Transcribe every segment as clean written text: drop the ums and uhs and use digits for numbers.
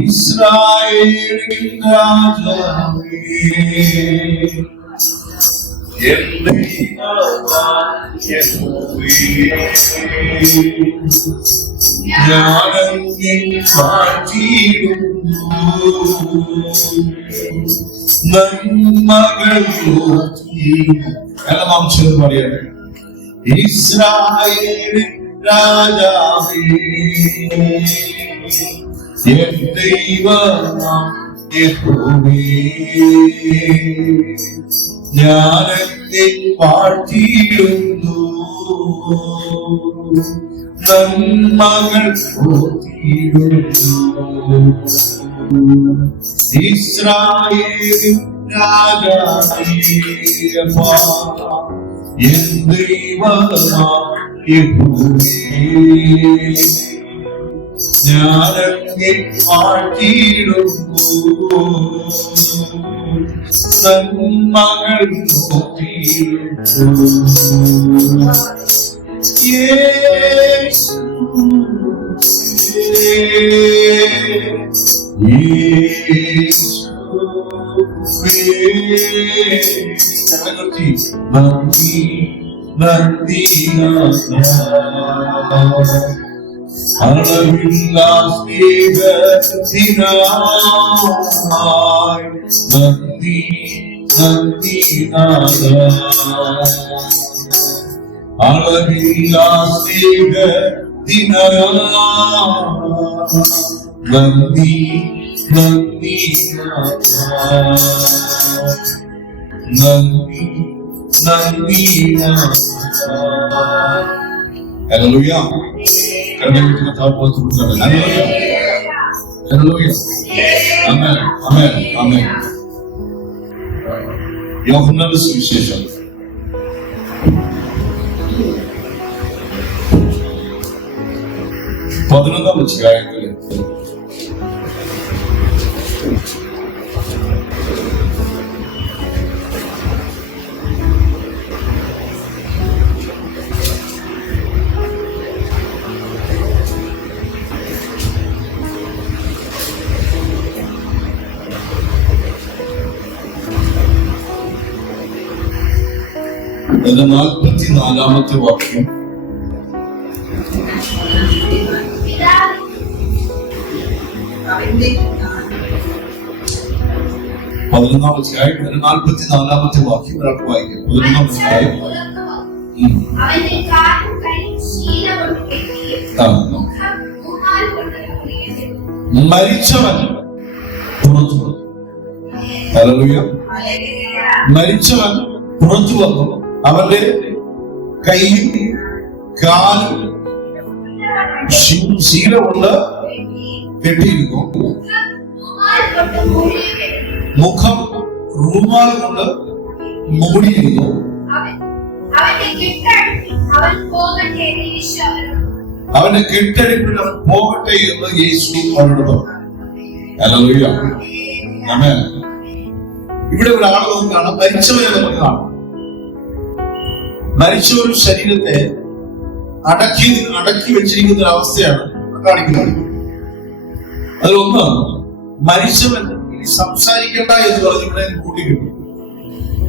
ഇസ്രായേലിൻ രാജാവേ, എൻ ദൈവമാം യഹോവേ, ഞാനങ്ങേ വാഴ്ത്തിയിടുന്നു. നന്മകൾ എല്ലാം ചേർന്ന് പറയട്ടെ. ഇസ്രായേലിൻ രാജാവേ, എൻ ദൈവമാം യഹോവേ, ഞാനങ്ങേ വാഴ്ത്തിയിടുന്നു. നന്മകൾ ഓർത്തിയിടുന്നു. ഇസ്രായേലിൻ രാജാവേ, എൻ ദൈവമാം യഹോവേ, ഞാനങ്ങേ വാഴ്ത്തിയിടുന്നു. നന്മകൾ ഓർത്തിയിടുന്നു. അളവില്ലാ സ്നേഹത്തിനായി നന്ദി നന്ദി അളവില്ലാ സ്നേഹത്തിനായി നന്ദി നന്ദി നന്ദി നന്ദി. ഹല്ലേലൂയ. കർത്താവിനെ താഴ്ത്തുന്നു. ഹല്ലേലൂയ. ഹല്ലേലൂയ. ആമേൻ ആമേൻ ആമേൻ. യോഹന്നാന്റെ സുവിശേഷം 11-ാം അധ്യായത്തിൽ അതിന്റെ 44-ാമത്തെ വാക്യം. പതിനൊന്നാം അധ്യായം 44-ാമത്തെ വാക്യം ഒരാൾക്ക് വായിക്കാം. 11-ാം അധ്യായം. മരിച്ചവൻ പുറത്തു വന്നു. ഹല്ലേലൂയ. മരിച്ചവൻ പുറത്തു വന്നു. അവന്റെ കൈയും കാലും ശീല കൊണ്ട് കെട്ടിയിരുന്നു. മുഖം റൂമാൽ കൊണ്ട് മൂടിയിരുന്നു. അവന്റെ കെട്ടടിപ്പിൽ അവൻ പോകട്ടെ എന്ന് യേശു അവനോട് പറഞ്ഞു. ഹല്ലേലൂയ. ആമേൻ. ഇവിടെ ഒരാൾ നമുക്ക് കാണാം, മരിച്ചവനെ നമുക്ക് കാണാം. മരിച്ച ഒരു ശരീരത്തെ അടക്കി വെച്ചിരിക്കുന്ന ഒരു അവസ്ഥയാണ് കാണിക്കുന്നത്. അതിലൊന്ന്, മരിച്ചവൻ ഇനി സംസാരിക്കണ്ട എന്ന് പറഞ്ഞ് ഇവിടെ കൂട്ടിക്കിട്ടും.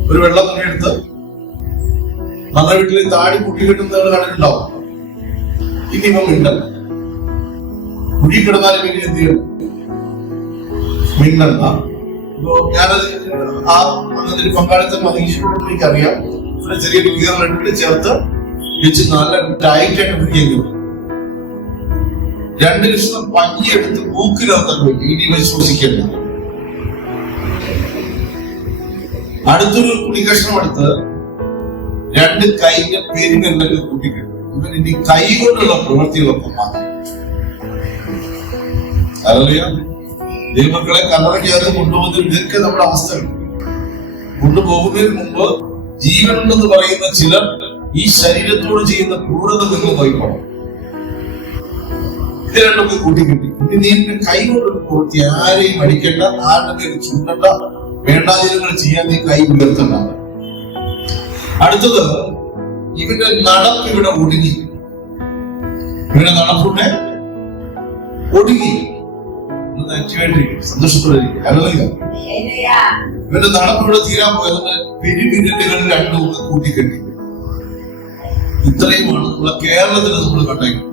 ഒരു വെള്ളം തുണി എടുത്ത് നമ്മുടെ വീട്ടിൽ താടി കൂട്ടിക്കിട്ടുന്നത് കണ്ടിട്ടുണ്ടാവും. ഇനിയിപ്പം മിണ്ടല്ല. കുഴി കിടന്നാലും ഇനി എന്ത് ചെയ്യണം? മിണ്ടല്ല. ഇപ്പോ ഞാനത് അതിൽ പങ്കാളിത്തം ഈശ്വരോട് എനിക്കറിയാം. ചെറിയൊരു കീറലിട്ട് ചേർത്ത് വെച്ച് നല്ല ടൈറ്റായിട്ട് പിടിക്കുന്നു. 2 കഷ്ണം പഞ്ഞി എടുത്ത് മൂക്കിനകത്ത് വെക്കും. ഇനി ഇവ ശ്വസിക്കണ്ട. അടുത്തൊരു കുടിക്കഷ്ണം എടുത്ത് 2 കൈന്റെ പെരിനെല്ലൊക്കെ കൂട്ടിക്കിട്ടും. ഇവൻ ഇനി കൈ കൊണ്ടുള്ള പ്രവൃത്തികളൊക്കെ മാറ്റി. ഹല്ലേലൂയ. ദൈവമക്കളെ കല്ലറയ്ക്കകത്ത് കൊണ്ടുപോകുന്ന ഇതൊക്കെ നമ്മുടെ അവസ്ഥകൾ. കൊണ്ടുപോകുന്നതിന് മുമ്പ് ജീവനുണ്ടെന്ന് പറയുന്ന ചിലർ ഈ ശരീരത്തോട് ചെയ്യുന്ന ക്രൂരത നിങ്ങൾ നോക്കണം. ഇത് രണ്ടൊക്കെ കൂട്ടിക്കിട്ടി. ഇനി നീ കൈ കൊണ്ട് പ്രവൃത്തി ആരെയും അടിക്കണ്ട, ആരുടെ ചുണ്ടണ്ട, വേണ്ടാതിരങ്ങൾ ചെയ്യാൻ നീ കൈ ഉയർത്തണ്ട. അടുത്തത്, ഇവന്റെ നടപ്പ് ഇവിടെ ഒടുങ്ങി. ഇവന്റെ നടപ്പിവിടെ ഒടുങ്ങി. വേണ്ടി സന്തോഷപ്പെടാതിരിക്കും. ഇവന്റെ നടപ്പ് ഇവിടെ തീരാൻ പോയതിന് പെരുവിരലുകൾ രണ്ടും കൂട്ടിക്കെട്ടി. ഇത്രയുമാണ് നമ്മളെ കേരളത്തിൽ നമ്മൾ കണ്ടേക്കുന്നത്.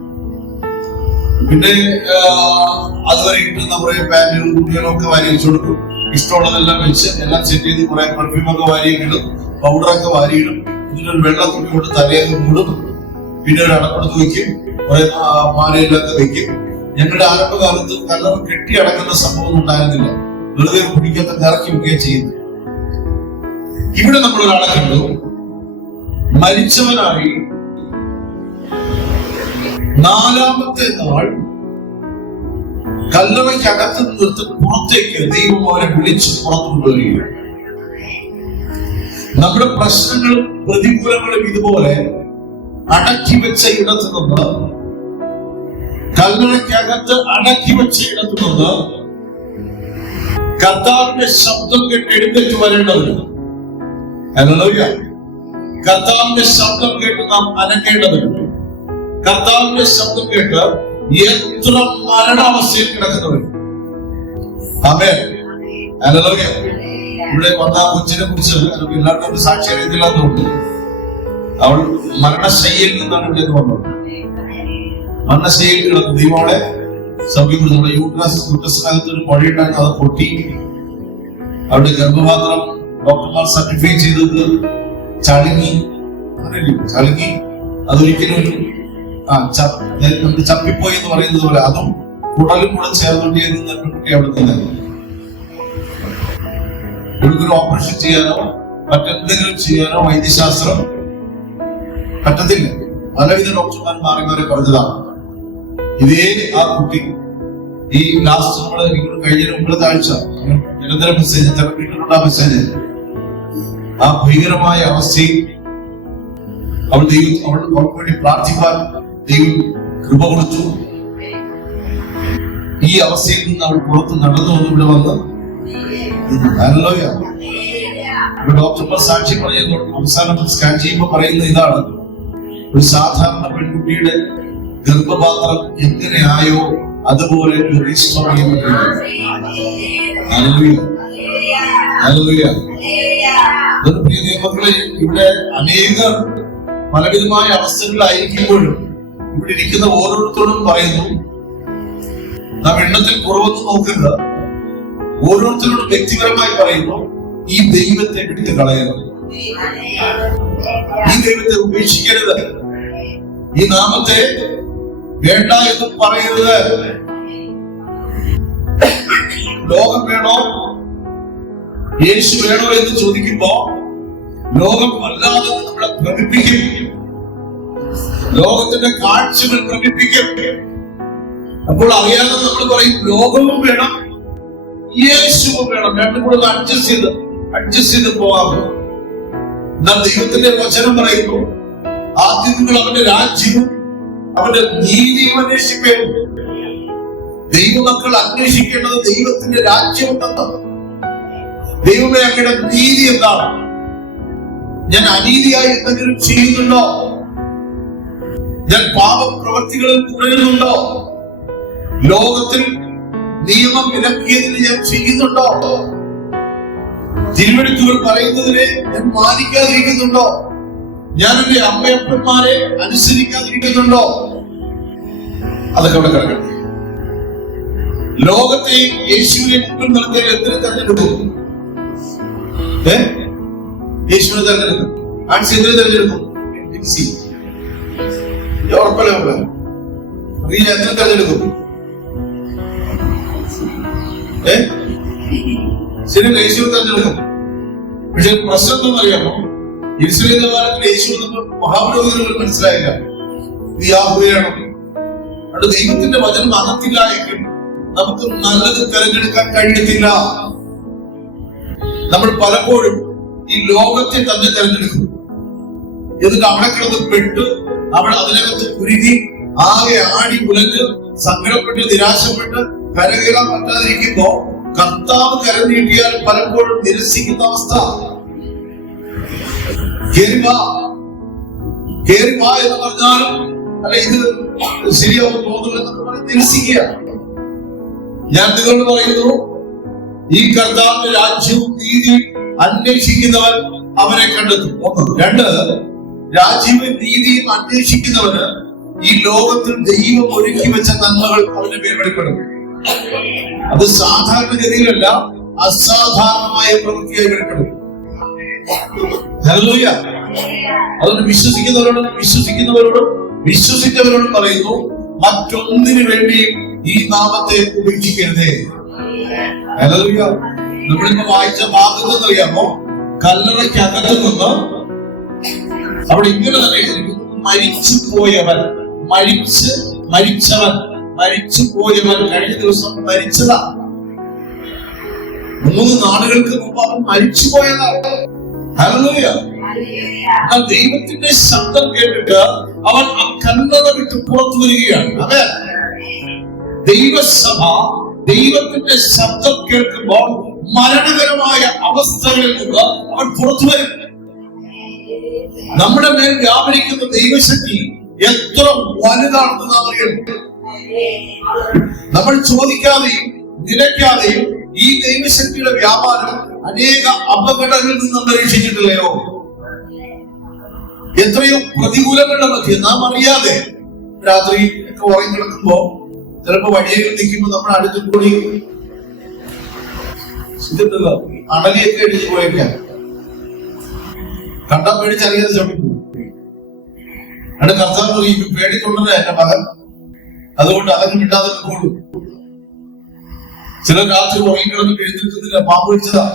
പിന്നെ അതുവരെ ഇട്ട് നമ്മുടെ പാന്റുകളും കുട്ടികളും ഒക്കെ വാരി വെച്ചു കൊടുക്കും. ഇഷ്ടമുള്ളതെല്ലാം വെച്ച് എല്ലാം സെറ്റ് ചെയ്ത് കുറെ പെർഫ്യൂമൊക്കെ വാരിയിടും, പൗഡറൊക്കെ വാരിയിടും. ഇതിനൊരു വെള്ള തുണി കൊണ്ട് തലയൊക്കെ മൂടും. പിന്നെ ഒരു അടപ്പെടുത്ത് വെക്കും, കുറെ മാലയിലൊക്കെ വെക്കും. ഞങ്ങളുടെ ആരംഭകാലത്ത് കല്ലറ കെട്ടി അടക്കുന്ന സംഭവം ഉണ്ടായിരുന്നില്ല. വെറുതെ കുടിക്കത്തെ ഇറക്കി വെക്കുകയും ചെയ്യുന്നു. ഇവിടെ നമ്മൾ ഒരാളെ കണ്ടു, മരിച്ചവനായി 4-ാമത്തെ നാൾ കല്ലറയ്ക്കകത്ത് നിർത്തി പുറത്തേക്ക് ദൈവം അവരെ വിളിച്ച് പുറത്തു കൊണ്ടുവരികയാണ്. നമ്മുടെ പ്രശ്നങ്ങളും പ്രതികൂലങ്ങളും ഇതുപോലെ അടക്കി വെച്ച ഇടത്തു നിന്ന്, കല്ലറയ്ക്കകത്ത് അടക്കി വെച്ച ഇടത്തു നിന്ന് കർത്താവിന്റെ ശബ്ദം കേട്ട് എഴുന്നേറ്റ് വരേണ്ടതുണ്ട്. ഹല്ലേലൂയ. കർത്താവിന്റെ ശബ്ദം കേട്ട് നാം അനങ്ങേണ്ടതുണ്ട്. കർത്താവിന്റെ ശബ്ദം കേട്ട് എത്ര മരണാവസ്ഥയിൽ കിടക്കുന്നവർ. ആമേൻ. ഹല്ലേലൂയ. ഇവിടെ വന്ന കൊച്ചിനെ കുറിച്ച് എല്ലാവർക്കും ഒരു സാക്ഷി അറിയത്തില്ലാന്ന് തോന്നുന്നു. അവൾ മരണശയ്യയിൽ നിന്നാണ് ഇവിടെ വന്നത്. മരണശയ്യയിൽ കിടന്നു. ദൈവമോടെ സൗഖ്യപ്പെടുന്നു. നമ്മുടെ യൂട്രസിനകത്ത് ഒരു മുഴയുണ്ടായിരുന്നു, അത് പൊട്ടി. അവരുടെ ഗർഭപാത്രം ഡോക്ടർമാർ സർട്ടിഫൈ ചെയ്തത് ചളുങ്ങി. അതൊരിക്കലും ചപ്പിപ്പോയി എന്ന് പറയുന്നത് പോലെ അതും കുടലും കൂടെ ചേർന്നുകൊണ്ടിരുന്ന പെൺകുട്ടി അവിടെ തന്നെ. ഒരു ഓപ്പറേഷൻ ചെയ്യാനോ മറ്റെന്തെങ്കിലും ചെയ്യാനോ വൈദ്യശാസ്ത്രം പറ്റത്തില്ല. പലവിധ ഡോക്ടർമാർ മാറി മാറി പറഞ്ഞതാണ്. ഇതേ ആ കുട്ടി ഈ ലാസ്റ്റ് നമ്മള് കഴിഞ്ഞ മുമ്പത്തെ ആഴ്ച നിരന്തര മെസ്സേജ് തെരഞ്ഞെടുപ്പിട്ടുള്ള മെസ്സേജ്, ആ ഭീകരമായ അവസ്ഥയിൽ അവൾ അവൾക്ക് വേണ്ടി പ്രാർത്ഥിക്കാൻ ദൈവം കൃപ കൊടുത്തു. ഈ അവസ്ഥയിൽ നിന്ന് അവൾ പുറത്ത് നടന്നു വന്ന് ഇവിടെ വന്ന് ഡോക്ടർമാർ സാക്ഷി പറയുന്നു. അവസാനം സ്കാൻ ചെയ്യുമ്പോൾ പറയുന്ന ഇതാണ്, ഒരു സാധാരണ പെൺകുട്ടിയുടെ ഗർഭപാത്രം എങ്ങനെയായോ അതുപോലെ റീസ്റ്റോർ ചെയ്യപ്പെട്ടു. പ്രിയ ദൈവമക്കളെ, ഇവിടെ അനേകം പലവിധമായ അവസ്ഥകളിലായിരിക്കുമ്പോഴും ഇവിടെ ഇരിക്കുന്ന ഓരോരുത്തരോടും പറയുന്നു, നാം എണ്ണത്തിൽ കുറവൊന്നും നോക്കരുത്. ഓരോരുത്തരോടും വ്യക്തിപരമായി പറയുന്നു, ഈ ദൈവത്തെ വിട്ട് കളയരുത്, ഈ ദൈവത്തെ ഉപേക്ഷിക്കരുത്, ഈ നാമത്തെ വേണ്ട എന്ന് പറയരുത്. ലോകം വേണോ യേശു വേണോ എന്ന് ചോദിക്കുമ്പോ ലോകം വല്ലാതെ നമ്മളെ ഭ്രമിപ്പിക്കും. ലോകത്തിന്റെ കാഴ്ചകൾ ഭ്രമിപ്പിക്കും. അപ്പോൾ അറിയാതെ നമ്മൾ പറയും ലോകവും വേണം യേശുവും വേണം, രണ്ടും കൂടെ അഡ്ജസ്റ്റ് ചെയ്ത് പോകാമോ? എന്നാൽ ദൈവത്തിന്റെ വചനം പറയുന്നു, ആദ്യം നിങ്ങൾ അവന്റെ രാജ്യവും അവന്റെ നീതിയും അന്വേഷിപ്പേൻ. ദൈവമക്കൾ അന്വേഷിക്കേണ്ടത് ദൈവത്തിന്റെ രാജ്യം എന്താണ്? ദൈവമേ, അങ്ങയുടെ നീതി എന്താണ്? ഞാൻ അനീതിയായി എന്തെങ്കിലും ചെയ്യുന്നുണ്ടോ? ഞാൻ പാപപ്രവൃത്തികളിൽ തുടരുന്നുണ്ടോ? ലോകത്തിൽ നിയമം വിലക്കിയതിന് ഞാൻ ചെയ്യുന്നുണ്ടോ? തിരുവെഴുത്തുകൾ പറയുന്നതിനെ ഞാൻ മാനിക്കാതിരിക്കുന്നുണ്ടോ? ഞാൻ എന്റെ അമ്മയപ്പന്മാരെ അനുസരിക്കാതിരിക്കുന്നുണ്ടോ? അതൊക്കെ അവിടെ കിടക്കട്ടെ. ലോകത്തെയും യേശുവിനെ മുമ്പിൽ നിർത്തി എന്തിനെ തെരഞ്ഞെടുക്കും? യേശുവിനെ തെരഞ്ഞെടുക്കും. ആൻസി എന്തിനെ തെരഞ്ഞെടുക്കും? ഉറപ്പല്ലേ? റീന എന്തിനെ തെരഞ്ഞെടുക്കും? ശരി, യേശുവിനെ തെരഞ്ഞെടുക്കും. പക്ഷെ പ്രശ്നം എന്താണെന്ന് അറിയാമോ? ഇസ്രായേലിന്റെ കാലത്തിൽ യേശു മഹാപുരോഹിതர்கள் മനസ്സിലായില്ല, ഇത് യാഹോവയാണ്. അത് ദൈവത്തിന്റെ വചനം അകത്തില്ല എങ്കിൽ നമുക്ക് നല്ലത് തെരഞ്ഞെടുക്കാൻ കഴിയത്തില്ല. നമ്മൾ പലപ്പോഴും ഈ ലോകത്തെ തന്നെ തെരഞ്ഞെടുക്കും. എന്നിട്ട് അവിടെ കിടന്ന് പെട്ട് അവിടെ അതിനകത്ത് കുരുങ്ങി ആകെ ആടി ഉലഞ്ഞ് സങ്കടപ്പെട്ട് നിരാശപ്പെട്ട് കരകയറാൻ പറ്റാതിരിക്കുമ്പോ കർത്താവ് കരനീട്ടിയാൽ പലപ്പോഴും നിരസിക്കുന്ന അവസ്ഥ. കേറി വാ എന്ന് പറഞ്ഞാലും അല്ല ഇത് ശരിയാവും തോന്നുന്നില്ലെന്നൊക്കെ പറഞ്ഞ് നിരസിക്കുകയാണ്. ഞാൻ നിങ്ങളോട് പറയുന്നു, ഈ കർത്താവിന്റെ രാജ്യവും നീതിയും അന്വേഷിക്കുന്നവൻ അവനെ കണ്ടെത്തും. ഒന്ന്. രണ്ട്, രാജ്യവും നീതിയും അന്വേഷിക്കുന്നവന് ഈ ലോകത്തിൽ ദൈവം ഒരുക്കി വെച്ച നന്മകൾ അവന്റെ പേര് വെളിപ്പെടും. അത് സാധാരണഗതിയിലല്ല, അസാധാരണമായ പ്രവൃത്തിയായി വെളിപ്പെടും. ഹല്ലേലൂയ. അതുകൊണ്ട് വിശ്വസിച്ചവരോടും പറയുന്നു, മറ്റൊന്നിനു വേണ്ടിയും ഈ നാമത്തെ ഉപേക്ഷിക്കരുതേ. ഹല്ലേലൂയ. നമ്മളിന്ന് വായിച്ച ഭാഗത്ത് എന്നറിയാമോ? കല്ലറയ്ക്കകത്ത് നിന്ന് അവിടെ ഇങ്ങനെ തന്നെ മരിച്ചു പോയവൻ കഴിഞ്ഞ ദിവസം മരിച്ചതാ. 3 നാളുകൾക്ക് മുമ്പ് അവൻ മരിച്ചു പോയതാണ്. ഹല്ലേലൂയ. എന്നാൽ ദൈവത്തിന്റെ ശബ്ദം കേട്ടിട്ട് അവൻ ആ കല്ലറ വിട്ട് പുറത്തു വരികയാണ്. അതെ, ദൈവസഭ ദൈവത്തിന്റെ ശബ്ദം കേൾക്കുമ്പോൾ മരണകരമായ അവസ്ഥകളിൽ നിന്ന് അവൻ പുറത്തു വരും. നമ്മുടെ മേൽ വ്യാപരിക്കുന്ന ദൈവശക്തി എത്ര വലുതാണെന്ന് നാം അറിയണം. നമ്മൾ ചോദിക്കാതെയും നിലയ്ക്കാതെയും ഈ ദൈവശക്തിയുടെ വ്യാപാരം അനേക അപകടങ്ങളിൽ നിന്ന് നമ്മൾ രക്ഷിച്ചിട്ടില്ലയോ? എത്രയോ പ്രതികൂലങ്ങളുടെ മധ്യ നാം അറിയാതെ രാത്രി ഒക്കെ ഉറങ്ങി കിടക്കുമ്പോ ചിലപ്പോ വഴിയിൽ നിൽക്കുമ്പോ നമ്മുടെ അടുത്തും കൂടി ഇതുണ്ടല്ലോ, അണലിയൊക്കെ എഴുതി പോയേക്കാം. കണ്ടാ പേടിച്ചറിയാതെ ചവിട്ടിപ്പോ. അവിടെ കർത്താവ് പറയും, പേടിക്കൊണ്ടല്ലേ എന്റെ മകൻ, അതുകൊണ്ട് അതൊക്കെ മിണ്ടാതെ കൂടും. ചില രാത്രി ഉറങ്ങിക്കിടന്ന് എഴുന്നേൽക്കുന്നില്ല, പാമ്പ് പിടിച്ചതാ.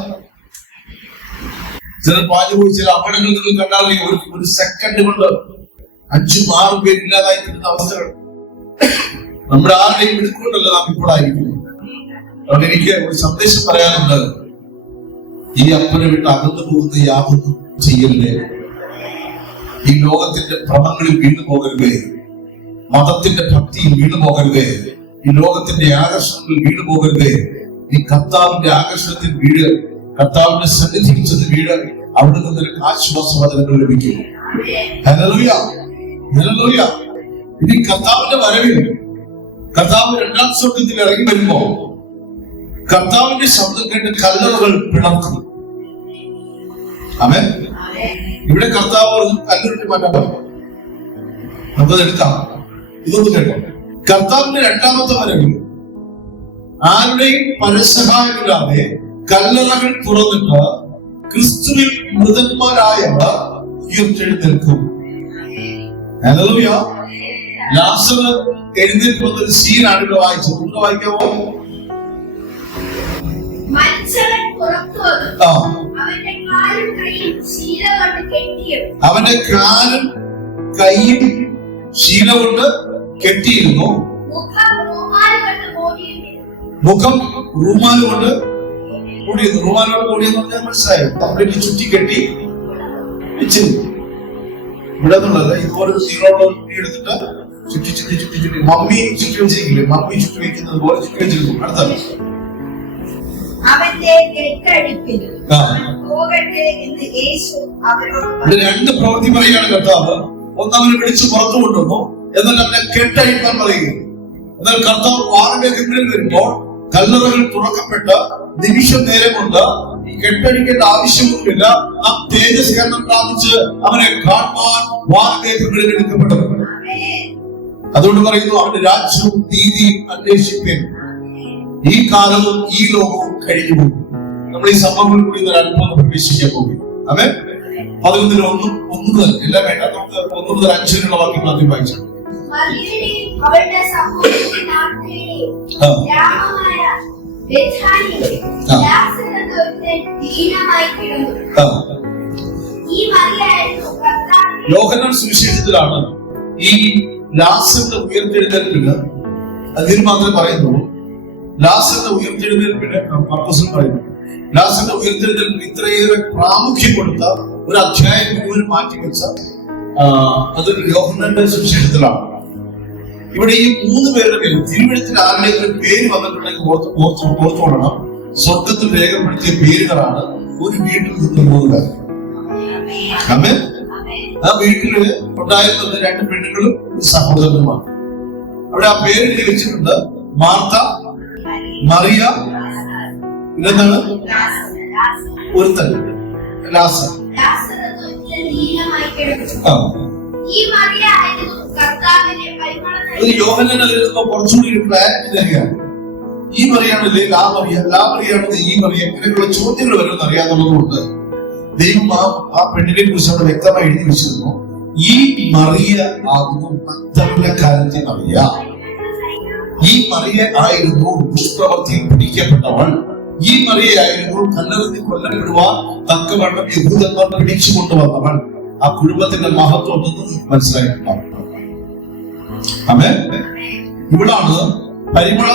ചിലർ പാഞ്ഞു പോയി. ചില അപകടങ്ങൾ നിങ്ങൾ കണ്ടാൽ ഒരു സെക്കൻഡ് കൊണ്ട് 5-6 പേരില്ലാതായി കിട്ടുന്ന അവസ്ഥകൾ നമ്മുടെ ആരുടെയും എടുക്കൊണ്ടല്ല നാം ഇപ്പോഴായിരിക്കുന്നു. അതുകൊണ്ട് എനിക്ക് ഒരു സന്ദേശം പറയാനുണ്ട്. ഈ അപ്പനെ വിട്ട് അകന്നു പോകുന്ന യാതൊന്നും ചെയ്യല്ലേ. ഈ ലോകത്തിന്റെ ഭ്രമങ്ങളിൽ വീണു പോകരുതേ. മതത്തിന്റെ ഭക്തിയിൽ വീണു പോകരുതേ. ഈ ലോകത്തിന്റെ ആകർഷണങ്ങളിൽ വീണു പോകരുതേ. ഈ കർത്താവിന്റെ ആകർഷണത്തിൽ വീട്, കർത്താവിന്റെ സന്നിധിച്ചത് വീട്. അവിടെ നിന്ന് നിനക്ക് ആശ്വാസവചനങ്ങൾ ലഭിക്കും. Hallelujah, hallelujah. ഇനി കർത്താവിന്റെ വരവിൽ, കർത്താവ് 2ാം സ്വർഗ്ഗത്തിൽ ഇറങ്ങി വരുമ്പോ കർത്താവിന്റെ ശബ്ദം കേട്ട് കല്ലറകൾ പിളർക്കും. ആമേൻ. ഇവിടെ കർത്താവ് കല്ലുരുട്ടി മാറ്റാൻ പറഞ്ഞു. നമുക്കത് എടുക്കാം. ഇതൊന്നും കേട്ടോ. കർത്താവിന്റെ 2ാമത്തെ വരവിൽ ആരുടെയും പരസഹായമില്ലാതെ കല്ലറകൾ തുറന്നിട്ട് ക്രിസ്തുവിൽ മൃതന്മാരായവർ ഉയർത്തെഴുന്നേൽക്കും. ഹല്ലേലൂയ. ലാസർ എഴുന്നേറ്റ് വന്നൊരു സീനാണ് ഇവിടെ വായിച്ചത്. ഒന്ന് വായിക്കാമോ? അവന്റെ കാലും കൈയും ശീല കൊണ്ട് കെട്ടിയിരുന്നു. മുഖം റൂമാല് കൊണ്ട് കൂടിയിരുന്നു. റൂമാലോട് കൂടിയെന്ന് പറഞ്ഞാൽ മനസ്സിലായി. കംപ്ലീറ്റ് ചുറ്റി കെട്ടി വെച്ചിരുന്നു. ഇവിടെ നിന്നുള്ളത് ഇതുപോലെ സീറോളോ എടുത്തിട്ട് ചുറ്റി ചുറ്റി ചുറ്റി ചുറ്റി മമ്മി ചുറ്റി വെച്ചിരിക്കില്ലേ? മമ്മി ചുറ്റി വെക്കുന്നത് പോലെ ചുറ്റി വെച്ചിരുന്നു. അടുത്ത രണ്ട് പ്രവൃത്തി പറയുകയാണ് കർത്താവ്. ഒന്ന്, അവനെ വിളിച്ച് പുറത്തു കൊണ്ടുവന്നു. എന്നാൽ അവനെ കെട്ടഴിക്കാൻ പറയുകയും. എന്നാൽ കർത്താവ് വാനമേഘങ്ങളിൽ വരുമ്പോൾ കല്ലറകൾ തുറക്കപ്പെട്ട നിമിഷം നേരം കൊണ്ട് കെട്ടഴിക്കേണ്ട ആവശ്യമൊന്നുമില്ല. ആ തേജസ്കരണം പ്രാപിച്ച് അവനെ കാണുവാൻ വാനമേഘങ്ങളിൽ എടുക്കപ്പെട്ടത്. അതുകൊണ്ട് പറയുന്നു, അവന്റെ രാജ്യവും നീതിയും അന്വേഷിപ്പിൻ. ഈ കാലവും ഈ ലോകവും കഴിഞ്ഞു പോകും. നമ്മൾ ഈ സംഭവങ്ങളിൽ കൂടി ഒരു അല്പം പ്രവേശിക്കാൻ പോകും. അവൻ 11 മുതൽ എല്ലാം വേണ്ട, നമുക്ക് 1 മുതൽ 5 വരെയുള്ള വാക്യങ്ങൾ ആദ്യം വായിച്ചു. യോഹന്നാൻ സുവിശേഷത്തിലാണ് ഈ ലാസറിന്റെ ഉയർത്തെഴുന്നേൽപ്പിന് അതിൽ മാത്രമേ പറയുന്നുള്ളൂ. ലാസറിന്റെ ഉയർത്തെഴുന്നേൽപ്പിന് പർപ്പസിൽ പറയുന്നു. ലാസറിന്റെ ഉയർത്തെഴുന്നേൽപ്പിന് ഇത്രയേറെ പ്രാമുഖ്യം കൊടുത്ത ഒരു അധ്യായം മുഴുവൻ മാറ്റിവെച്ച അത് യോഹന്നാന്റെ സുവിശേഷത്തിലാണ്. ഇവിടെ ഈ 3 പേരുടെ പേര് തിരുവെഴുത്തിൽ ആരുടെയെങ്കിലും പേര് വന്നിട്ടുണ്ടെങ്കിൽ ഓർത്തോളണം. സ്വർഗത്തിൽ രേഖപ്പെടുത്തിയ പേരുകളാണ് ഒരു വീട്ടിൽ നിന്ന് 3 പേർ. ആമേൻ. ആ വീട്ടില് ഉണ്ടായിരുന്നത് 2 പെണ്ണുങ്ങളും ഒരു സഹോദരനുമാണ്. അവിടെ ആ പേര് എഴുതി വെച്ചിട്ടുണ്ട്, മാർത്ത, മറിയ, പിന്നെന്താണ് ഒരുത്തൻ ലാസർ. യോഹന്നാൻ എഴുതുമ്പോ കുറച്ചുകൂടി ഒരു ക്ലാരിറ്റി തരികയാണ്. ഈ മറിയാണല്ലേ ലാ മറിയാണത് ഈ മറിയ, ഇങ്ങനെയുള്ള ചോദ്യങ്ങൾ വരുമെന്ന് അറിയാവുന്നതുകൊണ്ട് ദൈവം ആ പെണ്ണിനെ കുറിച്ച് അവിടെ വ്യക്തമായി എഴുതി വെച്ചിരുന്നു. ഈ മറിയ ആകുന്നു മഗ്ദലക്കാരത്തി മറിയ. ഈ മറിയ ആയിരുന്നു ദുഷ്പ്രവൃത്തിയിൽ പിടിക്കപ്പെട്ടവൾ. ഈ മറിയയായിരുന്നു കല്ലെറിഞ്ഞ് കൊല്ലപ്പെടുവാൻ തക്കവണ്ണം യഹൂദന്മാർ പിടിച്ചു കൊണ്ടുവന്നവൾ. ആ കുടുംബത്തിന്റെ മഹത്വം ഒന്നും മനസ്സിലായിട്ടുണ്ടാവും. ആമേൻ. ഇവിടാണ് പരിമള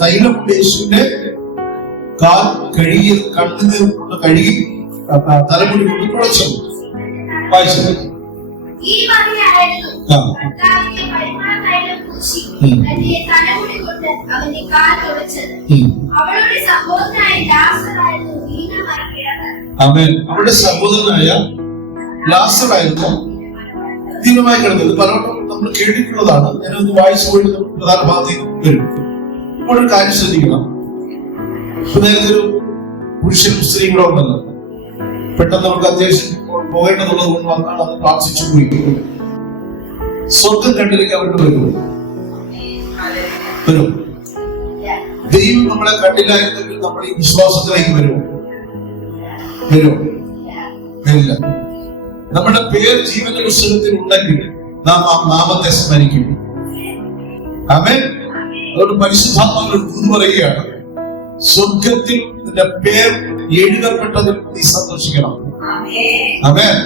തൈലം യേശുവിന്റെ കാൽ കഴുകി, കണ്ണുനീർ കൊണ്ട് കഴുകി, തലമുടി കൊണ്ട് തുടച്ചത്. വായിച്ചത് അവളുടെ സഹോദരനായ ലാസറായിരുന്നു ദീനമായി കിടന്നത്. പലവട്ടം നമ്മൾ കേട്ടിട്ടുള്ളതാണ്. ഞാനൊന്ന് വായിച്ചു പോയിട്ട് പ്രധാന ഭാഗത്തേക്ക് വരും. ഇപ്പോൾ ഒരു കാര്യം ശ്രദ്ധിക്കണം. നേരത്തെ ഒരു പുരുഷനും സ്ത്രീയും കൂടെ ഉണ്ടല്ലോ. പെട്ടെന്ന് നമുക്ക് അത്യാവശ്യം പോകേണ്ടതുള്ളത് കൊണ്ട് വന്നാണ് അത് പ്രാർത്ഥിച്ചു പോയി. സ്വർഗം കണ്ടിലേക്ക് അവരുടെ വരും. ദൈവം നമ്മളെ കണ്ടില്ലായിരുന്നെങ്കിൽ നമ്മൾ ഈ വിശ്വാസത്തിലേക്ക് വരും. വരില്ല. നമ്മുടെ പേര് ജീവന്റെ പുസ്തകത്തിൽ ഉണ്ടെങ്കിൽ നാം ആ നാമത്തെ സ്മരിക്കും. ആമേൻ. അതുകൊണ്ട് പരിശുദ്ധാത്മാവിന്റെ ദൂത് പറയുകയാണ്, സ്വർഗത്തിൽ നിന്റെ പേർ എഴുതപ്പെട്ടതിൽ നീ സന്തോഷിക്കണം. ആമേൻ.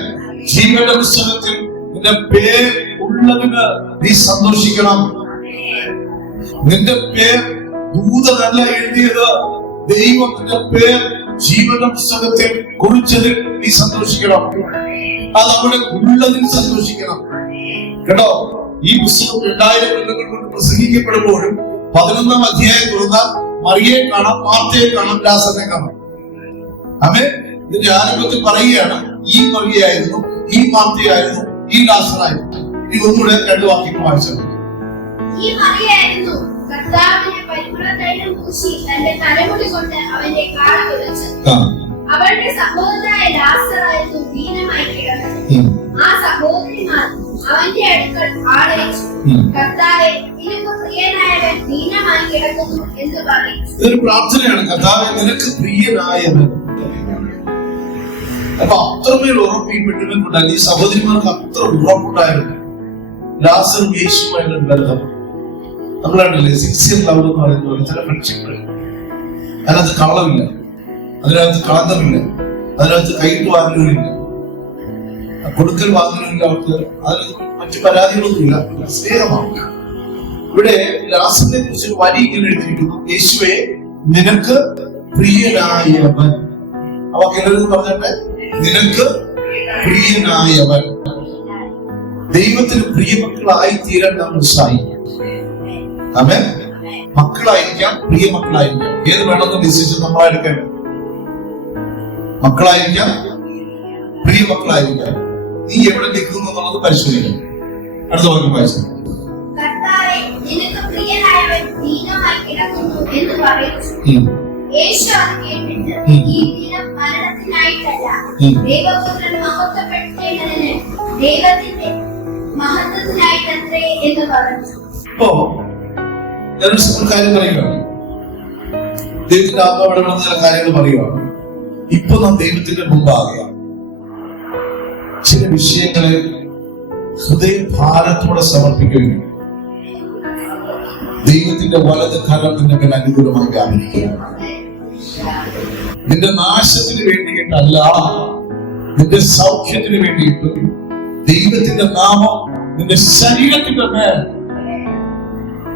ജീവന്റെ പുസ്തകത്തിൽ നിന്റെ പേർ ഉള്ളതിന് നീ സന്തോഷിക്കണം. നിന്റെ പേർ ദൂതനല്ല എഴുതിയത്, ദൈവം നിന്റെ പേർ ജീവന്റെ പുസ്തകത്തിൽ കുറിച്ചതിൽ നീ സന്തോഷിക്കണം. അത് അവിടെ ഉള്ളതിൽ സന്തോഷിക്കണം. കേട്ടോ, ഈ പുസ്തകം 2000 കൊല്ലങ്ങൾ കൊണ്ട് പ്രസംഗിക്കപ്പെടുമ്പോഴും 11ാം അധ്യായം തുറന്നാൽ മറിയെ കാണാം, മാർത്തയെ കാണാം, ലാസറിനെ കാണാം. ആമേൻ. ഇതിന്റെ ആരംഭത്തിൽ പറയുകയാണ്, ഈ മറിയായിരുന്നു, ഈ മാർത്തയായിരുന്നു, ഈ ലാസറായിരുന്നു. ഈ ഒന്നുകൂടെ 2 വാക്യങ്ങൾ വായിച്ചത്. ഈ മറിയായിരുന്നു കർത്താവിനെ പരിമളതൈലം പൂശി തന്റെ തലമുടി കൊണ്ട് അവന്റെ കാൽ തുടച്ചത്. അവളുടെ സഹോദരനായ ലാസറായിരുന്നു ദീനമായി കിടന്നത്. ആ സഹോദരിമാർ അവന്റെ അടുക്കൽ ആളയച്ചു, കർത്താവേ, നിനക്ക് പ്രിയനായവൻ ദീനമായി കിടക്കുന്നു എന്ന് പറഞ്ഞു. ഇതൊരു പ്രാർത്ഥനയാണ്, കർത്താവേ, നിനക്ക് പ്രിയനായവൻ. അപ്പൊ അത്രമേൽ ഉറപ്പ് ഈ പെണ്ണിനുണ്ടായി. ഈ സഹോദരിമാർക്ക് അത്ര ഉറപ്പുണ്ടായിരുന്നു ലാസറും യേശുവുമായുള്ള ബന്ധം. നമ്മളാണല്ലേ സിൻസിയർ ലവ് എന്ന് പറയുന്നത്. ചില ഫ്രണ്ട്ഷിപ്പ് അതിനകത്ത് കള്ളമില്ല, അതിനകത്ത് കളങ്കമില്ല, അതിനകത്ത് കൈയിട്ട് വാങ്ങലുമില്ല, കൊടുക്കൽ വാങ്ങലുമില്ല, അവർക്ക് അതിന് മറ്റു പരാതികളൊന്നുമില്ല. സ്നേഹമാണ്. ഇവിടെ ലാസറിനെ കുറിച്ച് വരി ഇങ്ങനെ എഴുതിയിരിക്കുന്നു, യേശുവേ, നിനക്ക് പ്രിയനായവൻ. അവ കിണർ പറഞ്ഞിട്ട് നിനക്ക് പ്രിയനായവൻ. ദൈവത്തിന് പ്രിയമക്കളായി തീരാൻ നാം ഉത്സാഹിക്കും. ആമേൻ. മക്കളായിരിക്കാം, പ്രിയ മക്കളായിരിക്കാം. ഏത് വേണമെന്ന് ഡിസിഷൻ നമ്മളെടുക്കേണ്ടത്. മക്കളായിരിക്കാം, പ്രിയ മക്കളായിരിക്കാം. നീ എവിടെ നിൽക്കുന്നു എന്നുള്ളത് പരിശോധിക്കണം. അടുത്ത വാക്യം വായിച്ചു. കർത്താവേ, നിനക്ക് പ്രിയനായവൻ ദീനമായി കിടക്കുന്നു എന്ന് പറയുന്നു. യേശു അത് കേട്ടിട്ട്, ഈ ദിനം മരണത്തിനായിട്ടല്ല, ദൈവപുത്രൻ മഹത്വപ്പെടുത്തേണ്ടതിന് ദൈവത്തിന്റെ മഹത്വത്തിനായിട്ടത്രേ എന്ന് പറഞ്ഞു. അപ്പോ ഞാനൊരു കാര്യം പറയുകയാണ്. ദൈവത്തിന്റെ ആത്മാവിടെ ചില കാര്യങ്ങൾ പറയുകയാണ്. ഇപ്പൊ നാം ദൈവത്തിന്റെ മുമ്പാകുക. ചില വിഷയങ്ങളെ ഹൃദയഭാരത്തോടെ സമർപ്പിക്കുകയും ദൈവത്തിന്റെ വലത് കരം നിന്റെ മേൽ അനുകൂലമായി വ്യാപരിക്കുക. നിന്റെ നാശത്തിന് വേണ്ടിയിട്ടല്ല, നിന്റെ സൗഖ്യത്തിന് വേണ്ടിയിട്ട് ദൈവത്തിന്റെ നാമം നിന്റെ ശരീരത്തിന്റെ മേൽ,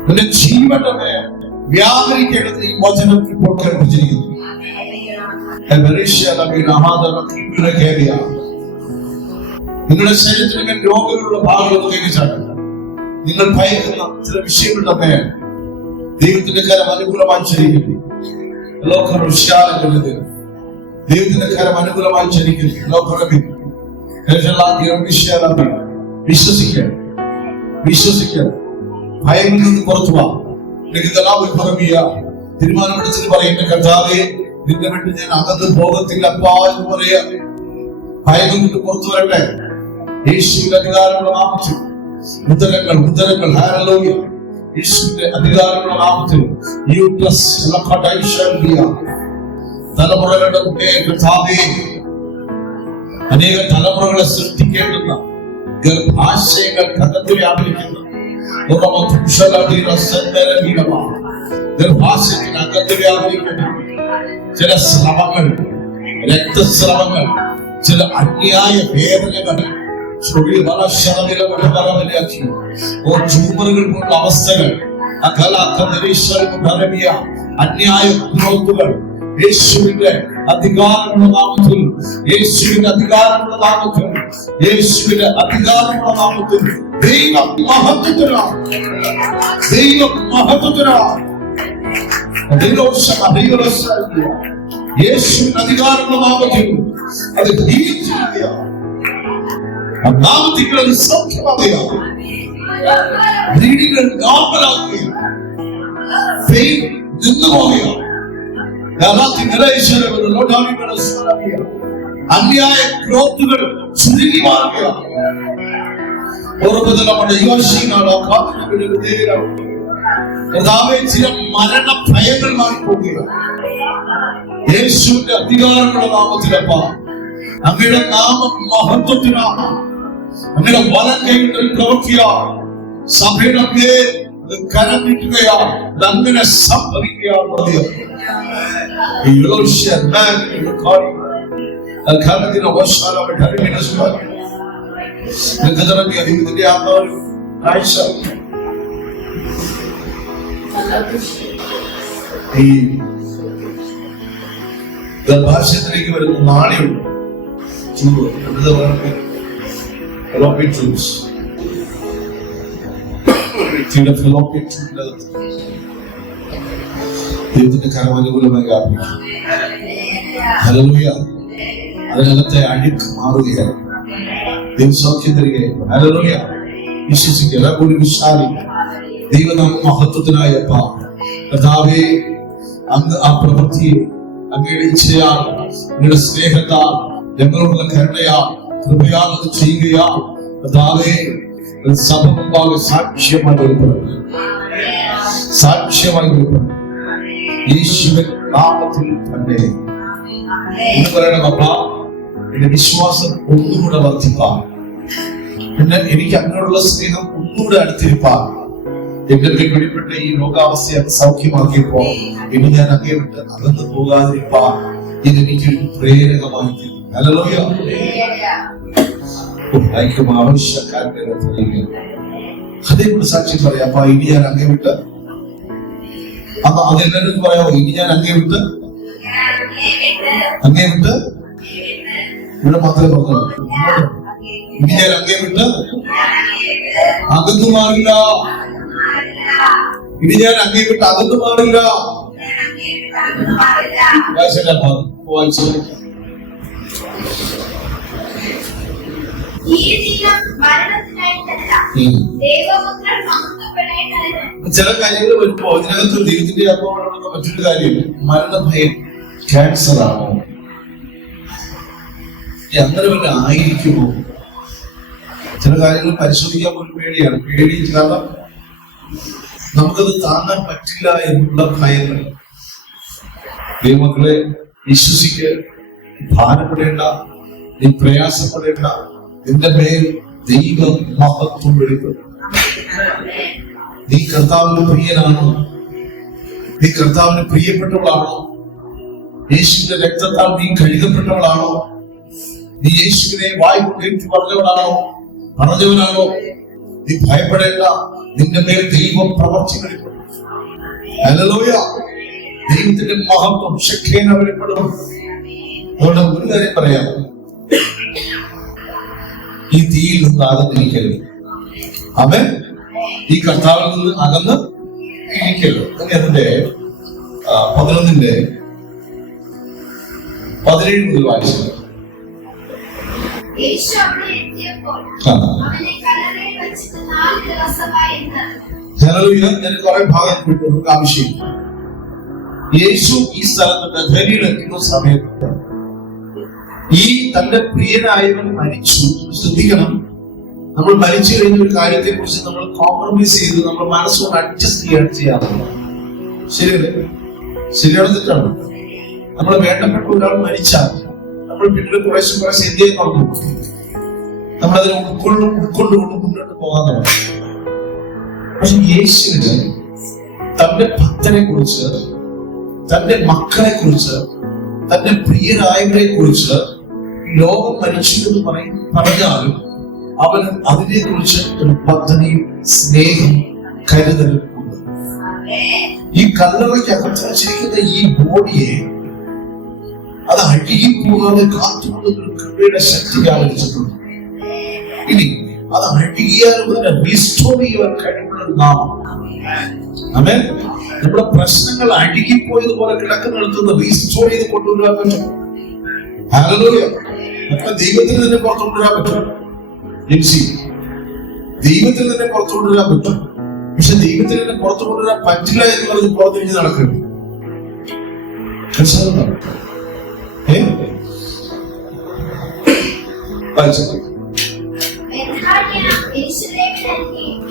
നിന്റെ ജീവന്റെ മേൽ വ്യാപരിക്കേണ്ടത് ഈ വചനം ഇപ്പോൾ കേൾപ്പിച്ചിരിക്കുന്നു. നിങ്ങളുടെ ശരീരത്തിന് മേൽ രോഗങ്ങളുള്ള ഭാഗങ്ങൾ കേൾപ്പിച്ചാണ്. നിങ്ങൾ ഭയക്കുന്ന ചില വിഷയങ്ങളുടെ മേൽ ദൈവത്തിന്റെ കരം അനുകൂലമായി ചരിക്കുന്നു. ദൈവത്തിന്റെ കരം അനുകൂലമായി ചരിക്കുന്നു. വിശ്വസിക്കാൻ വിശ്വസിക്കാൻ ഭയങ്ങളിൽ നിന്ന് പുറത്തു വാ. തീരുമാനമെടുത്തിട്ട് പറയുന്ന കർത്താവേ, നിന്റെ വേണ്ടി ഞാൻ അകത്ത് പോകത്തില്ല എന്ന് പറയാ. ഭയത്തിൽ നിന്ന് പുറത്തു വരട്ടെ. യേശുവിന്റെ അധികാരമുള്ള നാമത്തിൽ ഉത്തരങ്ങൾ ഹല്ലേലൂയ. യേശുവിന്റെ അധികാരമുള്ള നാമത്തിൽ തലമുറകളുടെ കർത്താവേ, അനേക തലമുറകളെ സൃഷ്ടിക്കേണ്ടുന്ന ഗർഭാശയങ്ങൾ കണ്ടെത്തി വ്യാപരിക്കുന്നു. ഗർഭാശയത്തിനകത്ത് വ്യാപരിക്കുന്ന ചില സ്രവങ്ങൾ, രക്തസ്രവങ്ങൾ, ചില അന്യായ വേദനകൾ, ട്യൂമറുകൾ പോലുള്ള അവസ്ഥകൾ, അന്യായ ഗ്രോത്തുകൾ യേശുവിന്റെ അധികാരമുള്ള നാമത്തിൽ, യേശുവിന്റെ അധികാരമുള്ള നാമത്തിൽ, യേശുവിന്റെ അധികാരമുള്ള നാമത്തിൽ ദൈവം മഹത്വത്തിനാണ്, ദൈവം മഹത്വത്തിനാണ്. യേശുവിന്റെ അധികാരമുള്ള നാമത്തിൽ അത് ജീവിക്കുകയാണ്. നാമത്തിൽ സൗഖ്യമാകുകയാണ്. ബ്ലീഡിംഗ് നോർമലാകുകയാണ്. പെയിൻ നിന്നു പോവുകയാണ്. അന്യായ ഗ്രോത്തുകൾ ചുരുങ്ങി മാറുകയാണ്. ചില മരണ ഭയങ്ങൾ മാറിപ്പോവുകയാണ്. യേശുവിന്റെ അധികാരമുള്ള നാമത്തിലപ്പ അങ്ങയുടെ നാമം മഹത്വത്തിനാണ്. അങ്ങയുടെ വലം കൈകൊണ്ട് പ്രവർത്തിയാണ്. സഭയുടെ പേര് കരം നീട്ടുകയാണ്. അങ്ങനെ സംഭവിക്കുകയാണ്. ഈ ഗർഭാശയത്തിലേക്ക് വരുന്ന നാളിയുണ്ട്. ദൈവത്തിന്റെ കരം അനുകൂലമായി വ്യാപിക്കും. ഹല്ലേലൂയ. അതിനകത്തെ അഴുക്ക് മാറുകയാണ്. ദൈവം സൗഖ്യം തരികയാണ്. ഹല്ലേലൂയ. വിശ്വസിക്കുക. കൂടി വിശാലിക്കുക. ദൈവനാമ മഹത്വത്തിനായപ്പ കർത്താവേ, അങ്ങ് ആ പ്രവൃത്തിയെ അങ്ങയുടെ ഇച്ഛയാൽ, അങ്ങയുടെ സ്നേഹത്താൽ, ഞങ്ങളോടുള്ള കരുണയാൽ, കൃപയാൽ അത് ചെയ്യുകയാൽ കർത്താവേ, സഭ മുമ്പാകെ സാക്ഷ്യമായി വെളിപ്പെടുന്നു. സാക്ഷ്യമായി വെളിപ്പെടുന്നു. യേശുവിൻ നാമത്തിൽ തന്നെ എന്ന് പറയണം. അപ്പ എന്റെ വിശ്വാസം ഒന്നുകൂടെ വർദ്ധിപ്പാൻ, പിന്നെ എനിക്ക് അങ്ങോട്ടുള്ള സ്നേഹം ഒന്നുകൂടെ അടുത്തിരിപ്പാൻ, എന്റെ പിടിപ്പെട്ട ഈ രോഗാവസ്ഥയെ സൗഖ്യമാക്കിയപ്പോ ഇനി ഞാൻ അങ്ങേ വിട്ട് അകന്നു പോകാതിരിപ്പാൻ ഇതെനിക്കൊരു പ്രേരകമായി തീരും. ഹല്ലേലൂയ. ആവശ്യക്കാരനെ അതേപോലെ സാക്ഷ്യം പറയാം. അപ്പൊ ഇനി ഞാൻ അങ്ങേ വിട്ട് അതെല്ലാവരും പറയാമോ? ഇനി ഞാൻ അങ്ങേ വിട്ട് ഇവിടെ മാത്രമേ പറഞ്ഞു. ഇനി ഞാൻ അങ്ങേ വിട്ട് അകന്നു മാറില്ല. ഇനി ഞാൻ അങ്ങേ വിട്ട് അകന്നു മാറില്ല. വായിച്ചു. ചില കാര്യങ്ങൾ വരുമ്പോ ഇതിനകത്ത് ദൈവത്തിന്റെ ആത്മാവുള്ള മറ്റൊരു കാര്യം, മരണഭയം. ക്യാൻസർ ആണോ, അങ്ങനെ വല്ല ആയിരിക്കുമോ? ചില കാര്യങ്ങൾ പരിശോധിക്കാൻ പോലും പേടിയാണ്. പേടി കാരണം നമുക്കത് താങ്ങാൻ പറ്റില്ല എന്നുള്ള ഭയങ്ങൾ. ദൈവമക്കളെ, വിശ്വസിക്ക്. ഭാരപ്പെടേണ്ട, നീ പ്രയാസപ്പെടേണ്ട. നിന്റെ മേൽ ദൈവ മഹത്വം വെളിപ്പെടും. നീ കർത്താവിന് പ്രിയനാണോ? നീ കർത്താവിന് പ്രിയപ്പെട്ടവളാണോ? യേശുവിന്റെ രക്തത്താൽ നീ കഴുകപ്പെട്ടവളാണോ? നീ യേശുവിനെ വായ്പേറ്റു പറഞ്ഞവനാണോ? നീ ഭയപ്പെടേണ്ട. നിന്റെ മേൽ ദൈവം പ്രവർത്തി വെളിപ്പെടും. ഹല്ലേലൂയ. ദൈവത്തിന്റെ മഹത്വം ശക്തേന വെളിപ്പെടും. അതുകൊണ്ട് ഒരു കാര്യം പറയാം, ഈ തീയിൽ നിന്ന് അകന്നിരിക്കരുത്. അവൻ ഈ കർത്താവിൽ നിന്ന് അകന്ന് ഇരിക്കരുത്. അതിന്റെ 11:17 മുതൽ വായിച്ചു. യേശു അവിടെ എത്തിയപ്പോൾ അവനെ കല്ലറയിൽ വെച്ചിട്ട് 4 ദിവസമായി എന്ന്. ഞാൻ കുറെ ഭാഗം വിട്ടു, നമുക്ക് ആവശ്യമില്ല. യേശു ഈ സ്ഥലത്ത് ബഥനിയിൽ എത്തുന്ന സമയത്ത് ഈ തന്റെ പ്രിയനായവൻ മരിച്ചു. ശ്രദ്ധിക്കണം, നമ്മൾ മരിച്ചു കഴിഞ്ഞ ഒരു കാര്യത്തെ കുറിച്ച് നമ്മൾ കോംപ്രമൈസ് ചെയ്ത് നമ്മൾ മനസ്സുകൊണ്ട് അഡ്ജസ്റ്റ് ചെയ്യാറുണ്ട്. ശരിയല്ലേ? ശരിയാണ് തെറ്റാണ്? നമ്മൾ വേണ്ടപ്പെട്ട ഒരാൾ മരിച്ചാൽ നമ്മൾ പിന്നീട് കുറേശ്ശെ എന്ത് ചെയ്യാൻ തുടങ്ങും? നമ്മളതിനെ ഉൾക്കൊണ്ടുകൊണ്ട് മുന്നോട്ട് പോകാൻ. പക്ഷെ യേശുവിന് തന്റെ ഭക്തനെ കുറിച്ച്, തന്റെ മക്കളെ കുറിച്ച്, തന്റെ പ്രിയരായവരെ കുറിച്ച് ലോകം മരിച്ചു എന്ന് പറഞ്ഞാലും അവൻ അതിനെ കുറിച്ച് ഒരു പദ്ധതിയും സ്നേഹം കരുതലും ഉണ്ട്. ഈ കല്ലറയ്ക്കകത്ത് വെച്ചിരിക്കുന്ന ഈ ബോഡിയെ അത് അഴുകിപ്പോകാതെ കാത്തുകൊണ്ടുള്ള കൃപയുടെ ശക്തി വ്യാപരിച്ചിട്ടുണ്ട്. ഇനി അത് അഴുകിയാലും അതിനെ റീസ്റ്റോർ ചെയ്യാൻ കഴിവുള്ള ഒരു നാമം. ആമേൻ. നമ്മുടെ പ്രശ്നങ്ങൾ അഴുകിപ്പോയതുപോലെ കിടക്കുന്നിടത്തുനിന്ന് റീസ്റ്റോർ ചെയ്ത് കൊണ്ടുവരാൻ പറ്റും. ഹല്ലേലൂയ. അപ്പോൾ ദൈവത്തിൽ തന്നെ പുറത്തുകൊണ്ടുവരാൻ പറ്റും. ദൈവത്തിൽ തന്നെ പുറത്തുകൊണ്ടുവരാൻ പറ്റും. പക്ഷെ ദൈവത്തിൽ തന്നെ പുറത്തു കൊണ്ടുവരാൻ പറ്റില്ല എന്നുള്ളത് പുറത്തിരിഞ്ഞ് നടക്കുന്നു.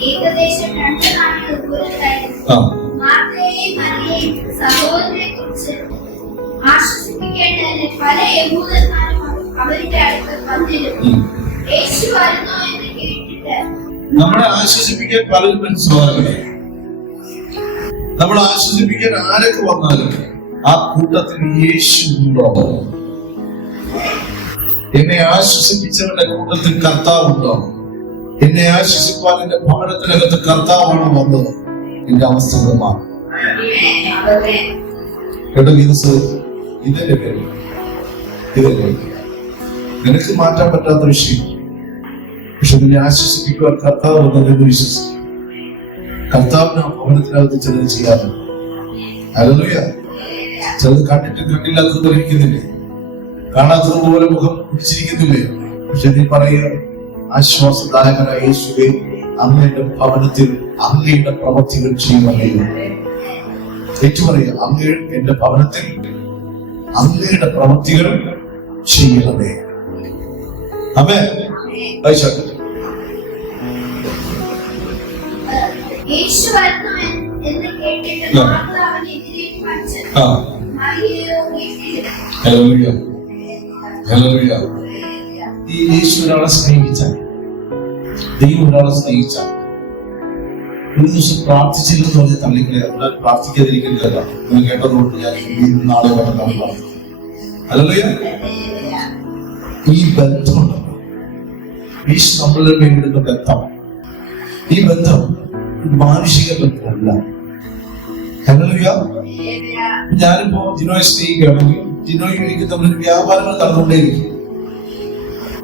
ഏകദേശം 2 നാളുകൾ ദൂരത്തായിരുന്നു. മാർത്തയെയും മറിയയെയും സഹോദരനെ കുറിച്ച് ആശ്വസിപ്പിക്കേണ്ടതിന് പല യഹൂദന്മാരും അവരുടെ അടുത്ത് വന്നിരുന്നു. യേശു വരുന്നു എന്ന് കേട്ടിട്ട് നമ്മളെ ആശ്വസിപ്പിക്കാൻ പലരും മനസ്സിലാകട്ടെ. നമ്മളെ ആശ്വസിപ്പിക്കാൻ ആരൊക്കെ വന്നാലും ആ കൂട്ടത്തിൽ യേശു ഉണ്ടോ? എന്നെ ആശ്വസിപ്പിച്ചവരുടെ കൂട്ടത്തിൽ കർത്താവുണ്ടോ? എന്നെ ആശ്വസിപ്പാൻ എന്റെ ഭവനത്തിനകത്ത് കർത്താവാണ് വന്നത്. എന്റെ അവസ്ഥകൾ മാറും. ഇതിന്റെ പേര് ഇതല്ലേ നിനക്ക് മാറ്റാൻ പറ്റാത്ത വിഷയം. പക്ഷെ നിന്നെ ആശ്വസിപ്പിക്കുവാൻ കർത്താവ് വന്നതെന്ന് വിശ്വസിക്കും. കർത്താവിന് ആ ഭവനത്തിനകത്ത് ചിലത് ചെയ്യാറുണ്ട്. ഹല്ലേലൂയ. ചിലത് കണ്ടിട്ടും കണ്ടില്ലാത്തതുപോലെ ഇരിക്കുന്നില്ലേ? കാണാത്തതുപോലെ മുഖം പിടിച്ചിരിക്കുന്നില്ലേ? പക്ഷെ നീ പറയുക, ആശ്വാസദായകനായ യേശുവേ, അങ്ങയുടെ ഭവനത്തിൽ അങ്ങയുടെ പ്രവൃത്തികൾ ചെയ്യുമേ. ഏറ്റുപറയുക, അങ്ങ് എന്റെ ഭവനത്തിൽ അങ്ങയുടെ പ്രവൃത്തികൾ ചെയ്യണമേ. ആമേൻ. യേശു വരുന്നു എന്ന് കേട്ടിട്ട് മാർത്ത അവനെതിരേക്ക് വച്ച് മറിയയെ വീട്ടിൽ. ഹല്ലേലൂയ. ഈ യേശു ഒരാളെ സ്നേഹിച്ചാൽ, ദൈവം ഒരാളെ സ്നേഹിച്ചാൽ, ഒരു ദിവസം പ്രാർത്ഥിച്ചില്ലെന്ന് പറഞ്ഞ് തള്ളിക്കളയാ. പ്രാർത്ഥിക്കാതിരിക്കുന്നതല്ല, നിങ്ങൾ കേട്ടതുകൊണ്ട് ഞാൻ നാളെ വരണം പറഞ്ഞു. ഹല്ലേലൂയ. ഈ ബന്ധമുണ്ട്. യേശു നമ്മളുടെ വേണ്ടിയുള്ള ബന്ധം. ഈ ബന്ധം മാനുഷിക ബന്ധമല്ല. ഹല്ലേലൂയ. ഞാനിപ്പോ ജിനോയെ സ്നേഹിക്കുകയാണെങ്കിൽ ജിനോയും എനിക്ക് തമ്മിൽ വ്യാപാരങ്ങൾ നടന്നുകൊണ്ടേയിരിക്കും.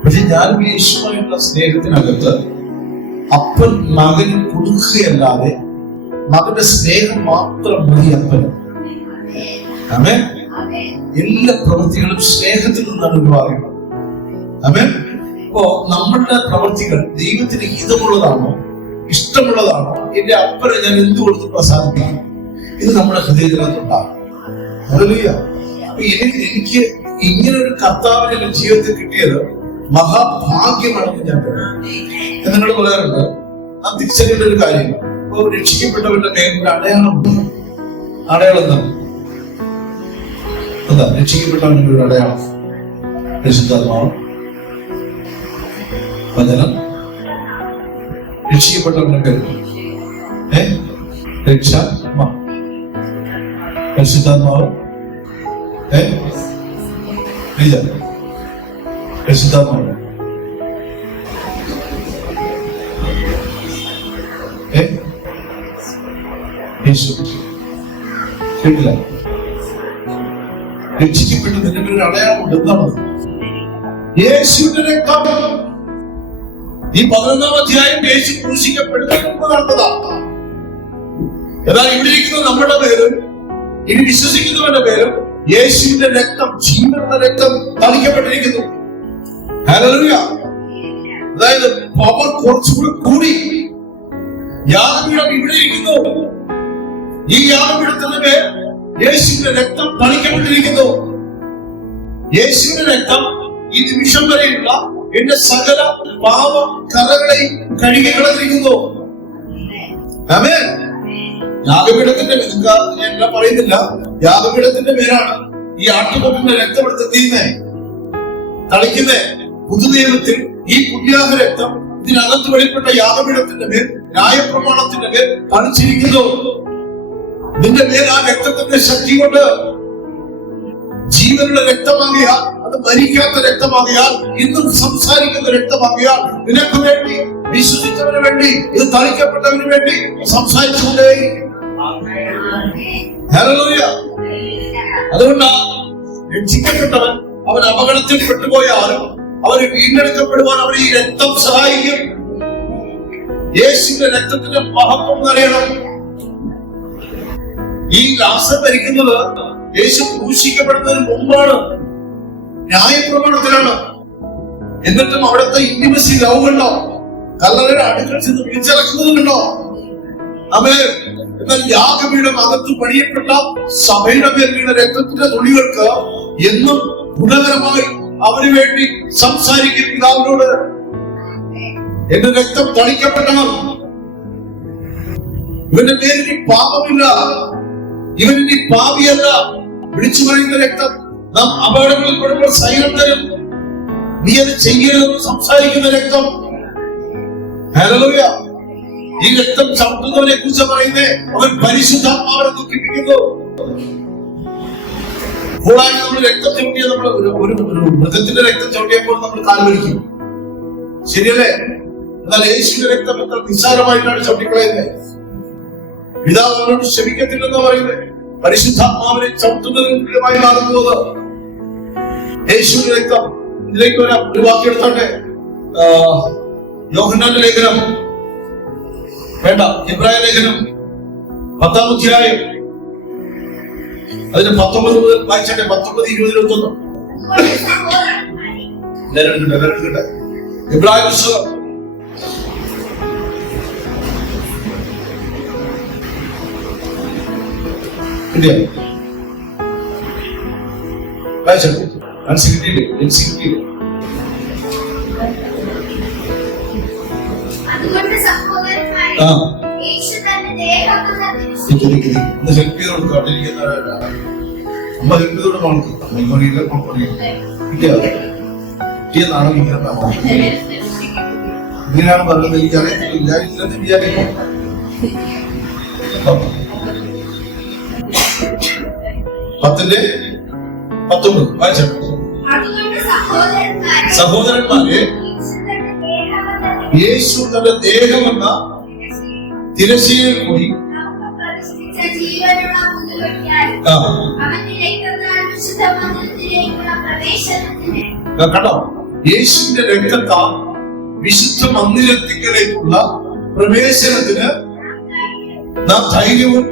പക്ഷെ ഞാൻ യേശുവായിട്ടുള്ള സ്നേഹത്തിനകത്ത് അപ്പൻ മകന് കൊടുക്കുകയല്ലാതെ മകന്റെ സ്നേഹം മാത്രം മതി അപ്പന്. ആമേൻ. എല്ലാ പ്രവൃത്തികളും സ്നേഹത്തിൽ നിന്നാണ് ഉരുവാകുന്നത്. ആമേൻ. അപ്പോ നമ്മളുടെ പ്രവൃത്തികൾ ദൈവത്തിന് ഹിതമുള്ളതാണോ, ഇഷ്ടമുള്ളതാണോ? എന്റെ അപ്പനെ ഞാൻ എന്തുകൊടുത്ത് പ്രസാദിപ്പിക്കും? ഇത് നമ്മുടെ ഹൃദയത്തിനകത്തുണ്ടാകും. ഹല്ലേലൂയ. അപ്പൊ എനിക്ക് ഇങ്ങനെ ഒരു കർത്താവിനെ എന്റെ ജീവിതത്തിൽ കിട്ടിയത് മഹാഭാഗ്യമാണെന്ന് ഞാൻ പറയുന്നു. നിങ്ങൾ പറയാറുണ്ട്, ആ തിരിച്ചറിയേണ്ട ഒരു കാര്യം, ഇപ്പൊ രക്ഷിക്കപ്പെട്ടവരുടെ മേഖല അടയാളമുണ്ട്. അടയാളം എന്താ? രക്ഷിക്കപ്പെട്ടവന്റെ ഒരു അടയാളം പരിശുദ്ധാത്മാവ്, വചനം, രക്ഷിക്കപ്പെട്ടവന്റെ പേര്, രക്ഷ, പരിശുദ്ധാത്മാവ്, പരിശുദ്ധാത്മാവ്, യേശു. കേട്ടില്ല? രക്ഷിക്കപ്പെട്ടു നിന്റെ പേര് അടയാളമുണ്ട്. എന്താണ്? യേശുവിന്റെ രക്തം. ഈ 11-ാം അധ്യായം യേശു ക്രൂശിക്കപ്പെടുന്നതിന് മുമ്പ് നടന്നതാ. എന്നാൽ ഇവിടെ ഇരിക്കുന്ന നമ്മുടെ പേരും ഇനി വിശ്വസിക്കുന്നവരുടെ പേരും യേശുവിന്റെ രക്തം, ജീവനുള്ള രക്തം തളിക്കപ്പെട്ടിരിക്കുന്നു. ഹല്ലേലൂയ. അതായത് പവർ കുറച്ചുകൂടി കൂടി. യാഗപീഠം ഇവിടെ ഇരിക്കുന്നു. ഈ യാഗപീഠത്തിന്റെ മേൽ യേശുവിന്റെ രക്തം തളിക്കപ്പെട്ടിരിക്കുന്നു. യേശുവിന്റെ രക്തം ഈ നിമിഷം വരെയുള്ള എന്റെ സകല പാപ കറകളെയും കഴുകി കളഞ്ഞിരിക്കുന്നു. ആമേൻ. യാഗപീഠത്തിന്റെ ഞാൻ പറയുന്നില്ല, യാഗപീഠത്തിന്റെ പേരാണ് ഈ ആട്ടുകൊറ്റന്റെ രക്തമെടുത്ത് തീരുന്നത്, തളിക്കുന്നത്. പുതുനിയമത്തിൽ ഈ പുണ്യാഹ രക്തം ഇതിനകത്ത് വെളിപ്പെട്ട യാഗപീഠത്തിന്റെ മേൽ, ന്യായപ്രമാണത്തിന്റെ മേൽ തളിച്ചിരിക്കുന്നു. നിന്റെ മേൽ ആ രക്തത്തിന്റെ ശക്തി കൊണ്ട് ജീവനുള്ള രക്തമാകിയാൽ, അത് മരിക്കാത്ത രക്തമാകിയാൽ, ഇന്നും സംസാരിക്കുന്ന രക്തമാകിയാൽ, നിനക്ക് വേണ്ടി, വിശ്വസിച്ചവന് വേണ്ടി, ഇത് തളിക്കപ്പെട്ടവന് വേണ്ടി സംസാരിച്ചുകൊണ്ടേയിരിക്കും. ഹല്ലേലൂയ. അതുകൊണ്ടാണ് രക്ഷിക്കപ്പെട്ടവൻ അവൻ അപകടത്തിൽ പെട്ടുപോയാലും അവന് വീണ്ടെടുക്കപ്പെടുവാൻ അവന് ഈ രക്തം സഹായിക്കും. യേശുവിന്റെ രക്തത്തിന്റെ മഹത്വം അറിയണം. ഈ ലാസർ മരിക്കുന്നത് യേശു ക്രൂശിക്കപ്പെടുന്നതിന് മുമ്പാണ്, ന്യായപ്രമാണത്തിലാണ്. എന്നിട്ടും അവിടുത്തെ ഇന്റിമസി ലവ് കണ്ടോ? കല്ലറയുടെ അടുക്കൽ ചെന്ന് വിളിച്ചിറക്കുന്നത് കണ്ടോ? ആമേൻ. എന്നാൽ യാഗപീഠം അകത്ത് പണിയപ്പെട്ട സഭയുടെ മേൽ വീണ രക്തത്തിന്റെ തുള്ളികൾക്ക് എന്നും ഗുണകരമായി അവന് വേണ്ടി സംസാരിക്കും പിതാവിനോട്. എന്റെ രക്തം തളിക്കപ്പെട്ടവൻ, ഇവന്റെ പേരിൽ പാപമില്ല, ഇവനിനി പാപിയല്ല. വിളിച്ചു പറയുന്ന രക്തം. നാം അപകടങ്ങളിൽ പെടുമ്പോൾ സൈന്യം തരും, നീ അത് ചെയ്യരുതെന്ന് സംസാരിക്കുന്ന രക്തം. ഹല്ലേലൂയ. ഈ രക്തം ചവിട്ടുന്നവനെ കുറിച്ച് പറയുന്നേ, അവൻ പരിശുദ്ധാത്മാവിനെ ദുഃഖിപ്പിക്കുന്നു. കൂടാതെ നമ്മൾ രക്തം ചവിട്ടിയ, നമ്മൾ ഒരു മൃഗത്തിന്റെ രക്തം ചവിട്ടിയപ്പോൾ നമ്മൾ കാൽ വലിക്കും, ശരിയല്ലേ? എന്നാൽ യേശുവിന്റെ രക്തം എത്ര നിസ്സാരമായിട്ടാണ് ചവിട്ടിക്കളയുന്നത്. പിതാവ് അവനോട് ക്ഷമിക്കത്തില്ലെന്ന് പറയുന്നത് പരിശുദ്ധാത്മാവിനെ ചവിട്ടുന്നതിന് തുല്യമായി മാറുന്നത് യേശുവിന്റെ രക്തം. ഇതിലേക്ക് ഒരു വാക്യെടുത്തോട്ടെ. യോഹന്നാന്റെ ലേഖനം വേണ്ട, എബ്രായ ലേഖനം 10-ാം അധ്യായം അതിന് 19 മുതൽ വായിച്ചോട്ടെ. 19, 20, 21. എബ്രായ പുസ്തകം വായിച്ചോട്ടെ. അതുകൊണ്ട് സഹോദരന്മാരെ, യേശു തന്റെ ദേഹമുള്ള ഇങ്ങനെയാണ് പറയുന്നത്. എനിക്കറിയത്തില്ല, ഇല്ലെന്ന് വിചാരിക്കും. 10:19 വായിച്ചോട്ടെ. സഹോദരന്മാരെ, യേശു തന്റെ ദേഹമെന്ന തിരശ്ശീലയിൽ കൂടി കണ്ടോ? യേശുവിന്റെ രക്തത്താൽ വിശുദ്ധ മന്ദിരത്തിലേക്കുള്ള പ്രവേശനത്തിന് നാം ധൈര്യവും,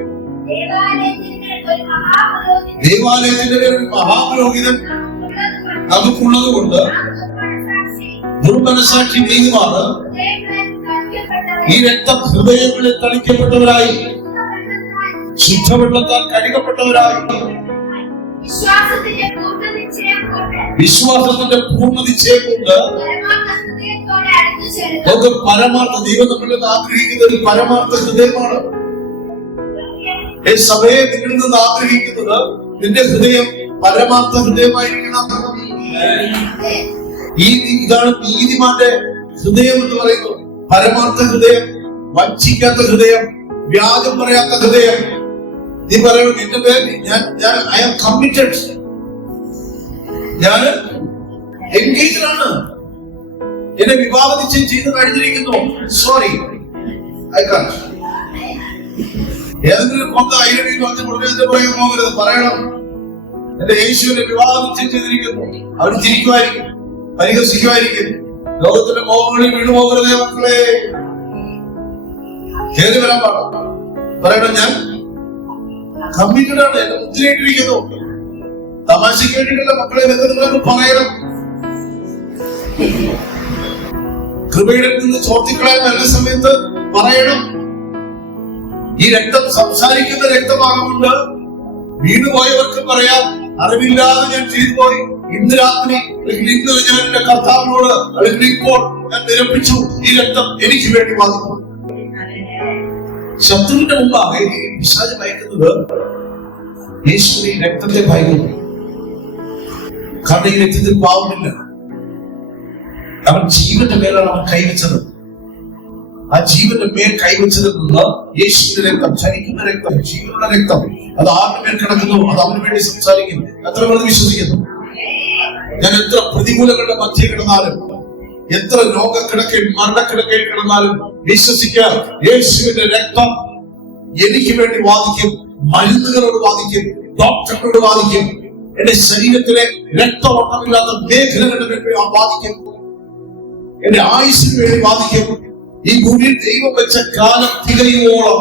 ദേവാലയത്തിന്റെ ഒരു മഹാപുരോഹിതൻ നമുക്കുള്ളത് കൊണ്ട് ദുർമനസാക്ഷി നീങ്ങുമാറ് ഈ രക്തം ഹൃദയങ്ങളിൽ തളിക്കപ്പെട്ടവരായി, ശുദ്ധവെള്ളത്താൽ കഴുകപ്പെട്ടവരായി, വിശ്വാസത്തിന്റെ പൂർണ്ണ നിശ്ചയം കൊണ്ട് നമുക്ക് പരമാർത്ഥ, ദൈവം നമ്മളിൽ ആഗ്രഹിക്കുന്ന ഒരു പരമാർത്ഥ ഹൃദയമാണ്. ഈ സഭയെ നിങ്ങളിൽ നിന്ന് ആഗ്രഹിക്കുന്നത് നിന്റെ ഹൃദയം പരമാർത്ഥ ഹൃദയമായിരിക്കണം. ഇതാണ് നീതിമാന്റെ ഹൃദയം എന്ന് പറയുന്നത്. പരമാർത്ഥ ഹൃദയം, വഞ്ചിക്കാത്ത ഹൃദയം, വ്യാജം പറയാത്ത ഹൃദയം. നീ പറയണം, എന്റെ പേര് ഞാൻ ഐ ആം കമ്മിറ്റഡ്, ഞാൻ എൻഗേജ്ഡ് ആണ്, എന്നെ വിവാഹ നിശ്ചയം ചെയ്ത് കഴിഞ്ഞിരിക്കുന്നു, സോറി ഐ കാന്റ്. ഏതെങ്കിലും കൊന്ത ഐരവി പറഞ്ഞ് മുഴുവൻ പറയാൻ പോകരുത്. പറയണം, എന്റെ യേശുവിനെ വിവാഹ നിശ്ചയം ചെയ്തിരിക്കുന്നു. അവർ ചിരിക്കുമായിരിക്കും, പരിഹസിക്കുമായിരിക്കും. ലോകത്തിന്റെ മോഹങ്ങളിൽ വീണുപോകരുതേ മക്കളെ. കേറി വരാൻ പാടില്ല. പറയണം, ഞാൻ കമ്മിറ്റഡ് ആണ്, എന്നെ മുദ്രയിട്ടിരിക്കുന്നു. തമാശയ്ക്ക് വേണ്ടിയിട്ടല്ല മക്കളെ, നിങ്ങൾക്ക് പറയണം. കൃപയുടെ നിന്ന് ചോർത്തിക്കളയാൻ വരുന്ന സമയത്ത് പറയണം, ഈ രക്തം സംസാരിക്കുന്ന രക്തമാകുന്നുണ്ട്. വീണുപോയവർക്ക് പറയാം, അറിവില്ലാതെ ഞാൻ ചെയ്തു പോയി. ഇന്ന് രാത്രി അല്ലെങ്കിൽ ഇന്നലെ ഞാൻ എന്റെ കർത്താവിനോട് അല്ലെങ്കിൽ ഇപ്പോൾ ഞാൻ നിരപ്പിച്ചു, ഈ രക്തം എനിക്ക് വേണ്ടി വാദിക്കും. ശത്രുവിന്റെ മുമ്പാകെ പിശാച് ഭയക്കുന്നത് യേശുവിനെ രക്തത്തെ ഭയക്കുന്നു. കാരണം ഈ രക്തത്തിൽ പാവമില്ല. അവൻ ജീവന്റെ മേലാണ് അവൻ കൈവച്ചത്. ആ ജീവന്റെ മേൽ കൈവച്ചതിൽ നിന്ന് യേശുവിന്റെ രക്തം, ചരിക്കുന്ന രക്തം, ജീവനുള്ള രക്തം, അത് ആരുടെ മേൽ കിടക്കുന്നു, അത് അവന് വേണ്ടി സംസാരിക്കുന്നു. എത്ര പേർ വിശ്വസിക്കുന്നു? ഞാൻ എത്ര പ്രതികൂലങ്ങളുടെ മധ്യ കിടന്നാലും, എത്ര രോഗക്കിടക്കയിൽ മരണക്കിടക്കയിൽ കിടന്നാലും വിശ്വസിക്കാൻ, യേശുവിന്റെ രക്തം എനിക്ക് വേണ്ടി വാദിക്കും. മരുന്നുകളോട് വാദിക്കും, ഡോക്ടറിനോട് വാദിക്കും, എന്റെ ശരീരത്തിലെ രക്തഓട്ടമില്ലാത്ത മേഖലകളുടെ വേണ്ടി വാദിക്കും, എന്റെ ആയുസ്സിന് വേണ്ടി വാദിക്കും. ഈ ഭൂമിയിൽ ദൈവം വെച്ച കാലം തികയുവോളം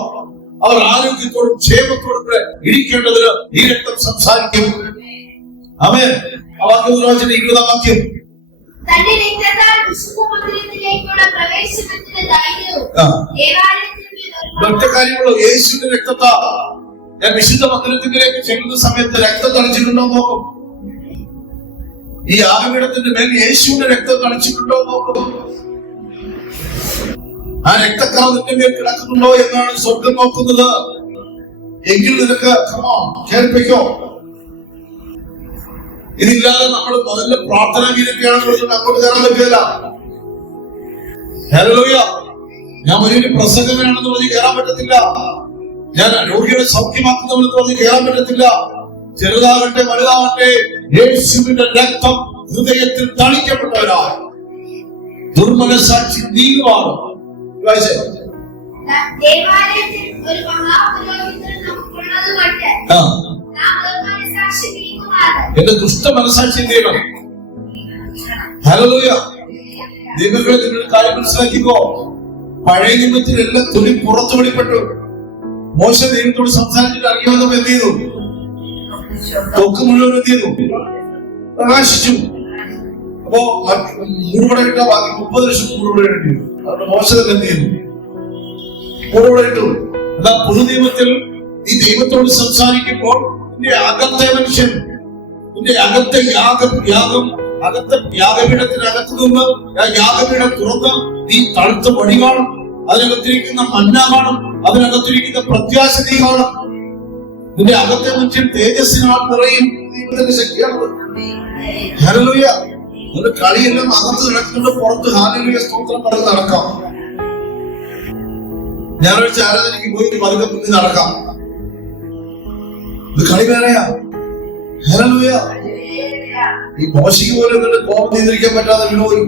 അവർ ആരോഗ്യത്തോടും ക്ഷേമത്തോടും കൂടെ ഇരിക്കേണ്ടതിന് ഈ രക്തം സംസാരിക്കും. ആമേൻ. ആ വാക്യം 20-ാം വാക്യം. തന്റെ രക്തത്താൽ വിശുദ്ധമന്ദിരത്തിലേക്കുള്ള പ്രവേശനത്തിന് ധൈര്യവും ഒറ്റ കാര്യമുള്ളൂ, യേശുവിന്റെ രക്തത്താൽ ഞാൻ വിശുദ്ധ മന്ദിരത്തിലേക്ക് ചെല്ലുന്ന സമയത്ത് രക്തം തളിച്ചിട്ടുണ്ടോ നോക്കും. ഈ യാഗപീഠത്തിന്റെ മേൽ യേശുവിന്റെ രക്തം തളിച്ചിട്ടുണ്ടോ നോക്കും. ആ രക്തക്കറ നിന്റെ മേൽ കിടക്കുന്നുണ്ടോ എന്നാണ് സ്വർഗം നോക്കുന്നത്. എങ്കിൽ നിനക്ക് കേൾപ്പിക്കോ. ഇതില്ലാതെ നമ്മൾ നല്ല പ്രാർത്ഥന വീരൊക്കെയാണ് അങ്ങോട്ട് കയറാൻ പറ്റില്ല. ഹല്ലേലൂയ. ഞാൻ വലിയൊരു പ്രസംഗകനാണെന്ന് പറഞ്ഞ് കയറാൻ പറ്റത്തില്ല. ഞാൻ രോഗികളെ സൗഖ്യമാക്കുന്നവരെന്ന് പറഞ്ഞ് കയറാൻ പറ്റത്തില്ല. ചെറുതാകട്ടെ വലുതാകട്ടെ, യേശുവിന്റെ രക്തം ഹൃദയത്തിൽ തളിക്കപ്പെട്ടവരാണ്. ദുർമനസാക്ഷി നീങ്ങുവാണ്. ദേവാലയത്തിൽ ഒരു മഹാപുരോഹിതൻ നമുക്കുള്ളത് കൊണ്ട് എന്റെ ദുഷ്ട മനസാക്ഷി എന്ത് ചെയ്യണം? ഹല്ലേലൂയ. ദൈവങ്ങളെ, നിങ്ങൾ കാര്യം മനസ്സിലാക്കിക്കോ. പഴയ നിയമത്തിൽ എല്ലാം തൊലി പുറത്തു വെളിപ്പെട്ടു. മോശ ദൈവത്തോട് സംസാരിച്ചിട്ട് ഇറങ്ങി വന്നപ്പോ എന്ത് ചെയ്തു? തൊക്ക് മുഴുവൻ എന്ത് ചെയ്തു? പ്രകാശിച്ചു. അപ്പോ മുഴുവൻ ഇട്ട ബാക്കി 30 ലക്ഷം മുഴുവൻ ഇട്ടു. അതുകൊണ്ട് മോശ എന്ത് ചെയ്തു? മുഴുവൻ ഇട്ടു. എന്നാ പുതു നിയമത്തിൽ ഈ ദൈവത്തോട് സംസാരിക്കുമ്പോൾ നിന്റെ അകത്തെ മനുഷ്യൻ, നിന്റെ അകത്തെ അകത്തെ യാഗപീഠത്തിനകത്ത് നിന്ന് യാഗപീഠം തുറന്ന് നീ തളുത്ത വഴി കാണും. അതിനകത്തിരിക്കുന്ന മന്ന കാണും. അതിനകത്തിരിക്കുന്ന പ്രത്യാശ നീ കാണും. നിന്റെ അകത്തെ മനുഷ്യൻ തേജസ്സിനാൽ നിറയും. ദൈവത്തിന്റെ ശക്തിയാണ്. ഹല്ലേലൂയ. ഒരു കളിയെല്ലാം അകത്ത് നടക്കുന്നുണ്ട്, പുറത്ത് ഹല്ലേലൂയ സ്തോത്രം പറഞ്ഞ് നടക്കാം. ഞായറാഴ്ച ആരാധനയ്ക്ക് പോയിട്ട് പതുക്കെ മുന്നിൽ നടക്കാം. ഇത് കളി വേറെയാ. ഹല്ലേലൂയ. ഈ മോശയ്ക്ക് പോലും കോപം നിയന്ത്രിക്കാൻ പറ്റാതെ വിനോദി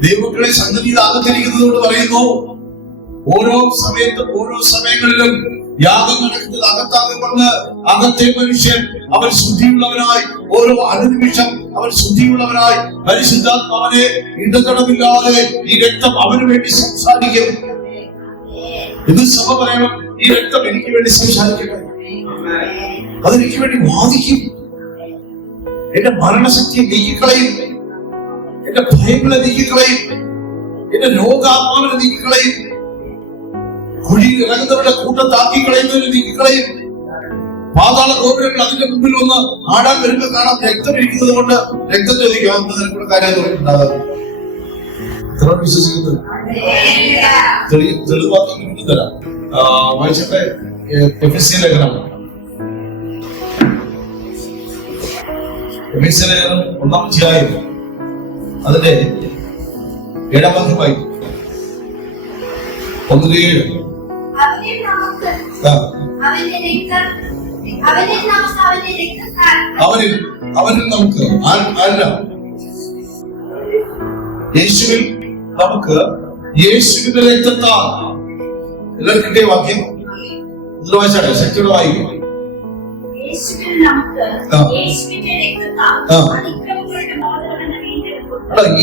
ദൈവങ്ങളെ സന്തതിയിൽ അകത്തിരിക്കുന്നതോട് പറയുന്നു, ഓരോ സമയത്തും ഓരോ സമയങ്ങളിലും യാഗം നടക്കുന്നത് അകത്താകപ്പെട്ട് അകത്തെ മനുഷ്യൻ അവൻ ശുദ്ധിയുള്ളവനായി, ഓരോ അനുനിമിഷം അവൻ ശുദ്ധിയുള്ളവനായി പരിശുദ്ധാത്മാവിനെ ഇടതടമില്ലാതെ ഈ രക്തം അവന് വേണ്ടി സംസാരിക്കും. ഇത് സഭ പറയണം, ഈ രക്തം എനിക്ക് വേണ്ടി സംസാരിക്കട്ടെ, അതെനിക്ക് വേണ്ടി വാദിക്കും. എന്റെ മരണശക്തിയെ നീക്കിക്കളയും, എന്റെ ഭയങ്ങളെ നീക്കിക്കളയും, എന്റെ രോഗാത്മാവിനെ നീക്കിക്കളയും, കുഴിയിൽ ഇറങ്ങുന്നവരുടെ കൂട്ടത്താക്കി കളയുന്നവരെ നീക്കിക്കളയും. പാതാള ഗോപുരങ്ങൾ അതിന്റെ മുമ്പിൽ വന്ന് ആടാൻ വരുമ്പോൾ കാണാം രക്തം ഇരിക്കുന്നത് കൊണ്ട് രക്തം ചോദിക്കാം. നിനക്കുള്ള കാര്യം ഉണ്ടാകാം. വിശ്വസിക്കുന്നത് തെളിവാക്കി തരാം. വായിച്ചട്ടെ. എഫെസ്യ ലേഖനം 1-ാം അധ്യായം അതിന്റെ 7-ാം വാക്യം വായിക്കും. 1:7. അവനിൽ നമുക്ക് യേശുവിൽ നമുക്ക് യേശുവിന്റെ രക്തത്താൽ. എല്ലാവരും കിട്ടിയ വാക്യം വായിച്ചാട്ടെ, ശക്തിയോടെ വായിക്കും.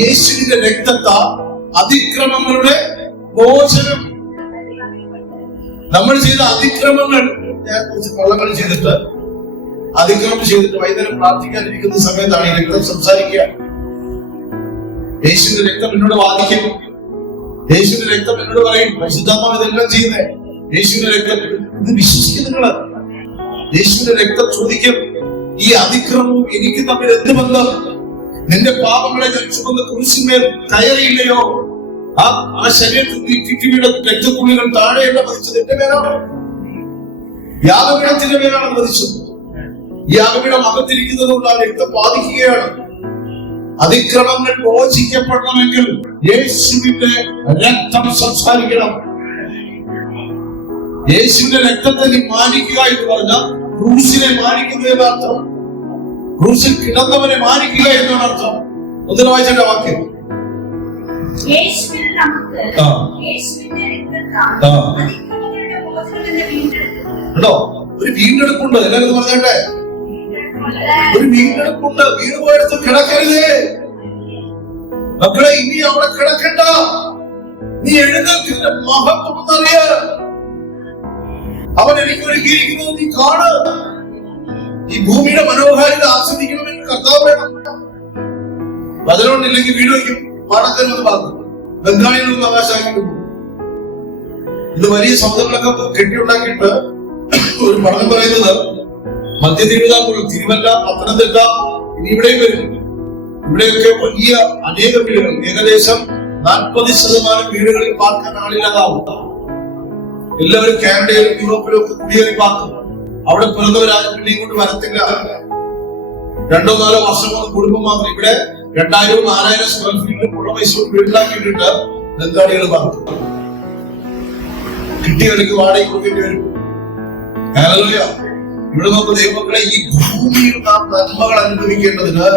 യേശുവിന്റെ രക്തത്താൽ അതിക്രമങ്ങളുടെ മോചനം. നമ്മൾ ചെയ്ത അതിക്രമങ്ങൾ, ഞാൻ കുറച്ച് കള്ളങ്ങൾ ചെയ്തിട്ട് അതിക്രമം ചെയ്തിട്ട് വൈകുന്നേരം പ്രാർത്ഥിക്കാനിരിക്കുന്ന സമയത്താണ് ഈ രക്തം സംസാരിക്കുക. യേശുവിന്റെ രക്തം എന്നോട് വാദിക്കും. യേശുവിന്റെ രക്തം എന്നോട് പറയും പരിശുദ്ധാത്മാവ് ഇതെല്ലാം ചെയ്യുന്നേ. യേശുവിന്റെ രക്തം ഇത് വിശ്വസിക്കും നിങ്ങള്. യേശുവിന്റെ രക്തം ചോദിക്കും, ഈ അതിക്രമവും എനിക്ക് തമ്മിൽ എന്ത് ബന്ധം? നിന്റെ പാപങ്ങളെ ഞാൻ ചുമന്ന് കുരിശിന്മേൽ കയറിയില്ലയോ? ആ ശരീരത്തിൽ നീട്ടിയുടെ രക്തക്കുള്ളികൾ താഴെയല്ല പതിച്ചത്, എന്റെ മേലാണ്. യാഗപീഠത്തിന്റെ മേലാണ് പതിച്ചത്. യാഗപീഠം അകത്തിരിക്കുന്നത് കൊണ്ട് ആ രക്തം ബാധിക്കുകയാണ്. അതിക്രമങ്ങൾ മോചിക്കപ്പെടണമെങ്കിൽ യേശുവിന്റെ രക്തം സംസാരിക്കണം. യേശുവിന്റെ രക്തത്തെ നീ മാനിക്കുക എന്ന് പറഞ്ഞാൽ ക്രൂശിനെ മാനിക്കുക എന്നർത്ഥം. ക്രൂശിൽ കിടന്നവനെ മാനിക്കുക എന്നാണ് അർത്ഥം. ഒന്നിനു വായിച്ചേണ്ട വാക്യം. കേട്ടോ, ഒരു വീണ്ടെടുപ്പുണ്ട്. എല്ലാവരും പറഞ്ഞേട്ടെ, ഒരു വീണ്ടെടുപ്പുണ്ട്. വീട് പോയെടുത്ത് കിടക്കരുതേ മക്കളെ. ഇനി അവിടെ കിടക്കണ്ട. നീ എഴുന്നേൽക്കുന്ന മഹത്വം എന്നറിയ. അവൻ എനിക്ക് ഒരുക്കിയിരിക്കുന്നത് നീ കാണ്. ഈ ഭൂമിയുടെ മനോഹാരിത ആസ്വദിക്കണമെന്ന് കർത്താവ് വേണം. അതിനോണ്ടില്ലെങ്കിൽ വീട് വയ്ക്കും. പാടക്കരുമെന്ന് പറഞ്ഞു ബംഗാളികളൊന്നും അവകാശമാക്കിയിട്ട് പോകും. ഇത് വലിയ സമുദ്രങ്ങളൊക്കെ കെട്ടിയുണ്ടാക്കിയിട്ട് ഒരു പഠനം പറയുന്നത് മധ്യ തിരുവിതാംകൂർ, തിരുവല്ല, പത്തനംതിട്ട, ഇനി ഇവിടെയും വരും. ഇവിടെയൊക്കെ വലിയ അനേക വീടുകൾ, ഏകദേശം 40% വീടുകളിൽ പാർക്കാൻ ആളില്ലാതാവും. എല്ലാവരും കാനഡയിലും യൂറോപ്പിലും ഒക്കെ കുടിയേറി പാർക്കും. അവിടെ പിറന്നവരാരും പിന്നെ ഇങ്ങോട്ട് വരത്തില്ല. 2-4 വർഷം കൊണ്ട് കുടുംബം മാത്രം. ഇവിടെ 2000-4000 സ്ക്വയർ ഫീറ്റിൽ ഉള്ള പൈസ വീട്ടിലാക്കിയിട്ടിട്ട് ബംഗാളികൾ പാർക്കും. കിട്ടിയവർക്ക് വാടക കൊടുക്കേണ്ടി വരും. ഹല്ലേലൂയ. ഇവിടെ നോക്ക് ദൈവമക്കളെ, ഈ ഭൂമിയിൽ നാം നന്മകൾ അനുഭവിക്കേണ്ടതിന്,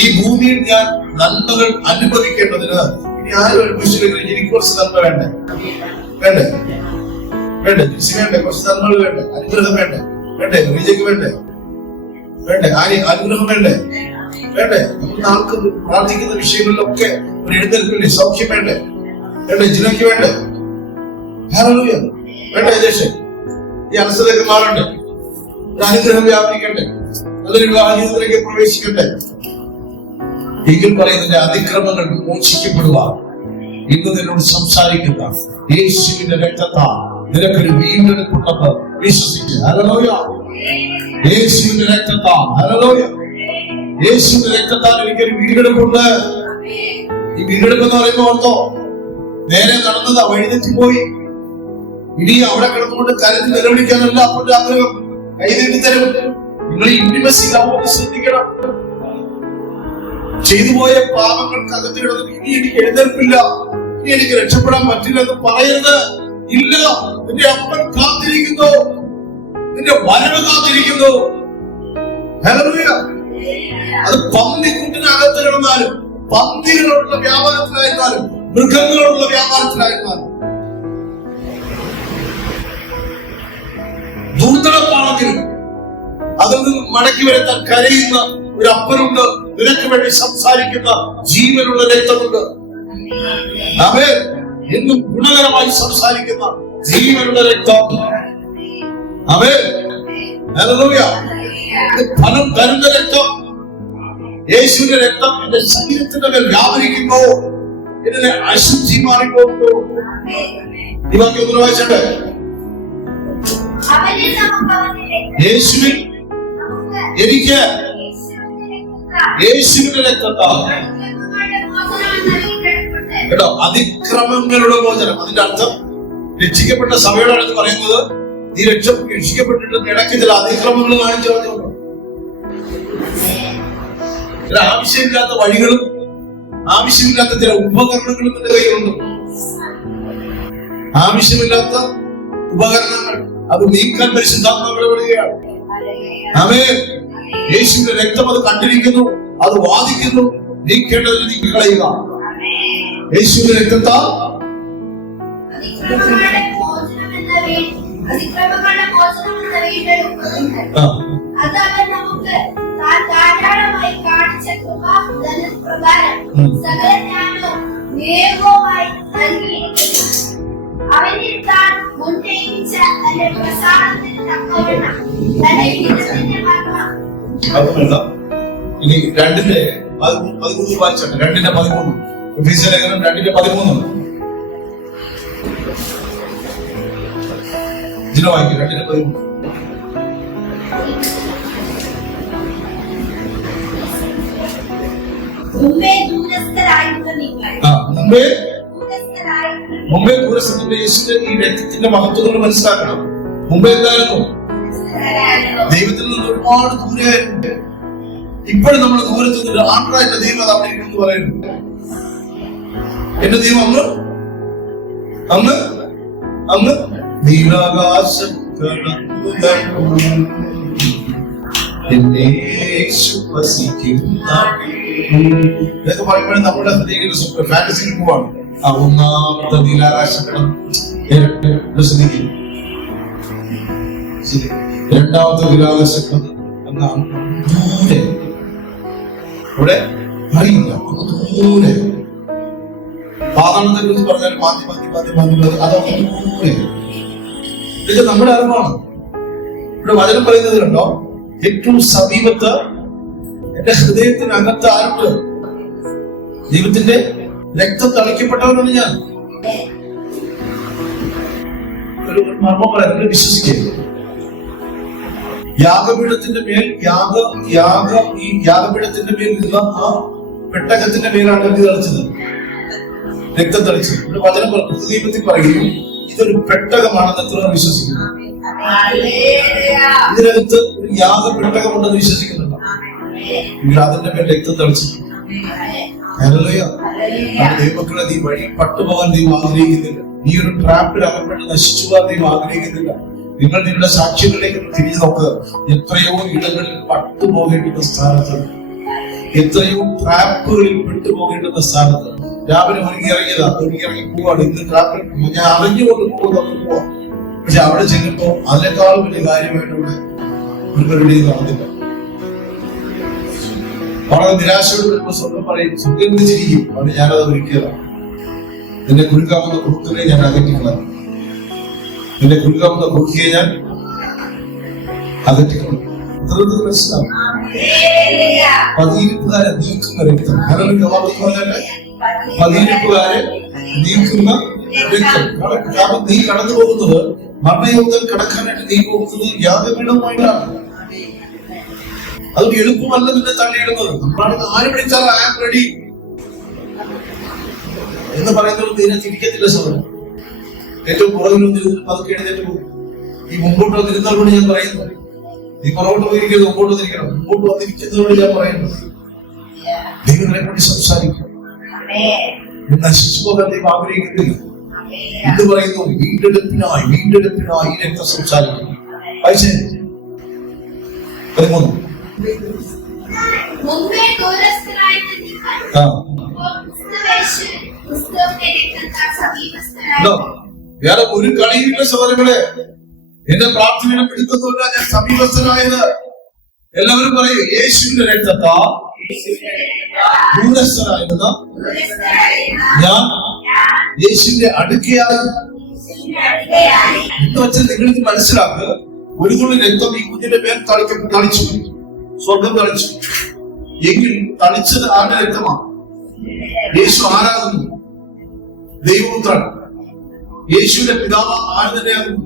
ഈ ഭൂമിയിൽ ഞാൻ നന്മകൾ അനുഭവിക്കേണ്ടതിന് ഇനി ആരും അനുഭവിച്ചില്ലെങ്കിൽ എനിക്ക് കുറച്ച് നന്മ വേണ്ടേ? വേണ്ടേ? വേണ്ടേ? വേണ്ടേ? കുറച്ച് നന്മകൾ വേണ്ടേ? അനുഗ്രഹം വേണ്ടേ? വേണ്ടേ? വിജയ്ക്ക് വേണ്ടേ? വേണ്ടേ? അനുഗ്രഹം വേണ്ടേ? വേണ്ടേ? നമുക്ക് ആൾക്ക് പ്രാർത്ഥിക്കുന്ന വിഷയങ്ങളിലൊക്കെ ഒരു എഴുന്നേൽപ്പില്ലേ? സൗഖ്യം വേണ്ടേ? വേണ്ടേ? ജിനയ്ക്ക് വേണ്ടേ? ഹല്ലേലൂയ. വേണ്ടേ? യേശുവേ, ഈ അലസതയൊക്കെ മാറണ്ടേ? ഒരു അനുഗ്രഹം വ്യാപിക്കട്ടെ. നല്ലൊരു വിവാഹ ജീവിതത്തിലേക്ക് പ്രവേശിക്കട്ടെ. എങ്കിൽ പറയുന്നതിന്റെ അതിക്രമങ്ങൾ മോചിക്കപ്പെടുവാൻ ഇന്ന് നിന്നോട് സംസാരിക്കുന്ന യേശുവിന്റെ രക്തത്താൽ നിനക്കൊരു വീണ്ടെടുപ്പുണ്ടെന്ന് വിശ്വസിക്കുക. ഹല്ലേലൂയ. യേശുവിന്റെ രക്തത്താൽ, ഹല്ലേലൂയ, യേശുവിന്റെ രക്തത്താൽ എനിക്കൊരു വീണ്ടെടുപ്പുണ്ട്. ഈ വീണ്ടെടുപ്പ് എന്ന് പറയുമ്പോൾ ഓർത്തോ, നേരെ നടന്നത് വഴിതെറ്റിപ്പോയി. ഇനി അവിടെ കിടന്നുകൊണ്ട് കരഞ്ഞ് നിലവിളിക്കാനല്ല അപ്പോഴും ആഗ്രഹം. കൈനീട്ടി തരും. നിങ്ങൾ ഇന്റിമസി ശ്രദ്ധിക്കണം. ചെയ്തുപോയ പാപങ്ങൾക്ക് അകത്ത് കിടന്ന് ഇനി എനിക്ക് എഴുന്നേൽപ്പില്ല, ഇനി എനിക്ക് രക്ഷപ്പെടാൻ പറ്റില്ല എന്ന് പറയരുത്. ഇല്ല, നിന്റെ അപ്പൻ കാത്തിരിക്കുന്നു, നിന്റെ വരവ് കാത്തിരിക്കുന്നു. ഹല്ലേലൂയ. അത് പന്നിക്കുട്ടിനകത്ത് കിടന്നാലും, പന്നികളുള്ള വ്യാപാരത്തിലായിരുന്നാലും, മൃഗങ്ങളുള്ള വ്യാപാരത്തിലായിരുന്നാലും, ദൂതളപ്പാണെങ്കിലും അതിൽ നിന്ന് മടക്കി വരുത്താൻ കരയുന്ന ഒരു അപ്പനുണ്ട്. നിനക്ക് വേണ്ടി സംസാരിക്കുന്ന ജീവനുള്ള രക്തമുണ്ട്. ആമേൻ. എന്നും ഗുണകരമായി സംസാരിക്കുന്ന ജീവനുള്ള രക്തം. ആമേൻ. ഹല്ലേലൂയ. ഫലം തരുന്ന രക്തം. യേശുവിന്റെ രക്തം എന്റെ ശരീരത്തിന്റെ മേൽ വ്യാപരിക്കുന്നു. ഇതിനെ അശുദ്ധി മാറിപ്പോകുന്നു. ഈ വാക്യം ഒന്ന് വായിച്ചേ. യേശുവിൽ എനിക്ക് യേശുവിന്റെ രക്തത്താൽ കേട്ടോ അതിക്രമങ്ങളുടെ മോചനം. അതിന്റെ അർത്ഥം രക്ഷിക്കപ്പെട്ട സഭയോടാണെന്ന് പറയുന്നത്, നീ രക്ഷിക്കപ്പെട്ടിട്ട് ഇടയ്ക്ക് ചില അതിക്രമങ്ങൾ കാണിച്ചു പറഞ്ഞുകൊണ്ട് ചില ആവശ്യമില്ലാത്ത വഴികളും ആവശ്യമില്ലാത്ത ചില ഉപകരണങ്ങളും നിന്റെ കയ്യിലുണ്ട്. ആവശ്യമില്ലാത്ത ഉപകരണങ്ങൾ അത് നീക്കാൻ പരിശുദ്ധാത്മാവ് വിടുകയാണ്. ആമേൻ. യേശുവിന്റെ രക്തം അത് കണ്ടിരിക്കുന്നു, അത് വാദിക്കുന്നു. നീക്കേണ്ടതിന് നീക്കി കളയുക. യേശുവിന്റെ രക്തത്താൽ ഇനി 2 13 വായിച്ചാണ്. 2:13. എഫെസ്യ ലേഖനം 2:13. ഇതിനെ വായിക്കും. 2:13. മുമ്പേ ദൂരസ്ഥരായിരുന്ന നിങ്ങൾ മുമ്പേ ദൂരസ്ഥന്റെ യേശുവിന്റെ ഈ വ്യക്തിത്വത്തിന്റെ മഹത്വങ്ങൾ മനസ്സിലാക്കണം. മുമ്പേ എന്തായിരുന്നു? ദൈവത്തിൽ നിന്ന് ഒരുപാട് ദൂരെയായിരുന്നു. ഇപ്പോഴും നമ്മൾ ദൂരത്ത് നിന്നിട്ട് ആൺറായിട്ട് ദൈവം അത് അവിടെ ഇരിക്കുന്നു പറയുന്നു. എന്റെ ദൈവം അന്ന് നീലാകാശം ഇതൊക്കെ പറയുമ്പോഴും നമ്മുടെ ഹൃദയത്തിൽ ഫാന്റസിയിൽ പോവാണ്. ആ ഒന്നാമത്തെ നീലാകാശം ശ്രദ്ധിക്കും. രണ്ടാമത്തെ നീലാകാശം ദൂരെ, ഇവിടെ അറിയില്ല, ദൂരെ. പാതാളത്തെ കുറിച്ച് പറഞ്ഞാൽ മാറ്റി അതൊക്കെ ദൂരെ. ഇതൊക്കെ നമ്മുടെ അറിവാണ്. ഇവിടെ വചനം പറയുന്നത് കണ്ടോ, ഏറ്റവും സമീപത്ത് എന്റെ ഹൃദയത്തിനകത്ത് ആരുണ്ട്? ദൈവത്തിന്റെ രക്തം തളിക്കപ്പെട്ടവനാണ് ഞാൻ. ഒരു മർമ്മം പറയാം, നിങ്ങൾ വിശ്വസിക്കുക. യാഗപീഠത്തിന്റെ മേൽ ഈ യാഗപീഠത്തിന്റെ മേൽ നിന്ന ആ പെട്ടകത്തിന്റെ മേലാണ് തളിച്ചത്, രക്തം തളിച്ചത്. വചനം ദൈവത്തിൽ പറയുന്നു, ഇതൊരു പെട്ടകമാണെന്ന് എത്ര വിശ്വസിക്കുന്നു? ഇതിനകത്ത് ഒരു യാഗപെട്ടകമുണ്ടെന്ന് വിശ്വസിക്കുന്നുണ്ടോ? അതിന്റെ മേൽ രക്തം തളിച്ചു. ദൈവമക്കളെ, നീ വഴി പട്ടുപോകാൻ നീ ആഗ്രഹിക്കുന്നില്ല. നീ ഒരു ട്രാപ്പിൽ അകപ്പെട്ട് നശിച്ചു പോകാൻ നീ ആഗ്രഹിക്കുന്നില്ല. നിങ്ങൾ നിങ്ങളുടെ സാക്ഷ്യങ്ങളിലേക്ക് തിരിഞ്ഞു നോക്കുക. എത്രയോ ഇടങ്ങളിൽ പട്ടുപോകേണ്ടുന്ന സ്ഥാനത്ത്, എത്രയോ ട്രാപ്പുകളിൽ പെട്ടുപോകേണ്ടുന്ന സ്ഥാനത്ത് രാവിലെ ഒരുങ്ങി ഇറങ്ങി പോവാണ്. ഇന്ന് ട്രാപ്പിൽ ഞാൻ അറിഞ്ഞുകൊണ്ട് പോവാ. പക്ഷെ അവിടെ ചെല്ലുമ്പോ അതിനേക്കാളും വലിയ കാര്യമായിട്ട് ഇവിടെ ഒരു പരിപാടിയും കാണുന്നില്ല. വളരെ നിരാശയോട് വരുമ്പോൾ സ്വന്തം പറയും, സുഖം ചിരിക്കും. അവിടെ ഞാനത് ഒരുക്കിയതാണ്. നിന്റെ കുരുക്കാവുന്ന കുറുക്കിനെ ഞാൻ അകറ്റിക്കളാം. നിന്റെ കുരുക്കാവുന്ന കുറുക്കിയെ ഞാൻ അകറ്റിക്കളാം. മനസ്സിലാവും. പതിയിരിപ്പുകാരെ നീക്കുന്ന രക്തം. പതിയിരിപ്പുകാരെ നീക്കുന്ന രക്തം. നീ കടന്നു പോകുന്നത്, മരണയോഗത്തിൽ കടക്കാനായിട്ട് നീ പോകുന്നത് യാഗപീഠവുമായിട്ടാണ്. അത് എളുപ്പമല്ല നിന്നെ തള്ളിയിടുന്നത്. നമ്മളാണ് ആര് വിളിച്ചാൽ ഐ ആം റെഡി എന്ന് പറയുന്നത് തീരെ തിരിക്കത്തില്ല സഹോദരൻ. ഏറ്റവും പുറകിൽ വന്നിരുന്നിട്ട് പതുക്കെ എഴുന്നേറ്റ് പോകും. ഈ മുമ്പോട്ട് വന്നിരുന്നവരോട് ഞാൻ പറയുന്നു, നീ പുറകോട്ട് പോയിരിക്കരുത്, മുമ്പോട്ട് വന്നിരിക്കണം. മുമ്പോട്ട് വന്നിരിക്കുന്നവരോട് ഞാൻ പറയുന്നു, ദൈവങ്ങളെ പറ്റി സംസാരിക്കും. നശിച്ചു പോകാൻ ദൈവം ആഗ്രഹിക്കുന്നില്ല. ഇത് പറയുന്നു, വീണ്ടെടുപ്പിനായി രക്തം സംസാരിക്കും. വായിച്ചേ 13. മുമ്പേ ദൂരസ്ഥരായിരുന്ന നിങ്ങൾ വേറെ ഒരു കളിയില്ല സഹോദരങ്ങളെ. എന്റെ പ്രാർത്ഥനയുടെ പിടുത്തത്തില്ല ഞാൻ സമീപസ്ഥനായത്. എല്ലാവരും പറയും, യേശുവിന്റെ രക്തത്താ ദൂരസ്ഥനായിരുന്ന ഞാൻ യേശുവിന്റെ അടുക്കയായി എന്ന് വെച്ചാൽ നിങ്ങളിത് മനസ്സിലാക്കുക. ഒരു തുള്ളി രക്തം ഈ കുഞ്ഞിന്റെ മേൽ തളിച്ചു, സ്വർഗം തളിച്ചു. എങ്കിൽ തളിച്ചത് ആരുടെ രക്തമാണ്? യേശു ആരാകുന്നു? ദൈവപുത്രൻ. യേശുവിന്റെ പിതാവ് ആര് തന്നെയാകുന്നു?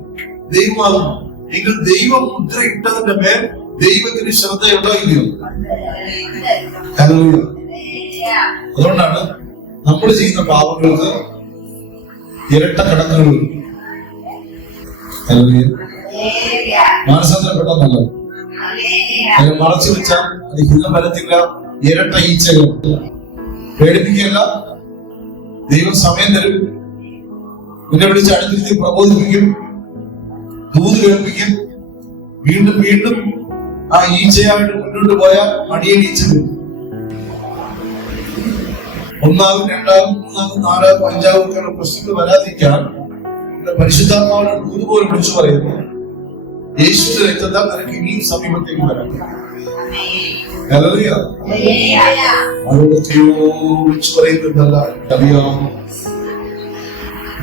ദൈവമാകുന്നു. എങ്കിൽ ദൈവം മുദ്ര ഇട്ടതിന്റെ മേൽ ദൈവത്തിന് ശ്രദ്ധയുണ്ടോ ഇല്ലയോ? അതുകൊണ്ടാണ് നമ്മൾ ചെയ്യുന്ന പാപങ്ങൾക്ക് ഇരട്ട കടക്കുകൾ. മാനസാന്തരപ്പെട്ടല്ലോ. അത് മറച്ചു വെച്ചാൽ അത് ഹിതം വരത്തില്ല. ഇരട്ട ഈച്ചകൾ. പേടിപ്പിക്കല്ല. ദൈവം സമയം തരും. നിന്നെ വിളിച്ച് അടുത്തിരുത്തി പ്രബോധിപ്പിക്കും, ദൂത് കേൾപ്പിക്കും. വീണ്ടും ആ ഈച്ചയായിട്ട് മുന്നോട്ട് പോയാൽ മടിയൻ ഈച്ച വരും. 1, 2, 3, 4, 5 ഒക്കെ പ്രശ്നങ്ങൾ വരാതിരിക്കാൻ പരിശുദ്ധാത്മാവിനെ ദൂത് പോലെ വിളിച്ചു പറയുന്നു, യേശുവിന്റെ രക്തത്താൽ നിനക്ക് ഇനിയും സമീപത്തേക്ക് വരാം. വിളിച്ചു പറയുന്നുണ്ടല്ല,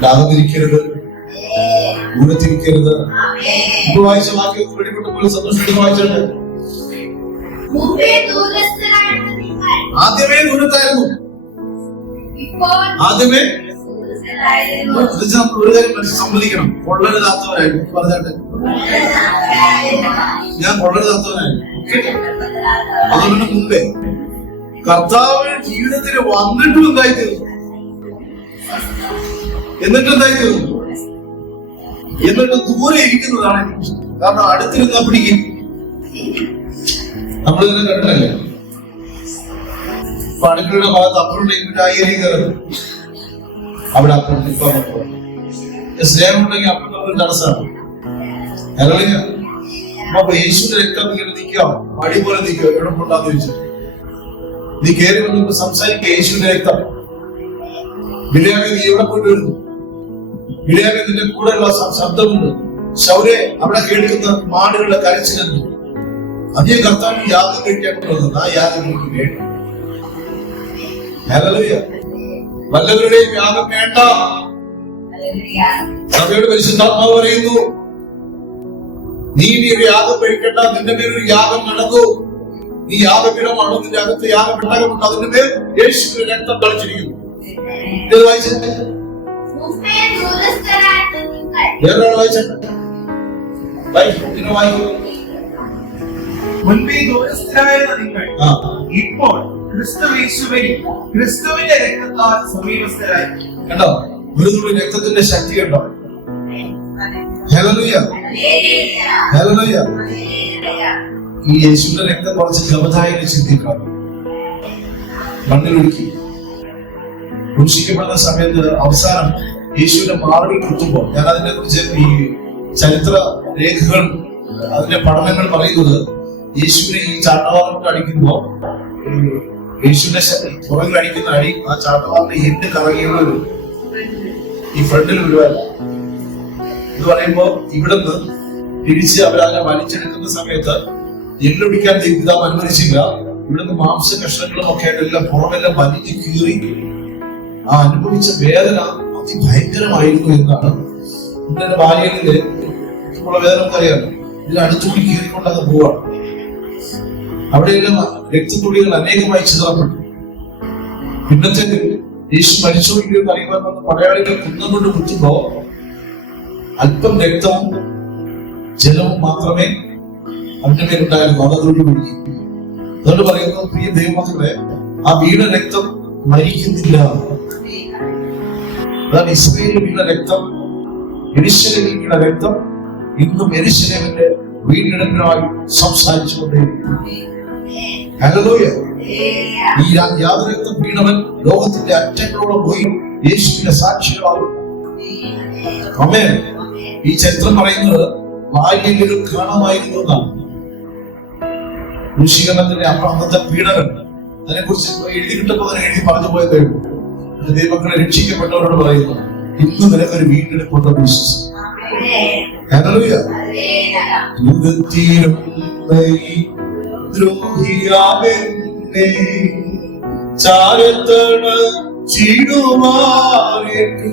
ലാഭത്തിരിക്കരുത്, ദൂരത്തിരിക്കരുത്. ഇപ്പൊ വായിച്ച വാക്യം വെളിപ്പെട്ട പോലെ സന്തോഷത്തോടെ വായിച്ചിട്ടുണ്ട്. ആദ്യമേ ദൂരത്തായിരുന്നു. ഇപ്പോൾ ആദ്യമേ ദൂരസ്ഥരായിരുന്നു. നമ്മൾ ഒരു കാര്യം സമ്മതിക്കണം, കൊള്ളരുതാത്തവരായിരുന്നു. പറഞ്ഞാട്ടെ, ഞാൻ കൊള്ളരുതാത്തവനായിരുന്നു. അതുകൊണ്ട് മുമ്പേ കർത്താവ് ജീവിതത്തിൽ വന്നിട്ടും എന്തായി തീർന്നു, എന്നിട്ട് എന്തായി തീർന്നു, എന്നിട്ട് ദൂരെ ഇരിക്കുന്നതാണ് എനിക്ക് ഇഷ്ടം. കാരണം അടുത്തിരുന്നാ പിടിക്കും. നമ്മൾ തന്നെ കണ്ടല്ലേ, ഇപ്പൊ അടുക്കളയുടെ ഭാഗത്ത് അപ്പുറം ആയിരം കയറും, അവിടെ അപ്പുറം ഇപ്പൊ സ്നേഹം ഉണ്ടെങ്കിൽ അപ്പുറം ഒരു തടസ്സമാണ്. അപ്പൊ യേശുവിന്റെ രക്തം ഇങ്ങനെ നിൽക്കാം, മടി പോലെ നിൽക്കുക. എവിടെ കൊണ്ടാന്ന് ചോദിച്ചു, നീ കയറി വന്നപ്പോ സംസാരിക്കുക യേശുവിന്റെ രക്തം. ബിലിയാമി, നീ എവിടെ പോയിട്ട് വരുന്നു? ബിലിയാമി, നിന്റെ കൂടെയുള്ള ശബ്ദമുണ്ട്. ശൗര്യ, അവിടെ കേൾക്കുന്ന മാടുകളുടെ കരച്ചിലുണ്ട്. അതേ കർത്താവിന് യാഗം കഴിക്കാൻ കൊണ്ടുവന്നത്. ആ യാഗം എനിക്ക് വേണ്ട. ഹല്ലേലൂയ. വല്ലവരുടെയും യാഗം വേണ്ട. സഭയുടെ പരിശുദ്ധാത്മാവ് പറയുന്നു, നീ ഒരു യാഗം കഴിക്കണ്ട. നിന്റെ പേരൊരു യാഗം നടന്നു. നീ യാഗപീഠമാണോ? നിന്റെ അകത്ത് യാഗപെട്ടകമുണ്ട്. അതിന്റെ പേര് യേശുവിന്റെ രക്തം തളിച്ചിരിക്കുന്നു. ഇത് വായിച്ചിട്ട് വേറൊരാൾ വായിച്ചിട്ട് മുൻപേ ദൂരസ്ഥരായിരുന്ന നിങ്ങൾ ഇപ്പോൾ ക്രിസ്തുവിന്റെ രക്തത്താൽ സമീപസ്ഥരായി. കണ്ടോ, ഒരു തുള്ളി രക്തത്തിന്റെ ശക്തി കണ്ടോ? Hallelujah, hallelujah. ഈ യേശുവിന്റെ രക്തം കുറച്ച് ഗമതായിട്ട് ചിന്തിക്കാം. മണ്ണിലൊഴുക്കി ക്രൂശിക്കപ്പെടുന്ന സമയത്ത് അവസാനം യേശുവിന്റെ മാറിൽ കുത്തുമ്പോ, ഞാൻ അതിനെ കുറിച്ച് ഈ ചരിത്ര രേഖകൾ, അതിന്റെ പഠനങ്ങൾ പറയുന്നത്, യേശുവിനെ ഈ ചാട്ടവാറിട്ട് അടിക്കുമ്പോ യേശുവിന്റെ പുറകിൽ അടിക്കുന്ന അടി ആ ചാട്ടവാറിന്റെ എട്ട് കറങ്ങിയുള്ള ഈ ഫ്രണ്ടിൽ വരുവാൻ. എന്ന് പറയുമ്പോ ഇവിടുന്ന് തിരിച്ച് അവരതിനെ വലിച്ചെടുക്കുന്ന സമയത്ത് എല്ലൊടിക്കാൻ പിതാവ് അനുവദിച്ചില്ല. ഇവിടുന്ന് മാംസ കഷ്ണങ്ങളും ഒക്കെ ആയിട്ടെല്ലാം പുറമെല്ലാം വലിഞ്ഞു കീറി ആ അനുഭവിച്ച വേദന അതിഭയങ്കരമായിരുന്നു എന്നാണ്. ഇന്നലെ ബാല്യങ്ങളില് ഉള്ള വേദന നമുക്കറിയാമോ? ഇതിൽ അടുത്തുകൂടി കീറിക്കൊണ്ട് അത് പോവാണ്. അവിടെയെല്ലാം രക്തത്തുള്ളികൾ അനേകമായി ചിതറപ്പെട്ടു. പിന്നത്തെ യേശു മരിച്ചുകൊണ്ടിരിക്കുന്ന അറിയുവാൻ വന്ന പടയാളികൾ കുന്നം കൊണ്ട് കുത്തുമ്പോ അല്പം രക്തവും ജലവും മാത്രമേ അതിന്റെ പേരുണ്ടായിരുന്നു. അതോടുകൂടി ഒഴുകി. അതുകൊണ്ട് പറയുന്നു, പ്രിയ ദൈവമക്കളെ, ആ വീണ രക്തം മരിക്കുന്നില്ല. അതാണ് ഇസ്രായേലിൽ വീണ രക്തം, യെരൂശലേമിൽ വീണ രക്തം ഇന്നും യെരൂശലേമിന്റെ വീണ്ടെടുപ്പിനായി സംസാരിച്ചുകൊണ്ടേയിരിക്കുന്നു. ഹല്ലേലൂയ. ഈ യാതൊരക്തം വീണവൻ ലോകത്തിന്റെ അറ്റങ്ങളോളം പോയി യേശുവിന്റെ സാക്ഷികളാകും. ആമേൻ. ഈ ചരിത്രം പറയുന്നത് ബാല്യങ്ങൾ കാണാമായിരുന്നു എന്നാണ്. ഋഷികരണത്തിന്റെ അന്നത്തെ പീഡനം അതിനെ കുറിച്ച് എഴുതി കിട്ടപ്പോ തന്നെ എഴുതി പറഞ്ഞു പോയ കഴിയും. ദൈവങ്ങളെ രക്ഷിക്കപ്പെട്ടവരോട് പറയുന്നു, ഇന്ന് നിനക്കൊരു വീണ്ടെടുപ്പുണ്ടെന്ന് വിശ്വസിക്കും. ഹല്ലേലൂയ. ദ്രോഹിയാവെന്നെ ചാരത്തണ ചീടുമാറേറ്റു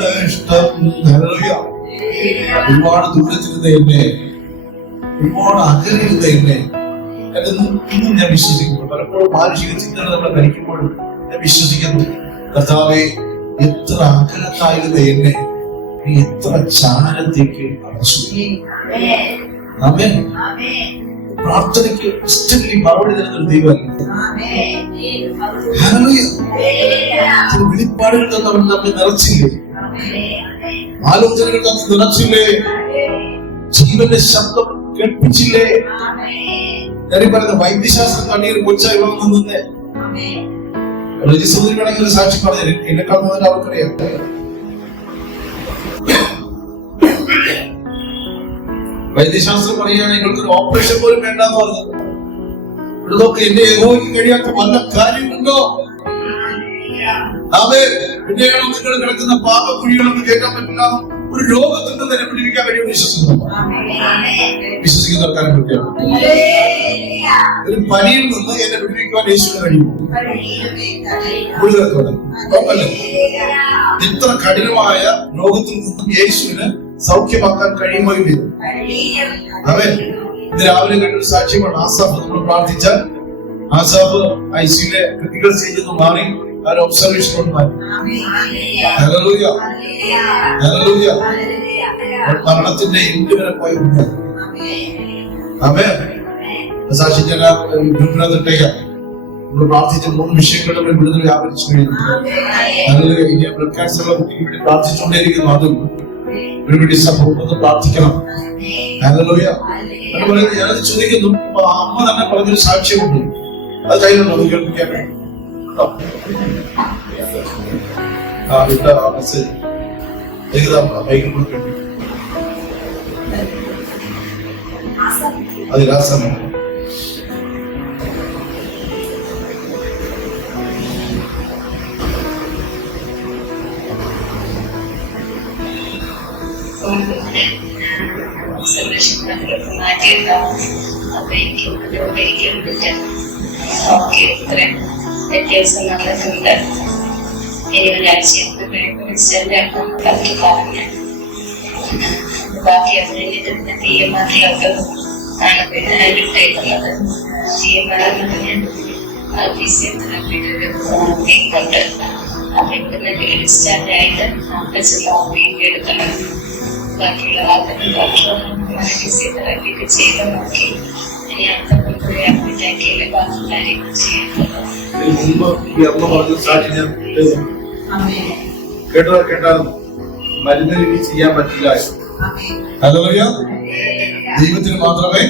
നഷ്ടം. ഹല്ലേലൂയ. ഒരുപാട് ദൂരത്തിരുന്ന എന്നെ, ഒരുപാട് അകലിരുന്ന എന്നെ ഇന്നും ഞാൻ വിശ്വസിക്കുന്നു. പലപ്പോഴും മാനുഷിക ചിന്തകൾ നമ്മളെ ഭരിക്കുമ്പോഴും ഞാൻ വിശ്വസിക്കുന്നു, കർത്താവേ, എത്ര അകലത്തായിരുന്ന എന്നെ നീ എത്ര ചാരത്തേക്ക് അടച്ചു. ആമേൻ. പ്രാർത്ഥനയ്ക്ക് ഇഷ്ടമില്ല മറുപടി തരുന്നൊരു ദൈവമല്ല. ഹല്ലേലൂയ. ചില വെളിപ്പാടുകൾ തന്നവൻ നമ്മെ നിറച്ചില്ലേ? ആലോചനകൾ തന്ന് നിറച്ചില്ലേ? ജീവന്റെ ശബ്ദം കേൾപ്പിച്ചില്ലേ? ഞാൻ പറയുന്ന വൈദ്യശാസ്ത്രം കണ്ണീർ കൊച്ചായി വന്നേ രജിസൂരി വേണമെങ്കിൽ ഒരു സാക്ഷി പറഞ്ഞു, എന്നെക്കാൾ മുതൽ അവർക്കറിയാം. വൈദ്യശാസ്ത്രം പറയുകയാണ്, നിങ്ങൾക്കൊരു ഓപ്പറേഷൻ പോലും വേണ്ടെന്ന് പറഞ്ഞത്. ഇവിടുന്നൊക്കെ എന്റെ ഏകോപിക്കാൻ കഴിയാത്ത വല്ല കാര്യമുണ്ടോ? അതെ, പിന്നെയാണോ നിങ്ങൾ കിടക്കുന്ന പാപക്കുഴികളൊന്നും കേൾക്കാൻ പറ്റില്ല? ഒരു രോഗത്തിൽ നിന്ന് തന്നെ പിടിപ്പിക്കാൻ കഴിയുമെന്ന് വിശ്വസിക്കുന്നവർക്കാരെ പറ്റിയാണ്. ഒരു പനിയിൽ നിന്ന് എന്നെ പിടിപ്പിക്കുവാൻ യേശുവിന് കഴിയുമോ? ഇത്ര കഠിനമായ രോഗത്തിൽ നിന്നും യേശുവിന് സൗഖ്യമാക്കാൻ കഴിയുമോ? ഇല്ല. അവൻ ഇന്ന് രാവിലെ കണ്ടൊരു സാക്ഷ്യമാണ്. ആസാഫ് നമ്മൾ പ്രാർത്ഥിച്ചാൽ ആസാബ് ഐസിയിലെ ക്രിട്ടിക്കൽ സ്റ്റേജിൽ നിന്ന് മാറി ഒബ്സർവേഷനോട് മാറി. Hallelujah, hallelujah. മരണത്തിന്റെ എൻഡ് വരെ പോയി. ആമേൻ. സാക്ഷിക്കാൻ നമ്മൾ പ്രാർത്ഥിച്ച 3 വിഷയങ്ങളുടെ മേൽ വിടുതൽ വ്യാപരിച്ചു കഴിഞ്ഞു. ഹല്ലേലൂയ. ഇനി ബ്ലഡ് ക്യാൻസറുള്ള കുട്ടിക്ക് വേണ്ടി പ്രാർത്ഥിച്ചുകൊണ്ടേയിരിക്കുന്നു. അതും വേണ്ടി സഭ പ്രാർത്ഥിക്കണം. ഹല്ലേലൂയ. അതുപോലെ ഞാനത് ചോദിക്കുന്നു, അമ്മ തന്നെ പറഞ്ഞൊരു സാക്ഷ്യമുണ്ട്, അത് കയ്യിലുണ്ടോ? അത് കേൾപ്പിക്കാൻ വേണ്ടി മെസ്സേജ് അതിൽ ആ സമയം വ്യത്യാസം നടന്നിട്ടുണ്ട്. ബാക്കി അതിന്റെ തീയമാറ്റിലൊക്കെ ആണ് പിന്നെ ഇട്ടേക്കുന്നത്. തീയമാറുണ്ട്. അപ്പൊ ഇവിടുന്ന് ഡിസ്ചാർജ് ആയിട്ട് എടുക്കണം. ബാക്കിയുള്ള ഫിസിയോതെറാപ്പി ഒക്കെ ചെയ്ത് നോക്കി ഇനി അടുത്ത അഡ്മിറ്റാക്കിയാലേ ബാക്കി കാര്യങ്ങൾ ചെയ്യുന്നത്. മരുന്ന് ചെയ്യാൻ പറ്റില്ല. ഹല്ലേലൂയ. ദൈവത്തിന് മാത്രമേ.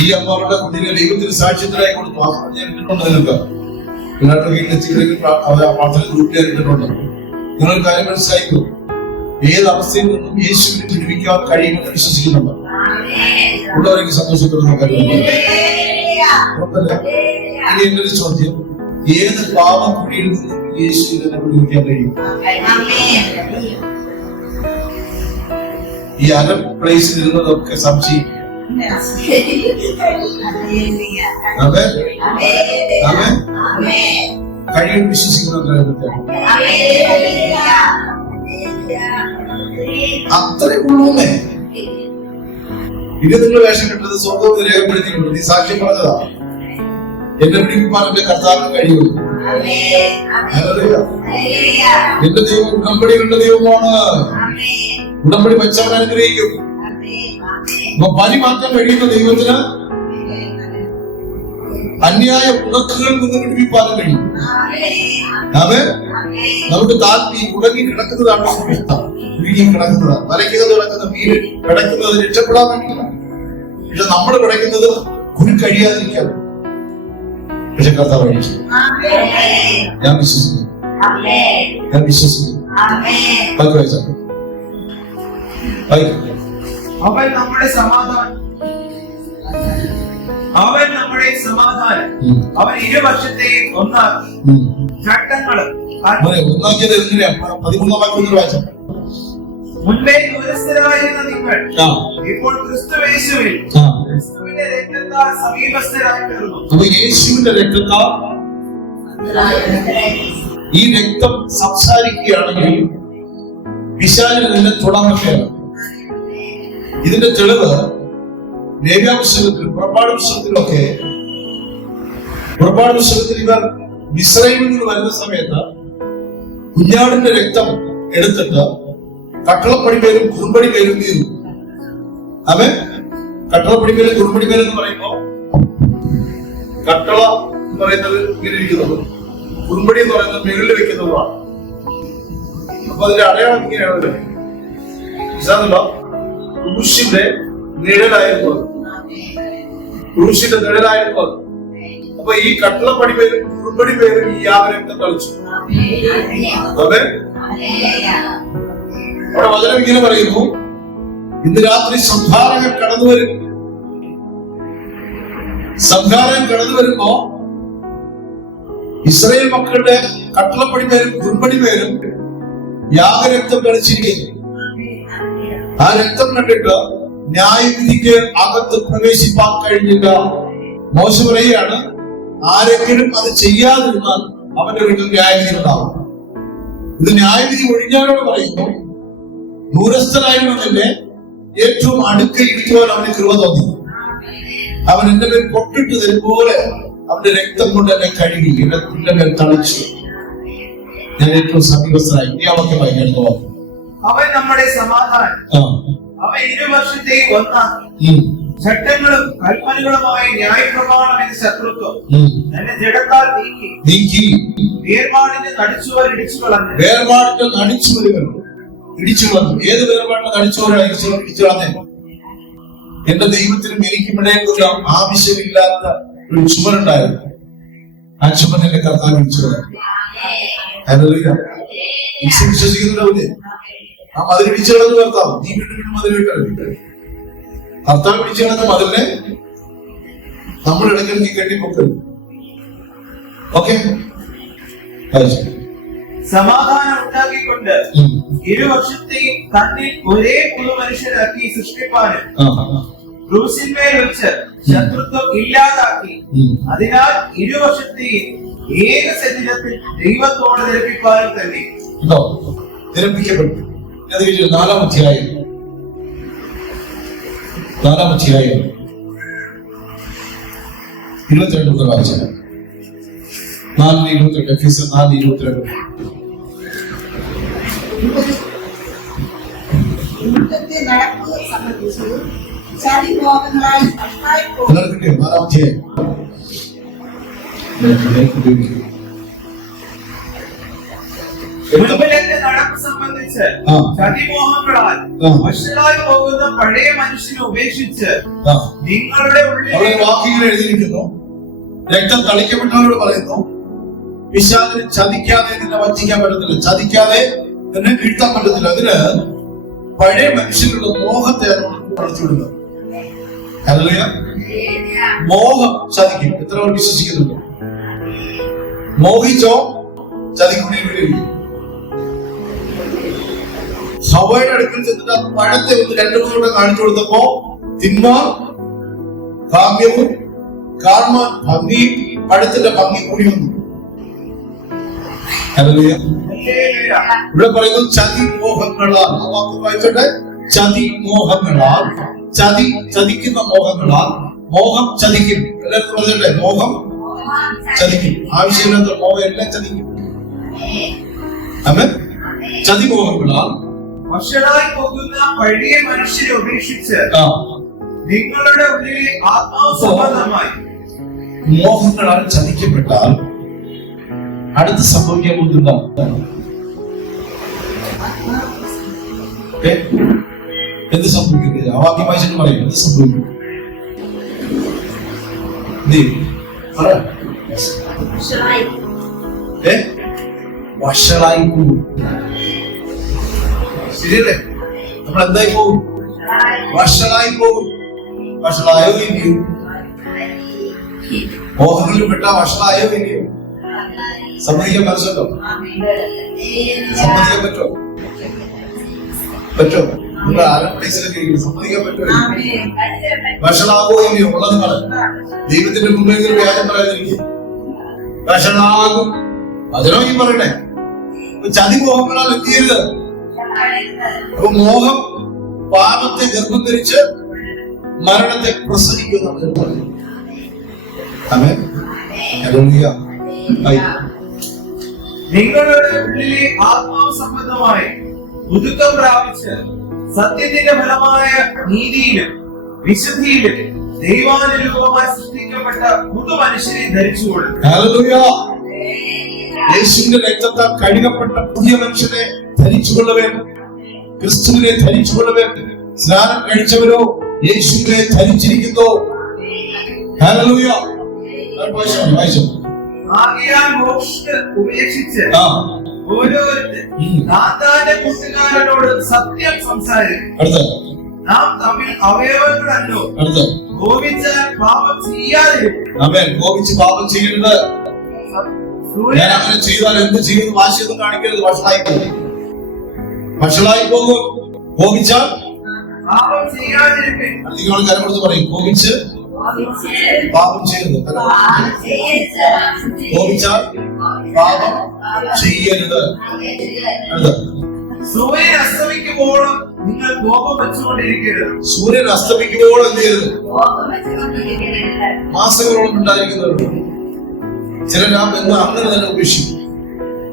ഈ അമ്മയുടെ കുഞ്ഞിനെ ദൈവത്തിന് സാക്ഷ്യത്തിനായി കൊടുത്തു. ഞാൻ ഇട്ടിട്ടുണ്ട്. നിങ്ങൾക്ക് പ്രാർത്ഥന ഗ്രൂപ്പിൽ ഇട്ടിട്ടുണ്ട്. നിങ്ങളൊരു കാര്യം മനസ്സിലാക്കൂ, ഏത് അവസ്ഥയിൽ നിന്നും യേശുവിനെ വിടുവിക്കാൻ കഴിയുമെന്ന് വിശ്വസിക്കുന്നുണ്ട്. ഉള്ളവരെങ്കിൽ സന്തോഷത്തോടെ കരുതുന്നു. ഇനി എന്റെ ഒരു ചോദ്യം, ഏത് പാപക്കുഴിയിൽ നിന്നും യേശുവിനെ വിടുവിക്കാൻ കഴിയും? ഈ അര പ്ലേസിൽ ഇരുന്നതൊക്കെ സംശയിക്കും. കഴിയും വിശ്വസിക്കുന്ന അത്രേ ഉള്ളൂന്നേ. ഇത് നിങ്ങൾ വേഷം കിട്ടുന്നത് സ്വർഗത്തിൽ രേഖപ്പെടുത്തിയിട്ടുണ്ട്. നീ സാക്ഷ്യം പറഞ്ഞതാ. എന്നെ പിടിപ്പിക്കാൻ എന്റെ കർത്താവിന് കഴിയുള്ളൂ. എന്റെ ദൈവം ഉടമ്പടികളുടെ ദൈവമാണ്. ഉടമ്പടി വെച്ചവൻ അനുഗ്രഹിക്കും. അപ്പൊ പനി മാറ്റാൻ കഴിയുന്ന ദൈവത്തിന് അന്യായ ഉണക്കുകളിൽ നിന്ന് പിടിപ്പിക്കാനും കഴിയും. അത് നമുക്ക് താല്പര്യം ഉടങ്ങി കിടക്കുന്നതാണ് ഇഷ്ടം. ഉരുങ്ങി കിടക്കുന്നതാണ് വലയ്ക്കകത്ത് കിടക്കുന്ന മീൻ കിടക്കുന്നത് രക്ഷപ്പെടാൻ വേണ്ടിയില്ല. പക്ഷെ നമ്മൾ കിടക്കുന്നത് കുരു കഴിയാതിരിക്കാൻ. പക്ഷെ കർത്താവ് കഴിച്ചു. ഞാൻ വിശ്വസിക്കുന്നു. ഞാൻ വിശ്വസിക്കുന്നു. അവൻ നമ്മുടെ സമാധാനം. അവൻ ഇരുപക്ഷത്തെയും ഒന്നാക്കി. ചട്ടങ്ങളും ഒന്നാക്കിയത് എങ്ങനെയാ? 13-ാം വാക്യം വായിച്ചു. മുൻപേ ദൂരസ്ഥരായിരുന്ന നിങ്ങൾ ഇപ്പോൾ ക്രിസ്തുയേശുവിൽ ക്രിസ്തുവിന്റെ രക്തത്താൽ സമീപസ്ഥരായി തീർന്നു. അപ്പൊ യേശുവിന്റെ രക്തത്താൽ ഈ രക്തം സംസാരിക്കുകയാണെങ്കിൽ പിശാചിന് നിന്നെ തൊടാൻ പറ്റില്ല. ഇതിന്റെ തെളിവ് ലേവ്യാപുസ്തകത്തിലും പുറപ്പാട് പുസ്തകത്തിലൊക്കെ. പുറപ്പാട് പുസ്തകത്തിൽ ഇവർ മിസ്രൈമിൽ നിന്ന് വരുന്ന സമയത്ത് കുഞ്ഞാടിന്റെ രക്തം എടുത്തിട്ട് കട്ടളപ്പടി പേരും കുറുമ്പടി പേരും തീരും. അവൻ കട്ടളപ്പടി പേരും കുറുമ്പടി പേരും എന്ന് പറയുമ്പോ കട്ടള എന്ന് പറയുന്നത് ഇങ്ങനെ ഇരിക്കുന്നത്, കുറുമ്പടി എന്ന് പറയുന്നത് മേളിൽ വെക്കുന്നതാണ്. അപ്പൊ അതിന്റെ അടയാളം ഇങ്ങനെയാണ്. ക്രൂശിന്റെ നിഴലായിരുന്നു. ക്രൂശിന്റെ നിഴലായിരുന്നു. അപ്പൊ ഈ കട്ടളപ്പടി പേരും കുറുമ്പടി പേരും ഈ യാഗരക്തം കളിച്ചു. അതെ, അവിടെ വചനം ഇങ്ങനെ പറയുന്നു, ഇന്ന് രാത്രി സംഹാരകൻ കടന്നു വരും. സംഹാരകൻ കടന്നു വരുമ്പോ ഇസ്രായേൽ മക്കളുടെ കട്ടളപ്പടി പേരും കുറുമ്പടി പേരും യാഗരക്തം കളിച്ചിരിക്കുന്നു. ആ രക്തം കണ്ടിട്ട് ന്യായവിധിക്ക് അകത്ത് പ്രവേശിപ്പാൻ കഴിഞ്ഞില്ല. മോശ പറയുകയാണ്, ആരെങ്കിലും അത് ചെയ്യാതിരുന്നാൽ അവന്റെ വീട്ടിൽ ന്യായവിധി ഉണ്ടാവും. ഇത് ന്യായവിധി ഒഴിഞ്ഞാലോട് പറയുന്നു, ദൂരസ്ഥനായിരുന്നതിന്റെ ഏറ്റവും അടുക്ക ഇരിക്കുവാൻ അവന് കൃപ തോന്നി. അവൻ എന്റെ മേൽ പൊട്ടിട്ട് തരും പോലെ അവന്റെ രക്തം കൊണ്ട് എന്നെ കഴുകി എന്റെ മേൽ തളിച്ചു. ഞാൻ ഏറ്റവും സമീപസ്ഥനായി. ഇനി അവർക്ക് ഭയങ്കര അവൻ നമ്മുടെ സമാധാനം. അവൻ ഇരുവർഷത്തെയും ഒന്നാക്കി ചട്ടങ്ങളും കൽപ്പനകളുമായ ന്യായപ്രമാണം എന്ന ശത്രുത്വം എന്റെ ജഡത്താൽ നീക്കി വേർപാടിന്റെ നടിച്ചുവർ ഇടിച്ചു കളഞ്ഞു. വേർപാടിന്റെ നടിച്ചുവരുകൾ ഇടിച്ചു കളഞ്ഞു. ഏത് വേർപാടിന്റെ നടിച്ചുവരാണ് ഇടിച്ചു കളഞ്ഞു? എന്റെ ദൈവത്തിനും എനിക്കും ഇടയിൽ ആവശ്യമില്ലാത്ത ഒരു ചുമരുണ്ടായിരുന്നു. ആ ചുമർ എന്റെ കർത്താവ് ഇടിച്ചു കളഞ്ഞു. വിശ്വസിക്കുന്നുണ്ടാവില്ലേ? ആ മതിൽ ഇടിച്ചു കളഞ്ഞു കർത്താവ്. നീ വീണ്ടും മതിലിട്ട് കർത്താവ് പിടിച്ചു കിടന്ന മതിലിനെ നമ്മൾ ഇടയ്ക്കിടയ്ക്ക് കെട്ടിപ്പൊക്കരുത്. ഓക്കെ, സമാധാനം ഉണ്ടാക്കിക്കൊണ്ട് ഇരുവർഷത്തെയും തന്നിൽ ഒരേ പുതു മനുഷ്യരാക്കി സൃഷ്ടിപ്പാനും ക്രൂശിന്മേൽ വെച്ച് ശത്രുത്വം ഇല്ലാതാക്കി അതിനാൽ ഇരുവർഷത്തെയും ഏക ശരീരത്തിൽ ദൈവത്തോട് നിരപ്പിപ്പാനും തന്നെ നിരപ്പിക്കപ്പെട്ടു. 4-ാം അധ്യായം 22 മുതൽ വായിച്ചാൽ 4:22 എഫെസ്യർ 4:22 നടപ്പ് സംബന്ധിച്ചു ചതിമോഹങ്ങളാൽ നഷ്ടമായി പോകും. 4-ാം അധ്യായം മുൻപിലത്തെ നടപ്പ് സംബന്ധിച്ച് ചതിമോഹങ്ങളാൽ വഷളായി പോകുന്ന പഴയ മനുഷ്യനെ ഉപേക്ഷിച്ച് നിങ്ങളുടെ ഉള്ളിൽ വാക്യങ്ങൾ എഴുതിയിരിക്കുന്നു. രക്തം തളിക്കപ്പെട്ടവരോട് പറയുന്നു, പിശാചിനെ ചതിക്കാതെ നിന്നെ വഞ്ചിക്കാൻ പറ്റത്തില്ല, ചതിക്കാതെ നിന്നെ വീഴ്ത്താൻ പറ്റത്തില്ല. അതിന് പഴയ മനുഷ്യരുടെ മോഹത്തെ വളർത്തിവിടുന്നത്. ഹല്ലേലൂയ. മോഹം ചതിക്കും. എത്ര പേർ വിശ്വസിക്കുന്നുണ്ട്? മോഹിച്ചോ ചതിക്കുള്ളിൽ വീടിരിക്കും. ഹവയുടെ അടുക്കൽ ചെന്നിട്ട് ആ പഴത്തെ 2-3 വട്ടം കാണിച്ചു കൊടുത്തപ്പോ തിന്മാൻ കാമ്യവും കാണാൻ ഭംഗിയും പഴത്തിന്റെ ഭംഗി കൂടി വന്നു. ഇവിടെ പറയുന്നു ചതിമോഹങ്ങളാൽ. വായിച്ചോട്ടെ, ചതിമോഹങ്ങളാൽ. ചതിക്കുന്ന മോഹങ്ങളാൽ. മോഹം ചതിക്കും. എല്ലാവരും പറഞ്ഞോട്ടെ, മോഹം ചതിക്കും. ആവശ്യമില്ലാത്ത മോഹം എല്ലാം ചതിക്കും. ആമേൻ. ചതിമോഹങ്ങളാൽ വഷളായി പോകുന്ന പഴയ മനുഷ്യരെ ഉപേക്ഷിച്ച് നിങ്ങളുടെ ഉള്ളിലെ ആത്മാവ് സംബന്ധമായി മോഹങ്ങളാൽ ചതിക്കപ്പെട്ടാൽ അടുത്ത് സംഭവിക്കാൻ പോകുന്നുണ്ടാവും. എന്ത് സംഭവിക്കുന്നത്? ആ വാക്യം വായിച്ചിട്ട് പറയും എന്ത് സംഭവിക്കും. വഷളായി പോകും. ശരിയല്ലേ? നമ്മൾ എന്തായി പോകും? വഷളായി പോകും. വഷളായോ ഇല്ലയോ? മോഹങ്ങളിൽ പെട്ട വഷളായോ ഇല്ലയോ? സമ്മതിക്കാൻ മനസ്സുണ്ടോ? സമ്മതിക്കാൻ പറ്റോ? നിങ്ങൾ ആരും പ്ലേസിലൊക്കെ ഇരിക്കുന്നു. സമ്മതിക്കാൻ പറ്റുമോ? വഷളാകോ ഇല്ലയോ? ഉള്ളത് നിങ്ങൾ ദൈവത്തിന്റെ മുമ്പിൽ വ്യാജം പറയാതിരിക്കും. വഷളാകും. അതിനോ ഈ പറയണേ ചതിമോഹങ്ങളാൽ എത്തിയത്. അപ്പൊ മോഹം പാപത്തെ ഗർഭം ധരിച്ച് മരണത്തെ പ്രസവിക്കുമെന്ന് പറഞ്ഞു. നിങ്ങളുടെ ഉള്ളിലെ ആത്മാവ് സംബന്ധമായി പുതുക്കം പ്രാപിച്ച് സത്യത്തിന്റെ ഫലമായ നീതിയിലും വിശുദ്ധിയിലും ദൈവാനുരൂപമായി സൃഷ്ടിക്കപ്പെട്ട പുതു മനുഷ്യനെ ധരിച്ചുകൊള്ളും. യേശുവിന്റെ രക്തത്താൽ കഴുകപ്പെട്ട പുതിയ മനുഷ്യനെ ധരിച്ചുകൊള്ളുവേൻ. ക്രിസ്തുവിനെ ധരിച്ചുകൊള്ളുവേൻ. സ്നാനം കഴിച്ചവരോ യേശുവിനെ ധരിച്ചിരിക്കുന്നു. ഹല്ലേലൂയ. ആകയാൽ മോക്ഷത്തെ ഉപേക്ഷിച്ച് ഓരോരുത്തരും താന്താന്റെ കൂട്ടുകാരനോട് സത്യം സംസാരിക്കും. നാം തമ്മിൽ അവയവങ്ങളല്ലോ കോപിച്ചാൽ പാപം ചെയ്യാതിരിക്കും. കോപിച്ച് പാപം ചെയ്യരുത്. ഞാൻ അങ്ങനെ ചെയ്താൽ എന്ത് ചെയ്യുന്നു വാശിയൊന്നും കാണിക്കരുത്. വഷളായി പോകും. കോപിച്ചാൽ പാപം ചെയ്യാതിരിക്കും. നിങ്ങൾ കരം കൊടുത്ത് പറയും, കോപിച്ച് പാപം ചെയ്യരുത്. കോപിച്ചാൽ പാപം ചെയ്യരുത്. സൂര്യൻ അസ്തമിക്കുമ്പോഴും നിങ്ങൾ കോപം വെച്ചുകൊണ്ടിരിക്കരുത്. സൂര്യൻ അസ്തമിക്കുമ്പോഴും എന്ത് ചെയ്യരുത്? മാസങ്ങളോളം ഉണ്ടായിരിക്കുന്നവരുണ്ട്. ചിലർ ആ ബന്ധം അങ്ങനെ തന്നെ ഉപേക്ഷിക്കും.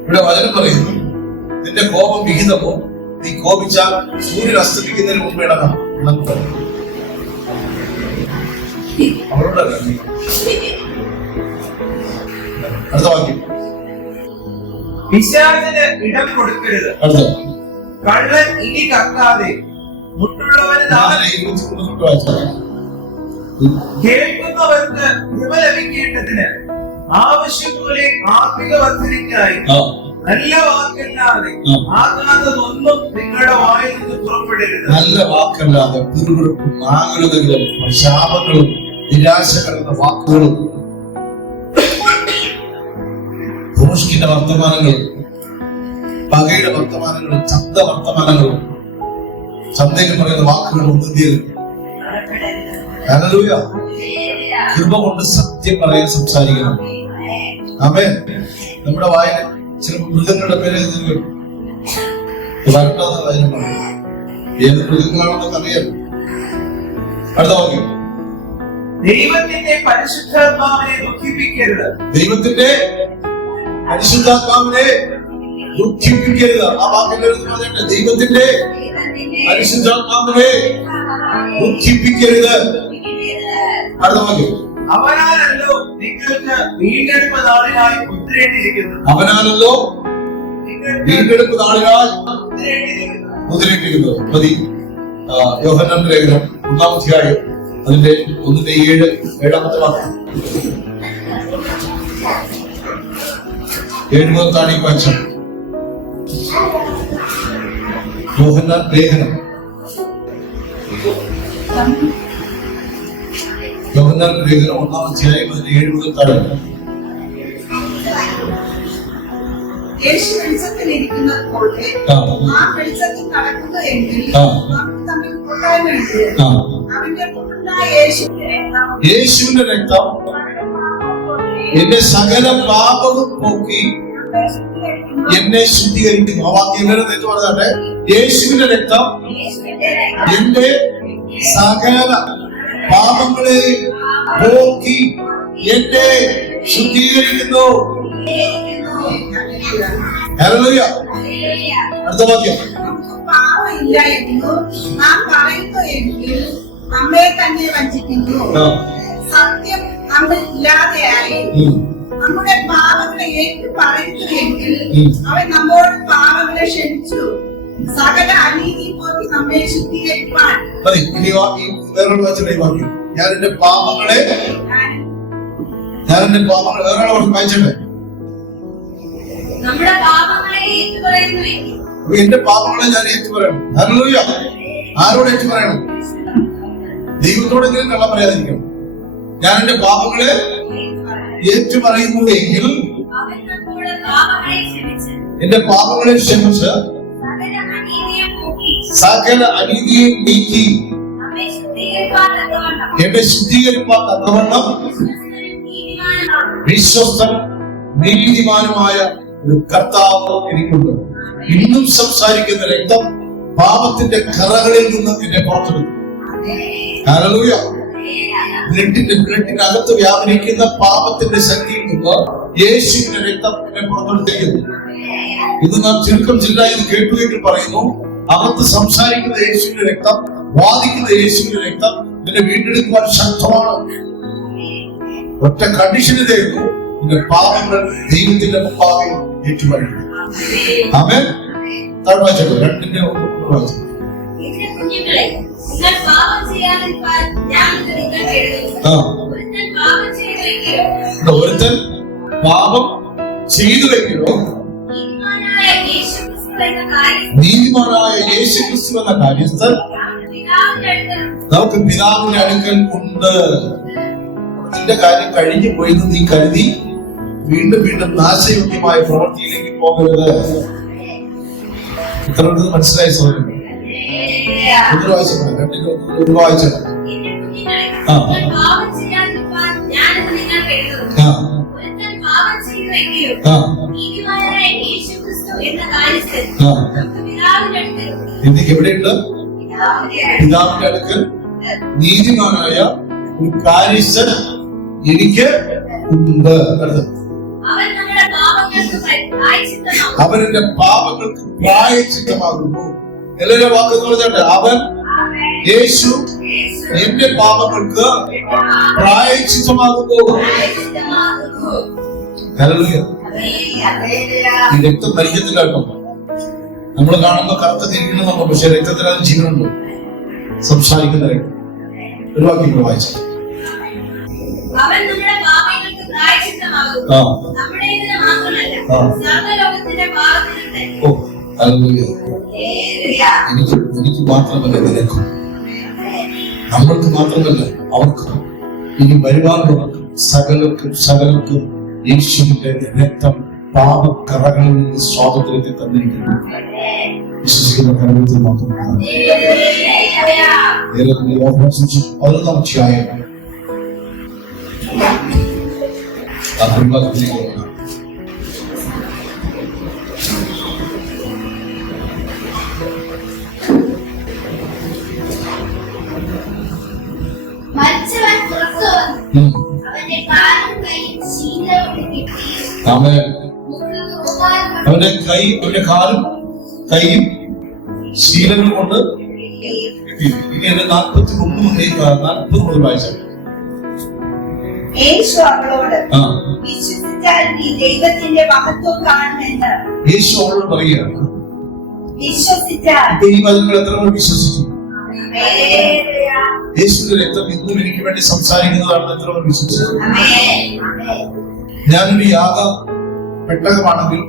ഇവിടെ വചനം പറയുന്നു, നിന്റെ കോപം വിഹിതമോ, നീ കോപിച്ചാൽ സൂര്യൻ അസ്തമിക്കുന്നതിന് മുമ്പ് ഇടണം. അവരോടല്ല. അടുത്ത വാക്യം. പിശാചിന് ഇടം കൊടുക്കരുത്. അടുത്ത കള്ളൻ ഇനി കക്കാതെ മുട്ടുള്ളവന് കേൾക്കുന്നവർക്ക് കൃപ ലഭിക്കേണ്ടതിന് ആവശ്യം പോലെ ആത്മിക വർദ്ധനയ്ക്കായി നല്ല വാക്കല്ലാതെ ആകാത്തതൊന്നും നിങ്ങളുടെ വായിൽ നിന്ന് പുറപ്പെടരുത്. നല്ല വാക്കല്ലാതെ പിറുപിറുപ്പും ആകുലതകളും ശാപങ്ങളും നിരാശകളുടെ വാക്കുകളും ഭോഷ്കിന്റെ വർത്തമാനങ്ങളും പകയുടെ വർത്തമാനങ്ങളും ചന്ത വർത്തമാനങ്ങളും ചന്തയിൽ പറയുന്ന വാക്കുകളും ഒന്നും ഹല്ലേലൂയ. കൃപ കൊണ്ട് സത്യം പറയാൻ സംസാരിക്കണം. ആമേൻ. നമ്മുടെ വായന ചില മൃഗങ്ങളുടെ പേര് ഏത് മൃഗങ്ങളാണെന്നൊക്കെ അറിയാം. അടുത്ത വാക്യം. ദൈവത്തിന്റെ പരിശുദ്ധാത്മാവിനെ ദുഃഖിപ്പിക്കരുത്. ദൈവത്തിന്റെ പരിശുദ്ധാത്മാവിനെ ദുഃഖിപ്പിക്കരുത്. ആ വാക്കെല്ലാവരും പറഞ്ഞിട്ട്, ദൈവത്തിന്റെ പരിശുദ്ധാത്മാവിനെ ദുഃഖിപ്പിക്കരുത്. അടുത്ത വാക്യം. അവനാണല്ലോ നിങ്ങൾക്ക് വീണ്ടെടുപ്പ് നാളിനായി മുദ്രയിട്ടിരിക്കുന്നത്. അവനാണല്ലോ വീണ്ടെടുപ്പ് നാളിനായി മുദ്രയിട്ടിരിക്കുന്നത്. മതി. യോഹന്നാന്റെ ലേഖനം 1-ാം അധ്യായം അതിന്റെ 1:7 വാക്യം. 7 മുതൽ താഴേക്ക് വായിച്ചാൽ യോഹന്നാൻ ലേഖനം 1-ാം അധ്യായം അതിന്റെ 7 മുതൽ താഴെ. യേശു വെളിച്ചത്തിലിരിക്കുന്നത് പോലെ ആ വെളിച്ചത്തിൽ നടക്കുന്നു എങ്കിൽ നമുക്ക് തമ്മിൽ കൂട്ടായ്മയുണ്ട്. അവന്റെ പുത്രനായ യേശുവിന്റെ രക്തം എന്റെ സകല പാപവും പോക്കി എന്നെ ശുദ്ധീകരിക്കുന്നു. ആ വാക്യം നേരത്തെ പറഞ്ഞാട്ടെ. യേശുവിന്റെ രക്തം എന്റെ സകല പാപങ്ങളെ പോക്കി എന്നെ ശുദ്ധീകരിക്കുന്നു. ഹല്ലേലൂയ. അടുത്ത വാക്യം. നമുക്ക് പാപമില്ല എന്ന് നാം പറയുന്നു എങ്കിൽ നമ്മെ തന്നെ വഞ്ചിക്കുന്നു. സത്യം നമ്മൾ ഇല്ലാതെയായി. നമ്മുടെ പാപങ്ങളെ ഏറ്റു പറയുന്നുവെങ്കിൽ അവൻ നമ്മോട് പാപങ്ങളെ ക്ഷമിച്ചു സകല അനീതി പോക്കി നമ്മെ ശുദ്ധീകരിപ്പാൻ. വേറൊരു വാക്യം. ഞാൻ എന്റെ പാപങ്ങളെ വേറെ വായിച്ചേ. നമ്മുടെ പാപങ്ങളെ ഏറ്റുപറയുന്നുവെങ്കിൽ എന്റെ പാപങ്ങളെ ഞാൻ ഏറ്റുപറയണം. ഹല്ലേലൂയ. ആരോട് ഏറ്റുപറയണം? ദൈവത്തോടെങ്കിലും കള്ളം പറയാതിരിക്കണം. ഞാൻ എന്റെ പാപങ്ങളെ ഏറ്റുപറയുന്നുവെങ്കിൽ എന്റെ പാപങ്ങളെ ക്ഷമിച്ച് സകല അനീതിയെ നീക്കി എന്നെ ശുദ്ധീകരിപ്പാൻ തക്കവണ്ണം വിശ്വസ്തൻ നീതിമാനുമായ ഒരു കർത്താവ് എനിക്കുണ്ട്. ഇന്നും സംസാരിക്കുന്ന രക്തം പാപത്തിന്റെ കറകളിൽ നിന്ന് എന്നെ പുറത്തെടുക്കും. ഹല്ലേലൂയ. ബ്ലഡിനകത്ത് വ്യാപരിക്കുന്ന പാപത്തിന്റെ ശക്തിയിൽ നിന്ന് യേശുവിന്റെ രക്തം എന്നെ പുറത്തെടുത്തിരിക്കുന്നു. ഇത് നാം ചുരുക്കം ചില്ലായി കേട്ടുവെങ്കിൽ പറയുന്നു, അകത്ത് സംസാരിക്കുന്ന യേശുവിന്റെ രക്തം, വാദിക്കുന്ന യേശുവിന്റെ രക്തം എന്നെ വീണ്ടെടുക്കുവാൻ ശക്തമാണ്. ഒറ്റ കണ്ടീഷന് തരുന്നു, നിന്റെ പാപങ്ങൾ ദൈവത്തിന്റെ മുമ്പാകെ ഏറ്റുപറയുന്നു. ആമേൻ. താഴ്വാചകം 2:1. കുഞ്ഞുങ്ങളെ, നിങ്ങൾ പാപം ചെയ്യാതിരിക്കാൻ ഞാൻ നിങ്ങൾക്ക് എഴുതുന്നു. ഒരുത്തൻ പാപം ചെയ്തുവെങ്കിലോ നീതിമാനായ യേശുക്രിസ്തു എന്ന കാര്യസ്ഥൻ നമുക്ക് പിതാവിന്റെ അടുക്കൽ ഉണ്ട്. നിന്റെ കാര്യം കഴിഞ്ഞു പോയെന്ന് നീ കരുതി വീണ്ടും വീണ്ടും നാശയോഗ്യമായ പ്രവൃത്തിയിലേക്ക് പോകരുത്. ഇത്ര മനസ്സിലായി സോദരൻ. വായിച്ചു. എവിടെയുണ്ട്? പിതാവിന്റെ അടുക്കൽ നീതിമാനായ ഒരു കാര്യസ്ഥൻ എനിക്ക് ഉണ്ട്. അവൻ നമ്മുടെ പാപങ്ങൾക്ക് പ്രായശ്ചിത്തമാകുന്നു. അവൻ എന്റെ പാപങ്ങൾക്ക് പ്രായശ്ചിത്തമാകുന്നു. എല്ലാവരും വാക്ക് പറഞ്ഞിട്ട്, അവൻ യേശു എന്റെ പാപങ്ങൾക്ക് പ്രായശ്ചിത്തമാകുന്നു. ഹല്ലേലൂയ. ഈ രക്തം മരിക്കത്തില്ല കേട്ടോ. നമ്മൾ കാണുന്ന കറുത്ത തിരിക്കണം, പക്ഷെ രക്തത്തിനകത്ത് ജീവനുണ്ട്. സംസാരിക്കുന്ന രക്തം. ഒരു വാക്യം വായിച്ചു. അവൻ നമ്മുടെ പാപങ്ങൾക്ക് പ്രായശ്ചിത്തമാകുന്നു. നമ്മുടെ ഇതിന് മാത്രമല്ല, സർവ്വലോകത്തിന്റെ പാപത്തിനും തന്നെ. ഓ ഹല്ലേലൂയ. എനിക്ക് മാത്രമല്ല, നിനക്കും, നമ്മൾക്ക് മാത്രമല്ല, അവർക്കും, ഇനി വരുവാനുള്ളവർക്കും, സകലർക്കും യേശുവിന്റെ രക്തം പാപക്കറകളിൽ നിന്ന് സ്വാതന്ത്ര്യത്തെ തന്നിരിക്കുന്നു. വിശ്വസിക്കുന്ന കരത്തിൽ മാത്രമാണ്. 11 അധ്യായം മരിച്ചവൻ പുറത്തു വന്നു. അവന്റെ കാലും കൈയും ശീലം കിട്ടി. അവന്റെ കാലും കൈയും ശീലങ്ങൾ കൊണ്ട് കിട്ടി. ഇനി എന്റെ 40 മുതൽ വായിച്ചു. യേശു അവളോട്, വിശ്വസിച്ചാൽ നീ ദൈവത്തിന്റെ മഹത്വം കാണുമെന്ന്. യേശു അവളോട് പറയുകയാണ്, വിശ്വസിച്ചാൽ. ഈ വചനങ്ങൾ എത്ര പേർ വിശ്വസിച്ചു? യേശുവിന്റെ രക്തം ഇന്നും എനിക്ക് വേണ്ടി സംസാരിക്കുന്നതാണെന്ന് എത്ര പേർ വിശ്വസിച്ചു? ഞാനൊരു യാഗ പെട്ടകമാണെങ്കിൽ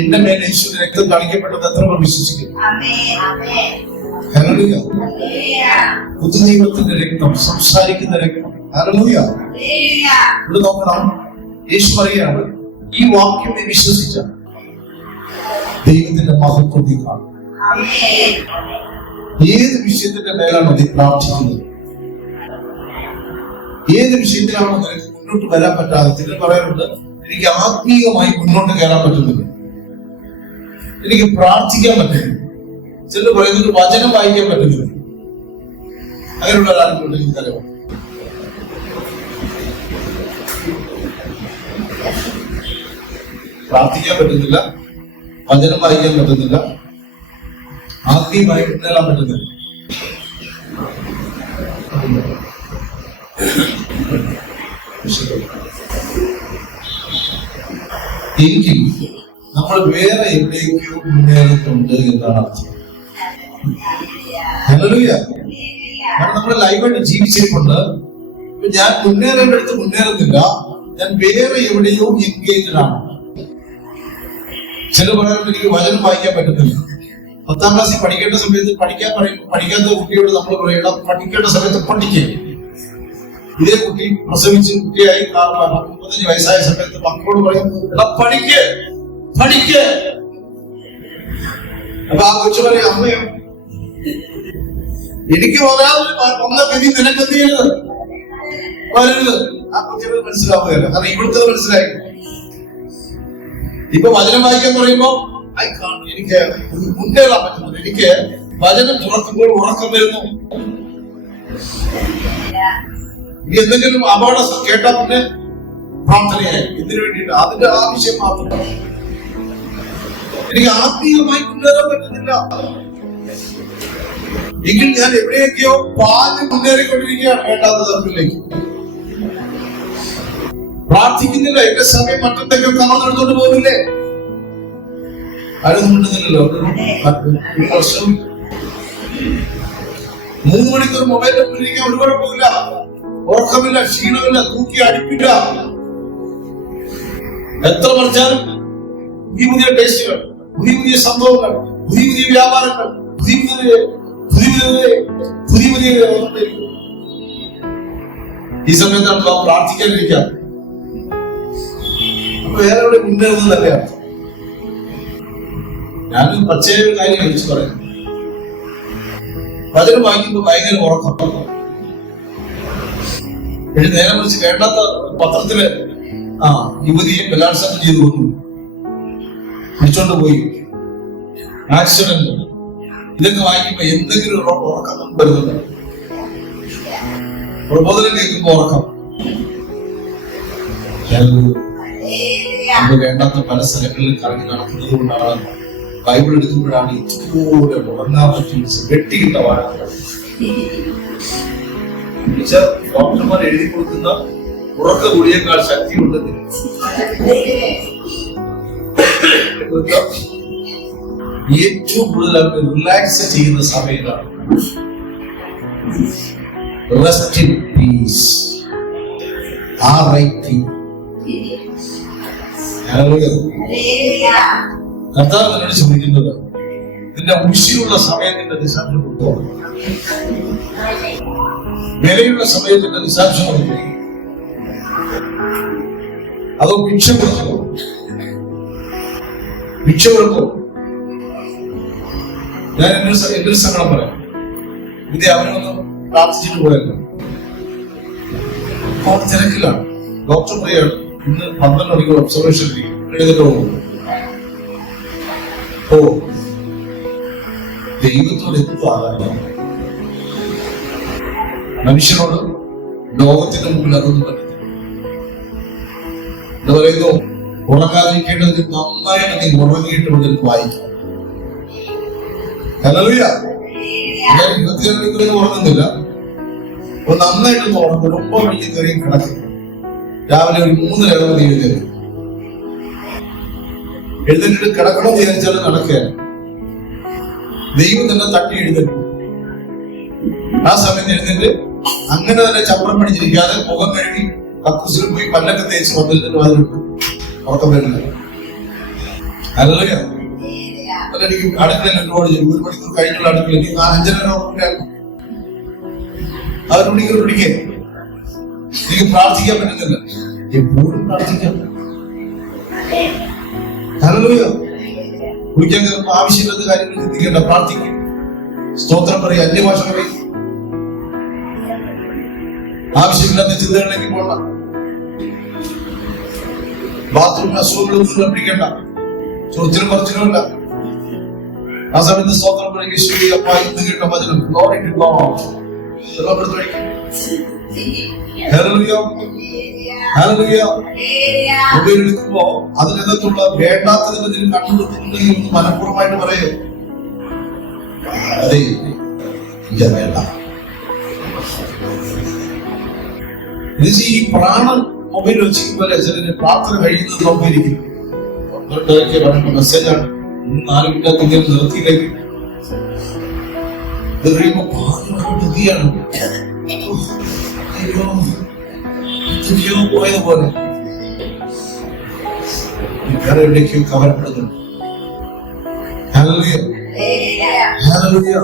എന്റെ മേലെ യേശുവിന്റെ രക്തം തളിക്കപ്പെട്ടത് എത്ര പേർ വിശ്വസിക്കുന്നു? ഹല്ലേലൂയ. പുതുദൈവത്തിന്റെ രക്തം, സംസാരിക്കുന്ന രക്തം. ഹല്ലേലൂയ. ഇവിടെ നോക്കണം, യേശു പറയുകയാണ്, ഈ വാക്യം നീ വിശ്വസിച്ച ദൈവത്തിന്റെ മഹത്വം നീ കാണും. ഏത് വിഷയത്തിന്റെ മേലാണ് നീ പ്രാർത്ഥിക്കുന്നത്? ഏത് വിഷയത്തിലാണോ നിനക്ക് മുന്നോട്ട് വരാൻ പറ്റാതെ? ചിലർ പറയാറുണ്ട്, എനിക്ക് ആത്മീയമായി മുന്നോട്ട് കയറാൻ പറ്റുന്നില്ല, എനിക്ക് പ്രാർത്ഥിക്കാൻ പറ്റുന്നില്ല. ചിലർ പറയുന്നത് വചനം വായിക്കാൻ പറ്റുന്നില്ല. അങ്ങനെയുള്ള ഒരാളുകളുണ്ട് ഈ തലവൻ. പ്രാർത്ഥിക്കാൻ പറ്റുന്നില്ല, വചനം വായിക്കാൻ പറ്റുന്നില്ല, ആത്മീയമായി മുന്നേറാൻ പറ്റുന്നില്ല. എങ്കിൽ നമ്മൾ വേറെ എവിടേക്കോ മുന്നേറിയിട്ടുണ്ട് എന്നാണ് അർത്ഥം. ഹല്ലേലൂയ. കാരണം നമ്മൾ ലൈവായിട്ട് ജീവിച്ചിട്ടുണ്ട്. ഞാൻ മുന്നേറേണ്ടടുത്ത് മുന്നേറുന്നില്ല, ഞാൻ വേറെ എവിടെയോ എൻഗേജാണ്. ചില പറയാറുണ്ട്, എനിക്ക് വചനം വായിക്കാൻ പറ്റുന്നില്ല. 10ാം ക്ലാസ്സിൽ പഠിക്കേണ്ട സമയത്ത് പഠിക്കാത്ത കുട്ടിയോട് നമ്മൾ പറയണം, പഠിക്കേണ്ട സമയത്ത് പഠിക്കുക. ഇതേ കുട്ടി പ്രസവിച്ച് കുട്ടിയായി 35 വയസ്സായ സമയത്ത് മക്കളോട് പറയും, എടാ പഠിക്ക്. അപ്പൊ ആ കൊച്ചു പറയും, അമ്മയോ എനിക്ക് വന്ന വിധി നിനക്ക് എന്ത് ചെയ്യരുത്, വരരുത്. ആ കൊച്ചിന് മനസ്സിലാവുകയല്ല, കാരണം ഇവിടുത്തെ മനസ്സിലായി. ഇപ്പൊ വചനം വായിക്കാൻ പറയുമ്പോ എനിക്ക് മുന്നേറാൻ പറ്റുന്നത്, എനിക്ക് വചനം തുറക്കുമ്പോൾ ഉറക്കം വരുന്നു. ഇനി എന്തെങ്കിലും അപകടം കേട്ടാൽ പിന്നെ പ്രാർത്ഥനയായി ഇതിനു വേണ്ടിയിട്ട്, അതിന്റെ ആവശ്യം മാത്രം. എനിക്ക് ആത്മീയമായി മുന്നേറാൻ പറ്റുന്നില്ല എങ്കിൽ ഞാൻ എവിടെയൊക്കെയോ പാതി മുന്നേറിക്കൊണ്ടിരിക്കുകയാണ് വേണ്ടാത്ത തരത്തിലേക്ക്. പ്രാർത്ഥിക്കുന്നില്ല, എന്റെ സമയം മറ്റെന്തൊക്കെ കവർന്നെടുത്തോണ്ട് പോകുന്നില്ലേ? ആരും മിണ്ടുന്നില്ലല്ലോ. 3 മണിക്കൂർ മൊബൈലിൽ മുന്നിരിക്കാൻ ഒരു കുഴപ്പമില്ല, ഉറക്കമില്ല, ക്ഷീണമില്ല, തൂക്കി അടിപ്പില്ല. എത്ര മറിച്ചാലും പുതിയ ടേസ്റ്റുകൾ, പുതിയ സംഭവങ്ങൾ, പുതിയ വ്യാപാരങ്ങൾ, പുതിയ ഈ സമയത്താണ് നാം പ്രാർത്ഥിക്കാതിരിക്കാം. വേറെ എവിടെ മുന്നേറുന്നതല്ല. ഞാനൊരു പച്ചയായ ഒരു കാര്യം വിളിച്ചു പറയുന്നു. വചനം വായിക്കുമ്പോ ഭയങ്കര ഉറക്കം. നേരെ വിളിച്ച് കേട്ടാത്ത പത്രത്തില് യുവതിയെ ബലാത്സംഗം ചെയ്തു കൊന്നു, പിടിച്ചോണ്ട് പോയി, ആക്സിഡന്റ്. ഇതൊക്കെ വായിക്കുമ്പോ എന്തെങ്കിലും ഉറക്കം വരുന്നുണ്ട്. പ്രബോധനം കേൾക്കുമ്പോ ഉറക്കം. നമുക്ക് വേണ്ടാത്ത പല സ്ഥലങ്ങളിൽ കറങ്ങി നടക്കുന്നത് കൊണ്ടാണ് ബൈബിൾ എടുക്കുമ്പോഴാണ് ഇതുപോലെ ഉറങ്ങാൻ പറ്റും വെട്ടിയിട്ട വാഴകൾ. ഡോക്ടർമാർ എഴുതി കൊടുക്കുന്ന ഉറക്ക ഗുളിയേക്കാൾ ശക്തിയുണ്ടെങ്കിൽ ഏറ്റവും കൂടുതൽ അവർക്ക് റിലാക്സ് ചെയ്യുന്ന സമയത്താണ്. Rest in peace. RIP. കർത്താവ് എന്നോട് ചോദിക്കുന്നത് നിന്റെ ഉശിയുള്ള സമയത്തിന്റെ നിസാക്ഷം കൊടുത്തോ, വിലയുള്ള സമയത്തിന്റെ നിസാക്ഷം കൊടുത്തോ, അതോ ഭിക്ഷ കൊടുത്തോ? ഭിക്ഷ കൊടുത്തോ? ഞാൻ എന്റെ സങ്കടം പറയാം. ഇത് അവനൊന്നും പ്രാർത്ഥിച്ചിട്ട് പോയല്ലോ. അവർ തിരക്കിലാണ്. ഡോക്ടർ പറയാണ് ഇന്ന് 12 മണിക്കൂർ ഒബ്സർവേഷൻ എഴുതിട്ട് പോകും. ഓ, ദൈവത്തോട് എന്തു ആകാരം, മനുഷ്യനോട് ലോകത്തിന്റെ മുമ്പിൽ അതൊന്നും പറ്റില്ല. എന്താ പറയുന്നു, ഉറങ്ങാതിരിക്കേണ്ടതിന് നന്നായിട്ട് നീ ഉറങ്ങിയിട്ട് നിനക്ക് വായിക്കാം. ഹല്ലേലൂയ. ഞാൻ 22 മണിക്കൂർ ഉറങ്ങുന്നില്ല, അപ്പൊ നന്നായിട്ടൊന്ന് ഉറങ്ങും. 9 മണിക്ക് കയറിയും കിടക്കും. രാവിലെ ഒരു 3:30 മണി എഴുന്നേറ്റ് കിടക്കണം വിചാരിച്ചാൽ നടക്കുകയാണ്. ദൈവം തന്നെ തട്ടി എഴുന്നേറ്റ് ആ സമയത്ത് എഴുന്നേറ്റ് അങ്ങനെ തന്നെ ചപ്പളം പിടിച്ചിരിക്കാതെ മുഖം കഴുകി കക്കൂസിൽ പോയി പല്ലൊക്കെ തേച്ച് വന്നിട്ട് വാതിലിട്ടു. ഉറക്കം വരുന്നില്ല. ഹല്ലേലൂയ. എനിക്ക് അടുക്കളയിൽ ഒരുപാട് 1 മണിക്കൂർ കഴിഞ്ഞുള്ള അടുക്കള എനിക്ക് 5:30 ഉറപ്പില്ലായിരുന്നു. ആ 1 മണിക്കൂർ പിടിക്കേ എനിക്ക് പ്രാർത്ഥിക്കാൻ പറ്റുന്നില്ല. എപ്പോഴും പ്രാർത്ഥിക്കാം. ഹല്ലേലൂയ. കുളിക്കാൻ കയറുമ്പോൾ ആവശ്യമില്ലാത്ത കാര്യങ്ങൾ ചിന്തിക്കേണ്ട, പ്രാർത്ഥിക്കും, സ്തോത്രം പറയും, അന്യഭാഷ പറയും. ആവശ്യമില്ലാത്ത ചിന്തകളിലേക്ക് പോകണ്ട. ബാത്റൂമിൽ അസുഖങ്ങളൊന്നും പിടിക്കണ്ട, ചൊറിച്ചിലും പറച്ചിലുമില്ല. ആ സമയത്ത് സ്തോത്രം പറയും, യേശുവേ അപ്പാ ഇന്ന് കേട്ട വചനം glory to God. Hallelujah. Hallelujah. Mobile എടുക്കുമ്പോ അതിനകത്തുള്ള വേണ്ടാത്തതിന് നിങ്ങൾ കണ്ടുപിടിക്കുന്നുണ്ടെങ്കിൽ ഒന്ന് മനഃപൂർവ്വമായിട്ട് പറയേ, അതെ എനിക്ക് വേണ്ട. ഈ പ്രാണൻ മൊബൈൽ വെച്ചിരിക്കുമ്പോൾ ചിലര് പ്രാർത്ഥന കഴിയുന്നത് നോക്കിയിരിക്കും. മെസ്സേജാണ് 4 മിനിറ്റ് നിർത്തിയിലേക്ക് ഇത് കഴിയുമ്പോ ബുദ്ധിയാണ് പോയതുപോലെ എവിടേക്കോ കവരപ്പെടുന്നുണ്ട്. ഹല്ലേലൂയ. ഹല്ലേലൂയ.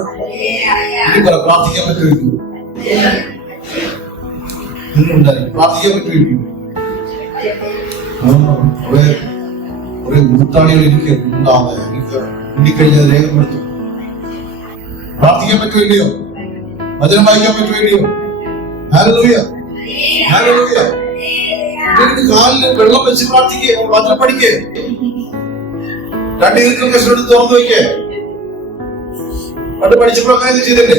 പ്രാർത്ഥിക്കാൻ പറ്റുമായിരിക്കും, പ്രാർത്ഥിക്കാൻ പറ്റുമായിരിക്കും. കുറെ ഊട്ടാണികൾ എനിക്ക് ഉണ്ടാവുക, എനിക്ക് ഉണ്ടിക്കഴിഞ്ഞത് രേഖപ്പെടുത്തും. പ്രാർത്ഥിക്കാൻ പറ്റുമല്ലയോ? വചനം വായിക്കാൻ പറ്റുമല്ലയോ? ഹല്ലേലൂയ. ഹല്ലേലൂയ. കാലിന് വെള്ളം വെച്ച് പ്രാർത്ഥിക്കേ, വചനം പഠിക്കേ, 2 ഈർക്കൽ കഷ്ണം എടുത്ത് തുറന്നു വയ്ക്കേ. പണ്ട് പഠിച്ചപ്പോഴൊക്കെ ചെയ്തല്ലേ?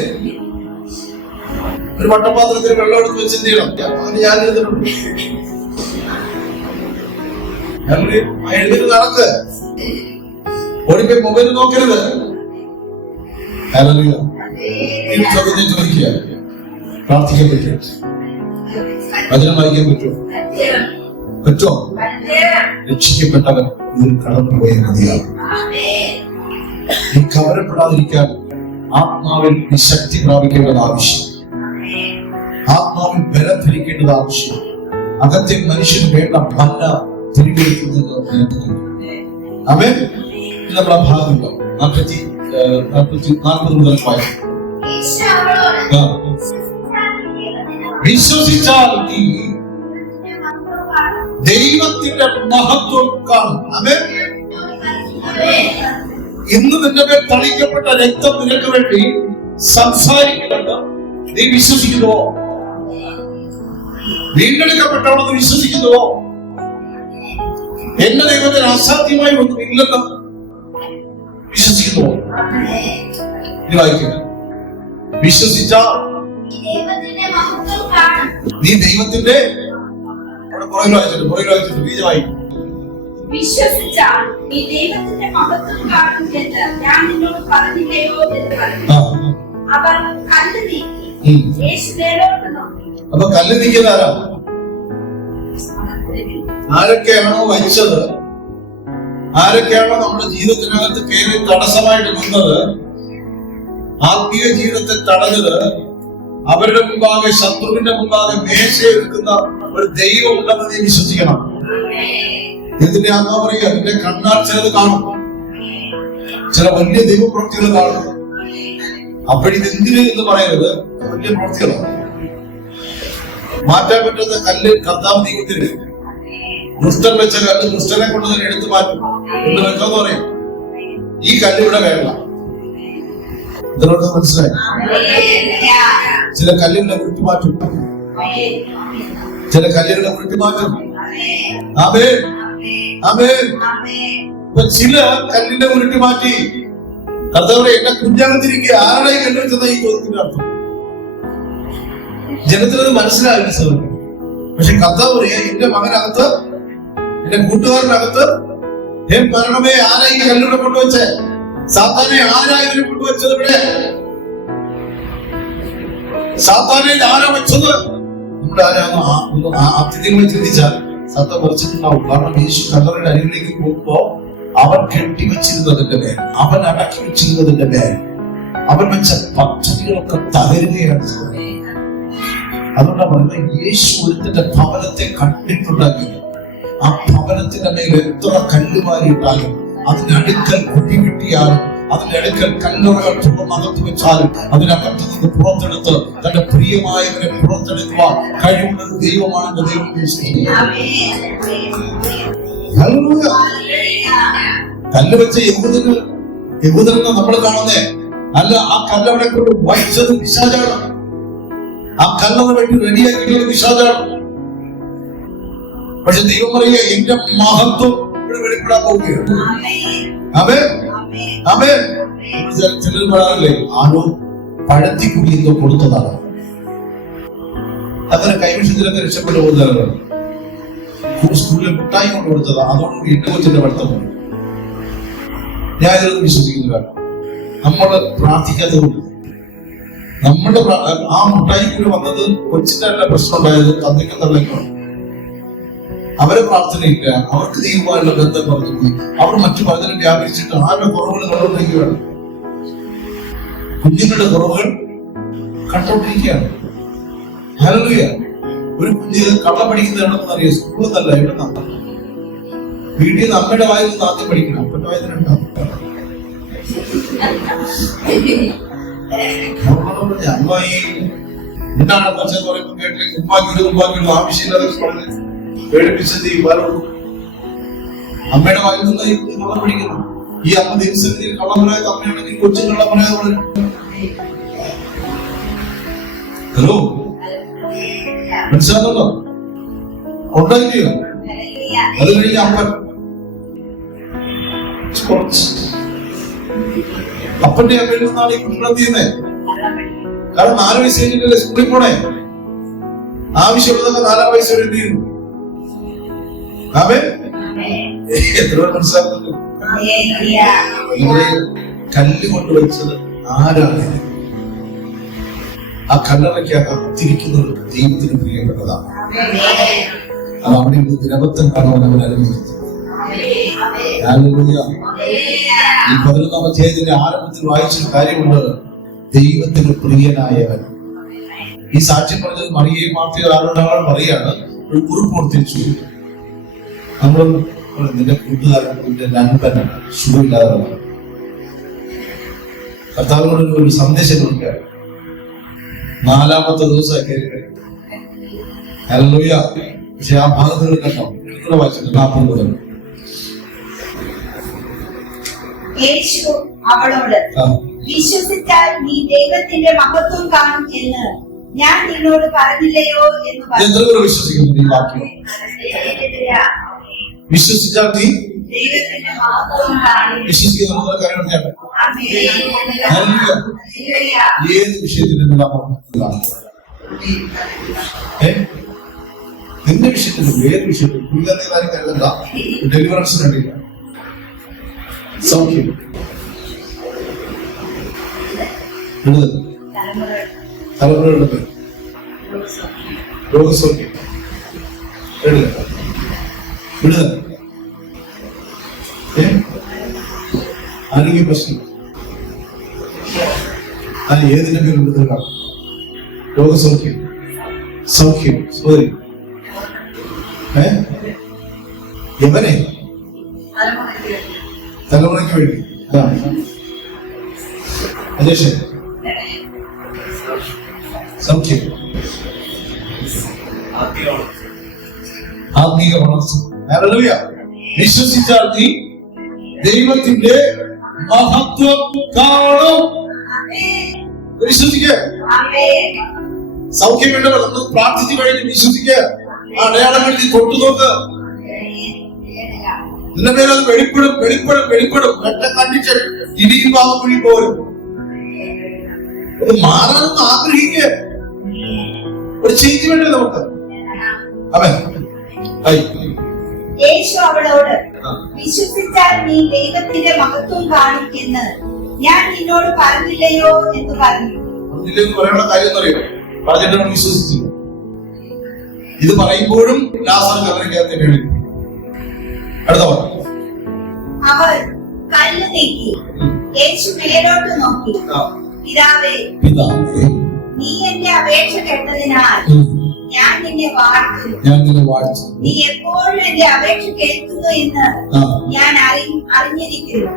ഒരു വട്ടപാത്രത്തിൽ വെള്ളം എടുത്ത് വെച്ച് എന്ത് ചെയ്യണം? അങ്ങനെ ഞാൻ എഴുതിട്ടുണ്ട്. എഴുതിട്ട് നടക്ക്, ഓടിപ്പോയി മൊബൈൽ നോക്കരുത്. ഹല്ലേലൂയ. ചോദ്യം ചോദിക്കുക, പ്രാർത്ഥിക്കാൻ പറ്റുമോ? വചനം വായിക്കാൻ പറ്റുമോ? പറ്റുമോ? രക്ഷിക്കപ്പെട്ടവൻ ഇതിൽ കടന്നുപോയ മതിയാകും. ഈ കവരപ്പെടാതിരിക്കാൻ ആത്മാവിൽ ശക്തി പ്രാപിക്കേണ്ടത് ആവശ്യം, ആത്മാവിൽ ബലം ധരിക്കേണ്ടത് ആവശ്യം. അകത്തെ മനുഷ്യന് വേണ്ട ഭന്ന തിരികെടുക്കുന്നത്. ആമേൻ. നമ്മളെ ഭാഗമുണ്ടോ 40 മുതൽ വായിക്കും. വിശ്വസിച്ചാൽ നീ ദൈവത്തിന്റെ മഹത്വം കാണും. ആമേൻ. ഇന്ന് നിന്റെ മേൽ തളിക്കപ്പെട്ട രക്തം നിനക്ക് വേണ്ടി സംസാരിക്കുന്നുണ്ട്. നീ വിശ്വസിക്കുന്നുവോ? വീണ്ടെടുക്കപ്പെട്ടവണെന്ന് വിശ്വസിക്കുന്നുവോ? എന്റെ ദൈവത്തിന് അസാധ്യമായി ഒന്നും ഇല്ലെന്ന് വിശ്വസിക്കുന്നുവോ? ഇത് വായിക്കുക. വിശ്വസിച്ചാൽ നീ ദൈവത്തിന്റെ പുറകിൽ വായിച്ചിട്ട് ബീജമായി. വിശ്വസിച്ചാൽ നീ ദൈവത്തിന്റെ മഹത്വം കാണും എന്ന് ഞാൻ നിന്നോട് പറഞ്ഞില്ലയോ എന്ന് പറഞ്ഞു. അവർ കല്ല് നീക്കി യേശു നേരോട്ട് നോക്കി. അപ്പൊ കല്ല് നീക്കിയത് ആരാ? ആരൊക്കെയാണോ വഹിച്ചത്, ആരൊക്കെയാണോ നമ്മുടെ ജീവിതത്തിനകത്ത് കയറി തടസ്സമായിട്ട് നിന്നത്, ആത്മീയ ജീവിതത്തെ തടഞ്ഞത്, അവരുടെ മുമ്പാകെ, ശത്രുവിന്റെ മുമ്പാകെ മേശയൊരുക്കുന്ന ഒരു ദൈവം ഉണ്ടെന്ന് നീ വിശ്വസിക്കണം. ഇതിന്റെ ആത്മാ പറയുക, നിന്റെ കണ്ണാൽ ചിലത് കാണും, ചില വലിയ ദൈവപ്രവൃത്തികൾ കാണും. അപ്പോഴിതെന്തിന് എന്ന് പറയരുത്, വലിയ പ്രവൃത്തികളാണ്. മാറ്റാൻ പറ്റുന്ന കല്ല് കർത്താവ് നീക്കത്തിന്. ദുഷ്ടൻ വെച്ച കല്ല് ദുഷ്ടനെ കൊണ്ട് തന്നെ എടുത്തു മാറ്റും എന്ന് വെക്കാന്ന് പറയും. ഈ കല്ല് ഇവിടെ വേണ്ട. ഇതിനോട് മനസ്സിലായി? ചില കല്ലുകളെ ഉരുട്ടി മാറ്റും, ചില കല്ലുകളെ ഉരുട്ടി മാറ്റും. ആമേൻ, ആമേൻ. ഇപ്പൊ ചില കല്ലിനെ ഉരുട്ടി മാറ്റി കർത്താവ് എന്നെ കുഞ്ഞാകത്തിരിക്കുക. ആരുടെ കല്ല് വെച്ചതാ ഈ ചോദ്യത്തിന്റെ അർത്ഥം? ജനത്തിനത് മനസ്സിലാവില്ല സാർ. പക്ഷെ കർത്താവ് പറയാ, എന്റെ മകനകത്ത്, എന്റെ കൂട്ടുകാരനകത്ത് മരണമേ ആരാ ഈ കല്ലിവിടെ കൊണ്ടുവച്ചേ? സാത്താനെ ആരാ ഇവരെ കൊണ്ടുവച്ചത്? ഇവിടെ സാത്താനെ ആരാ വെച്ചത്? നമ്മുടെ ആരാന്ന് അതിഥികളെ ചിന്തിച്ചാൽ സത്യം പറിച്ചിട്ടുണ്ടാവും. കാരണം യേശു കല്ലറയുടെ അരികിലേക്ക് പോകുമ്പോ അവൻ കെട്ടിവെച്ചിരുന്നതിന്റെ മേൽ, അവൻ അടക്കി വെച്ചിരുന്നതിന്റെ മേൽ അവൻ വെച്ച പദ്ധതികളൊക്കെ തകരുകയാണ്. അതുകൊണ്ടാണ് പറയുന്നത്, യേശു ഒരുത്തന്റെ ഭവനത്തെ കണ്ടിട്ടുണ്ടെങ്കിൽ ആ ഭവനത്തിന്റെ മേൽ എത്ര കല്ലുമാരിയിട്ടാലും, അതിനടുക്കൽ കുഴി കിട്ടിയാലും, അതിനടുക്കൽ കല്ലുറകൾ തുറന്നകത്ത് വെച്ചാലും, അതിനകത്ത് നിന്ന് പുറത്തെടുത്ത് തന്റെ പ്രിയമായവരെ പുറത്തെടുക്കുവാൻ കഴിവുള്ള ദൈവമാണെന്ന് ദൈവം കല്ല് വെച്ച യഹൂദനെന്ന് നമ്മൾ കാണുന്നേ അല്ല. ആ കല്ലവിടെ കൊണ്ട് വഹിച്ചത് പിശാചാണ്. ആ കല്ലറ വേണ്ടി റെഡിയാക്കിയിട്ടുള്ള പിശാചാണ്. പക്ഷെ ദൈവം പറയുക, എന്റെ മഹത്വം ഇവിടെ വെളിപ്പെടാൻ പോവുകയാണ്. ആമേൻ, ആമേൻ. ചിലർ പറയാറില്ലേ, ആരോ പഴത്തിക്കുടി എന്തോ കൊടുത്തതാണ്. അങ്ങനെ കൈവിഷത്തിലൊക്കെ രക്ഷപ്പെട്ടു പോകുന്നവരാണ്. സ്കൂളിലെ മുട്ടായി കൊണ്ട് കൊടുത്തതാ, അതുകൊണ്ട് എന്റെ കൊച്ചിന്റെ പഠിത്തം പോയി. ഞാൻ ഇതിലൊന്നും വിശ്വസിക്കുന്നില്ല. നമ്മള് പ്രാർത്ഥിക്കാത്തതുകൊണ്ട് നമ്മുടെ ആ മുട്ടായി കൂടി വന്നത് കൊച്ചിന്റെ തന്നെ പ്രശ്നം ഉണ്ടായത് തന്നിക്കും തള്ളേക്കാണ്. അവരെ പ്രാർത്ഥനയില്ല, അവർക്ക് ദൈവമായുള്ള ബന്ധം പറഞ്ഞു പോയി. അവർ മറ്റു പലതിനും വ്യാപരിച്ചിട്ട് ആരുടെ കുറവുകൾ കണ്ടുകൊണ്ടിരിക്കുകയാണ്. കുഞ്ഞുങ്ങളുടെ കുറവുകൾ കണ്ടുകൊണ്ടിരിക്കുകയാണ്. ഹല്ലേലൂയ. ഒരു കുഞ്ഞ് കള്ളം പഠിക്കുന്നത് എവിടെന്ന് അറിയാം? സ്കൂളിൽ നിന്നല്ല, എവിടെ നിന്നാണ്? വീട്ടിൽ നിന്ന് അമ്മയുടെ വായിൽ നിന്ന് ആദ്യം പഠിക്കണം, അപ്പന്റെ വായിൽ നിന്നുണ്ടാവും. അമ്മ ഈ എന്താണ് പച്ചെന്ന് പറയുമ്പോൾ കേട്ടില്ലെങ്കിൽ ഉമ്മാക്കിയിട്ട് ആവശ്യമില്ലാതെ പറഞ്ഞ് പേടിപ്പിച്ചത് ഈ പലരും അമ്മയുടെ വായിൽ നിന്ന് കള്ളം പഠിക്കണം. ഈ അമ്മ ദിവസത്തിൽ കള്ളം പറയാത്ത അമ്മയാണെങ്കിൽ കൊച്ചും കള്ളം പറയാതെ പറഞ്ഞു. ഹലോ, മനസ്സിലാകുന്നുണ്ടോ? ഉണ്ടായില്ലയോ? അത് കഴിഞ്ഞ അപ്പൻ അപ്പന്റെ അമ്മയിൽ നിന്നാണ് ഈ കുട്ടികളെ ചെയ്യുന്നത്. കാരണം 4 വയസ്സ് കഴിഞ്ഞിട്ടല്ലേ സ്കൂളിൽ പോണേ. ആവശ്യമുള്ളതൊക്കെ 4 വയസ്സ് വരെ എന്ത് ചെയ്യുന്നു? ആമേൻ. എത്ര മനസ്സിലാക്കുന്നുണ്ട്? നിങ്ങളെ കല്ല് കൊണ്ടുവച്ചത് ആരാണ്? ആ കല്ലറയ്ക്ക് അകത്തിരിക്കുന്നത് ദൈവത്തിന് പ്രിയപ്പെട്ടതാണ്. അത് അവിടെ നിന്ന് ദ്രവത്വം കാണുവാൻ അവൻ അനുവദിച്ചു. ഈ 11-ാം അധ്യായത്തിന്റെ ആരംഭത്തിൽ വായിച്ചൊരു കാര്യമുണ്ട്, ദൈവത്തിന് പ്രിയനായവൻ. ഈ സാക്ഷ്യം പറഞ്ഞത് മറിയയും മാർത്തയും ആരോടാണ് പറയാണ്. ഒരു കുറിപ്പ് കൊടുത്തിരിച്ചു, നമ്മൾ നിന്റെ കൂട്ടുകാരൻ, നിന്റെ നൻപൻ സുഖമില്ലാതെ കർത്താവിനോട് ഒരു സന്ദേശം കൊടുക്കുകയാണ്. 4-ാമത്തെ ദിവസമൊക്കെ ഹല്ലേലൂയ. പക്ഷെ ആ ഭാഗത്തുകൾ കണ്ടോ? ഇവിടെ വായിച്ചിട്ട് 40 മുതൽ യേശു അവളോട്, വിശ്വസിച്ചാൽ നീ ദൈവത്തിന്റെ മഹത്വം കാണും എന്ന് ഞാൻ നിന്നോട് പറഞ്ഞില്ലയോ എന്ന് പറഞ്ഞു. വിശ്വസിക്കുന്നു ഈ വാക്യം? വിശ്വസിച്ചാൽ നീ ദൈവത്തിന്റെ മഹത്വം കാണും. വിശ്വസിക്കുന്ന കാര്യം ഏത് വിഷയത്തിലും നിന്റെ വിഷയത്തിൽ വേറെ വിഷയത്തിൽ പുള്ളിന്റെ കാര്യം കരുതണ്ട, ഡെലിവറൻസ് കണ്ടില്ല, സൗഖ്യം തലമുറകളുടെ പേര് രോഗസൗഖ്യം വിടുതൽ, ആരോഗ്യ പ്രശ്നം, അതിന് ഏതിന്റെ പേര് വിടുതൽ കാണും? രോഗസൗഖ്യം, സൗഖ്യം, സോറി എവനെ തലമുറയ്ക്ക് വേണ്ടി. അജേഷ് സൗഖ്യം, ആത്മീക വളർച്ച. ഹല്ലേലൂയ. വിശ്വസിച്ചാൽ നീ ദൈവത്തിന്റെ മഹത്വം കാണും. വിശ്വസിക്കുക. സൗഖ്യം വേണ്ടവർ നമ്മൾ പ്രാർത്ഥിച്ചു കഴിഞ്ഞ് വിശ്വസിക്കുക. ആ അടയാളങ്ങൾ നീ തൊട്ടു നോക്ക്. നിന്റെ മേലെ അത് വെളിപ്പെടും, വെളിപ്പെടും, വെളിപ്പെടും. കണ്ടിച്ച് ഇനിയും ഭാഗം പോരും. അത് മാറാനൊന്നും ആഗ്രഹിക്കുക. ഒരു ചേഞ്ച് വേണ്ടേ നമുക്ക്? അവൻ യേശു അവളോട്, വിശ്വസിച്ചാൽ നീ ദൈവത്തിന്റെ മഹത്വം കാണിക്കുന്നു, ഞാൻ നിന്നോട് പറഞ്ഞില്ലയോ എന്ന് പറഞ്ഞു. പറയാനുള്ള കാര്യം അറിയാം, പറഞ്ഞിട്ട് വിശ്വസിച്ചില്ല. ഇത് പറയുമ്പോഴും ലാസർ കബറിനകത്ത് വീണു. അടുത്ത അവർ കല്ല് നീക്കി. യേശു മേലോട്ട് നോക്കി, പിതാവേ, നീ എന്റെ അപേക്ഷ കേട്ടതിനാൽ ഞാൻ നിന്നെ വാഴ്ത്തുന്നു. നീ എപ്പോഴും എന്റെ അപേക്ഷ കേൾക്കുന്നു എന്ന് ഞാൻ അറിഞ്ഞിരിക്കുന്നു.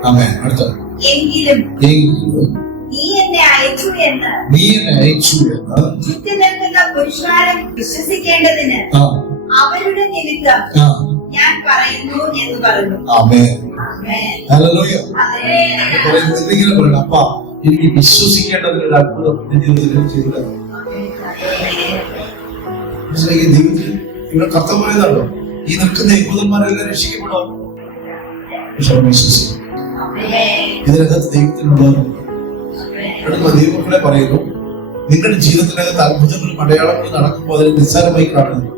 എങ്കിലും നീ എന്നെ അയച്ചു എന്ന് ചുറ്റി നിൽക്കുന്ന പുരുഷാരം വിശ്വസിക്കേണ്ടതിന് അവരുടെ നിമിത്തം ഞാൻ പറയുന്നു എന്ന് പറഞ്ഞു. അപ്പ എനിക്ക് വിശ്വസിക്കേണ്ടതിന് ഒരു അത്ഭുതം എന്റെ ജീവിതത്തിൽ ചെയ്തത്. ദൈവത്തിൽ ഇവിടെ കർത്തം പറയുന്നതാണോ? ഈ നിൽക്കുന്ന യഹൂദന്മാരെല്ലാം രക്ഷിക്കപ്പെടാം. വിശ്വസിക്കും. ഇതിനകത്ത് ദൈവത്തിനുള്ളവരുണ്ട്. ദൈവങ്ങളെ പറയുന്നു, നിങ്ങളുടെ ജീവിതത്തിനകത്ത് അത്ഭുതങ്ങളും അടയാളങ്ങളും നടക്കുമ്പോൾ അതിനെ നിസ്സാരമായി കാണുന്നു.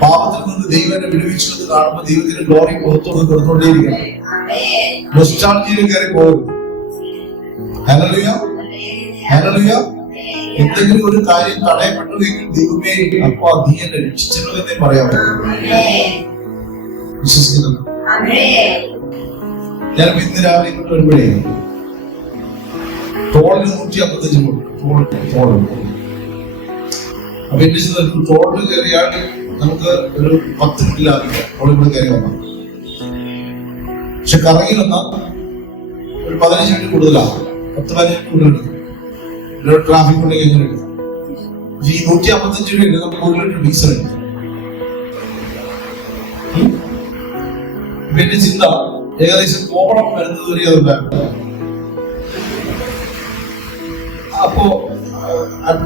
പാപത്തിൽ നിന്ന് ദൈവം എന്നെ വിടുവിച്ചു എന്ന് കാണുമ്പോൾ ദൈവത്തിന്റെ ഗ്ലോറി പുറത്തോട് കൊടുത്തോണ്ടേയിരിക്കണം. നൊസ്റ്റാൾജിയിൽ കയറി പോകരുത്. Hallelujah, hallelujah. എന്തെങ്കിലും ഒരു കാര്യം തടയപ്പെട്ടു എങ്കിൽ ദൈവമേ, അപ്പൊ നീ എന്നെ രക്ഷിച്ചല്ലോ എന്നേ പറയാമോ? വിശ്വസിക്കുന്നുണ്ട്. ഞാൻ ഇന്ന് രാവിലെ ഇങ്ങോട്ട് വരുമ്പോഴേ തോളിന് 155 കൊടുക്കും. അപ്പൊ എന്റെ തോളിൽ കയറിയാൽ നമുക്ക് ഒരു 10 മിനിറ്റ് ലാഭിക്കാം. തോളിൽ കൂടെ കയറി വന്നാൽ. പക്ഷെ കറങ്ങി വന്നാൽ ഒരു 15 മിനിറ്റ് കൂടുതലാണ്. 10-15 മിനിറ്റ് കൂടുതൽ എടുക്കും. ട്രാഫിക് ഉണ്ടെങ്കിൽ എങ്ങനെ എടുക്കാം? ഈ 155 രൂപ നമുക്ക് 1 ലിറ്റർ ഡീസൽ എടുക്കാം. എന്റെ ചിന്ത ഏകദേശം കോവളം വരുന്നത് വരെ അതുണ്ടായിരുന്നു. അപ്പോ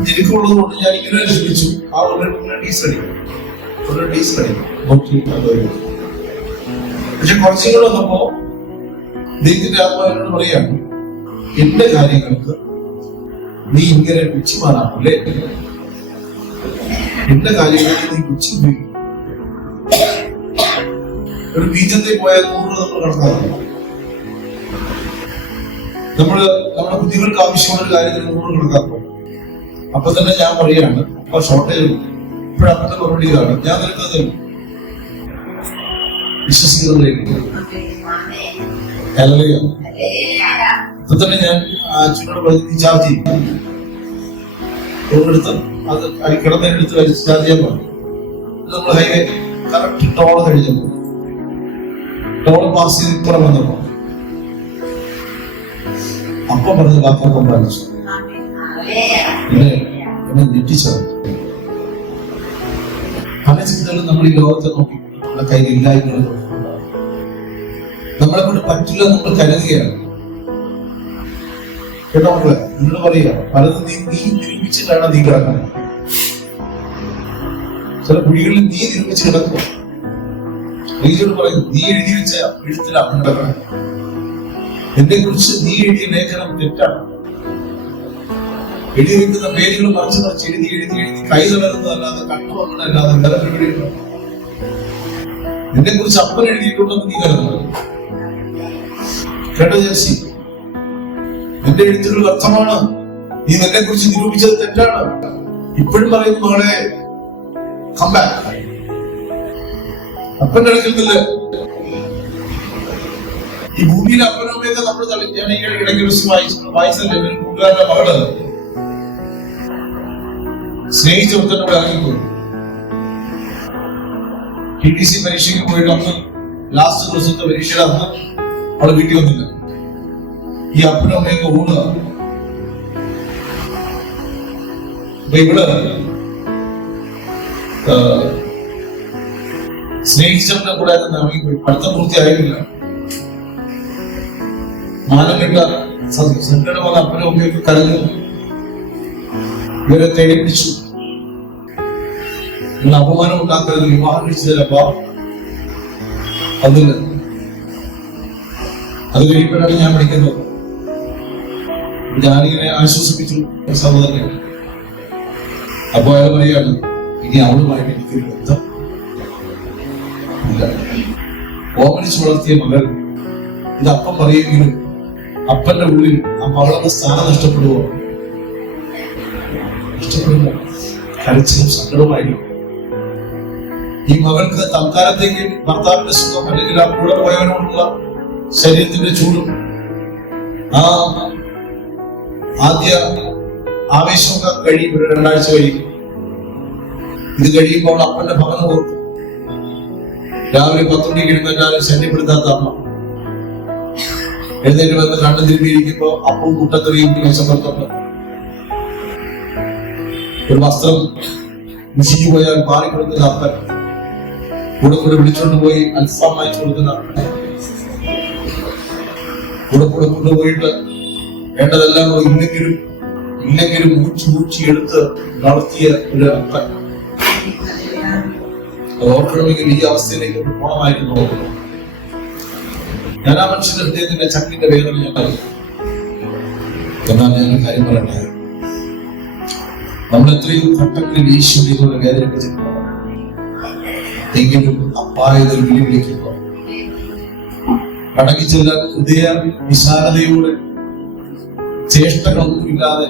ജനിക്കുള്ളത് കൊണ്ട് ഞാൻ ഇങ്ങനെ ശ്രമിച്ചു. ആ 1 ലിറ്റർ ഡീസൽ അടിക്കും. പക്ഷെ കുറച്ചുകൂടെ വന്നപ്പോ ദൈവത്തിന്റെ ആത്മാവിനോട് പറയാണ്, എന്റെ കാര്യങ്ങൾക്ക് നീ ഇങ്ങനെ ഉച്ചിമാനാണല്ലേ? എന്റെ കാര്യങ്ങൾക്ക് നീ ഉച്ചി ഒരു ബീജത്തിൽ പോയാൽ 100 നമ്മൾ കണക്കാക്കുന്നു. നമ്മുടെ കുട്ടികൾക്ക് ആവശ്യമുള്ള ഒരു കാര്യത്തിന് 100 കണക്കാക്കും. അപ്പൊ തന്നെ ഞാൻ പറയാണ്, അപ്പൊ ഷോർട്ടേജ് ഇപ്പോഴത്തെ മറുപടി ഇതാണ്, ഞാൻ നിനക്കത് വിശ്വസിക്കുന്നതിലേക്ക്. അപ്പൊ തന്നെ ഞാൻ അച്ഛനോട് പറഞ്ഞ് ചാർജ് ചെയ്യും. എടുത്ത് അത് കിടന്നെടുത്ത് കഴിച്ച് ചാർജ് ചെയ്യാൻ പറഞ്ഞു. നമ്മൾ ഹൈവേ കറക്റ്റ് ടോൾ കഴിഞ്ഞപ്പോ ടോൾ പാസ് ചെയ്ത് ഇപ്പുറം വന്നപ്പോ അപ്പൊ പറഞ്ഞ വാക്കൊപ്പം പാലിച്ചു. എന്നെ ഞെട്ടിച്ചത്. പല ചിന്തകളും നമ്മൾ ഈ ലോകത്തെ നോക്കി നമ്മുടെ കയ്യിൽ ഇല്ലായ്മകൾ നമ്മളെ കൊണ്ട് പറ്റില്ല നമ്മൾ കരുതുകയാണ്. കേട്ടോ മക്കളെ, നിങ്ങൾ പറയുക പലതും നീ നിരൂപിച്ചിട്ടാണ് നീ കിടക്കുന്നത്. ചില കുഴികളിൽ നീ നിരൂപിച്ച് കിടക്കുക. റീജോട് പറയും, നീ എഴുതി വെച്ച എഴുത്തിലാണ് കിടക്കണം. എന്നെ കുറിച്ച് നീ എഴുതിയ ലേഖനം തെറ്റാണ്. എഴുതി വെക്കുന്ന പേരുകൾ മറിച്ച് മറിച്ച് എഴുതി കൈ തളരുന്നതല്ലാതെ കട്ടുവന്നതല്ലാതെ വേറെ പരിപാടിയുണ്ടോ? നിന്നെ കുറിച്ച് അപ്പൻ എഴുതിയിട്ടുണ്ടെന്ന് നീ കരുതുന്നത് കേട്ടോ ജേസി? നിന്റെ എഴുത്തുകൾ വ്യർത്ഥമാണ്. നീ നിന്നെ കുറിച്ച് നിരൂപിച്ചത് തെറ്റാണ്. ഇപ്പോഴും പറയുന്നു മകളെ, കംബാക്ക്. അപ്പൻ കളിക്കുന്നില്ല. ഈ ഭൂമിയിലെ അപ്പനമ്മയൊക്കെ നമ്മൾ ഞാൻ ഈ ഇടയ്ക്ക് വായിച്ചല്ലേ, ഒരു കൂട്ടുകാരുടെ മകള് സ്നേഹിച്ച ഒത്തനോട് ഇറങ്ങിപ്പോയി. TTC പരീക്ഷയ്ക്ക് പോയിട്ട് അന്ന് ലാസ്റ്റ് ദിവസത്തെ പരീക്ഷയുടെ അന്ന് അവള് വീട്ടിൽ വന്നില്ല. ഈ അപ്പനും അമ്മയൊക്കെ ഓടുക. അപ്പൊ ഇവിടെ സ്നേഹിച്ചവന്റെ കൂടെ ഇറങ്ങിപ്പോയി. പഠിത്തം പൂർത്തിയായിട്ടില്ല. മാനം കെട്ട സങ്കടമുള്ള അപ്പനും അമ്മയൊക്കെ കരഞ്ഞു. ഇവരെ തേടി പിടിച്ചു. നിങ്ങൾ അപമാനം ഉണ്ടാക്കരുത്, വിവാഹം കഴിച്ചതല്ലപ്പ. അതില്ല. അത് കഴിയുമ്പോഴാണ് ഞാൻ പഠിക്കുന്നത്. ഞാനിങ്ങനെ ആശ്വസിപ്പിച്ചു സഹോദരനെ. അപ്പൊ അയാൾ പറയാണ്, ഇനി അവളുമായിട്ട് എനിക്കൊരു ബന്ധം ഇല്ല. ഓമനിച്ച് വളർത്തിയ മകൾ ഇത് അപ്പം പറയുമെങ്കിലും അപ്പന്റെ ഉള്ളിൽ ആ മകളെന്ന സ്ഥാനം നഷ്ടപ്പെടുവോ? നഷ്ടപ്പെടുമോ? കരച്ചിലും സങ്കടവുമായിരിക്കും. ഈ മകൾക്ക് തൽക്കാലത്തേക്ക് ഭർത്താവിന്റെ സുഖം അല്ലെങ്കിൽ ആ കൂടെ പോയവനോടുള്ള ശരീരത്തിന്റെ ചൂടും ആ ആദ്യ ആവേശമൊക്കെ കഴിയും. 2 ആഴ്ച കഴിയും. ഇത് കഴിയുമ്പോൾ അപ്പന്റെ ഭവനം ഓർക്കും. രാവിലെ 10 മണിക്ക് എഴുന്നേറ്റാലും ശല്യപ്പെടുത്താത്ത അമ്മ എഴുന്നേറ്റ് വന്ന് കണ്ണു തിരുമ്പിയിരിക്കുമ്പോ അപ്പവും മുട്ടക്കറിയും മെച്ചപ്പെടുത്തുണ്ട്. ഒരു വസ്ത്രം മുഷിഞ്ഞു പോയാൽ മാറിക്കൊടുക്കുന്ന അപ്പൻ, കൂടെ വിളിച്ചോണ്ട് പോയി അൽഫാം വാങ്ങിച്ചു കൊടുക്കുന്ന അപ്പൻ, കൂടെ കൊണ്ടുപോയിട്ട് വേണ്ടതെല്ലാം കൂടെ ഇല്ലെങ്കിലും മൂച്ചി എടുത്ത് വളർത്തിയ ഒരു അപ്പൻ. ഓർക്കണമെങ്കിൽ ഈ അവസ്ഥയിലേക്ക് പോണമായിരുന്നു. ഞാൻ ആ മനുഷ്യന്റെ ഹൃദയത്തിന്റെ ചക്കിന്റെ വേദന ഞാൻ അറിയാം. എന്നാൽ ഞാൻ കാര്യം പറയട്ടെ, നമ്മൾ എത്രയോ ഘട്ടങ്ങളിൽ ഈശ്വരികളെ വേദനിപ്പിച്ചിട്ടുണ്ട്. എങ്കിലും അപ്പായതൊരു വിളി വിളിക്കുമ്പോ അടങ്ങിച്ചെല്ല ഹൃദയ വിശാലതയോടെ ചേഷ്ടകളൊന്നുമില്ലാതെ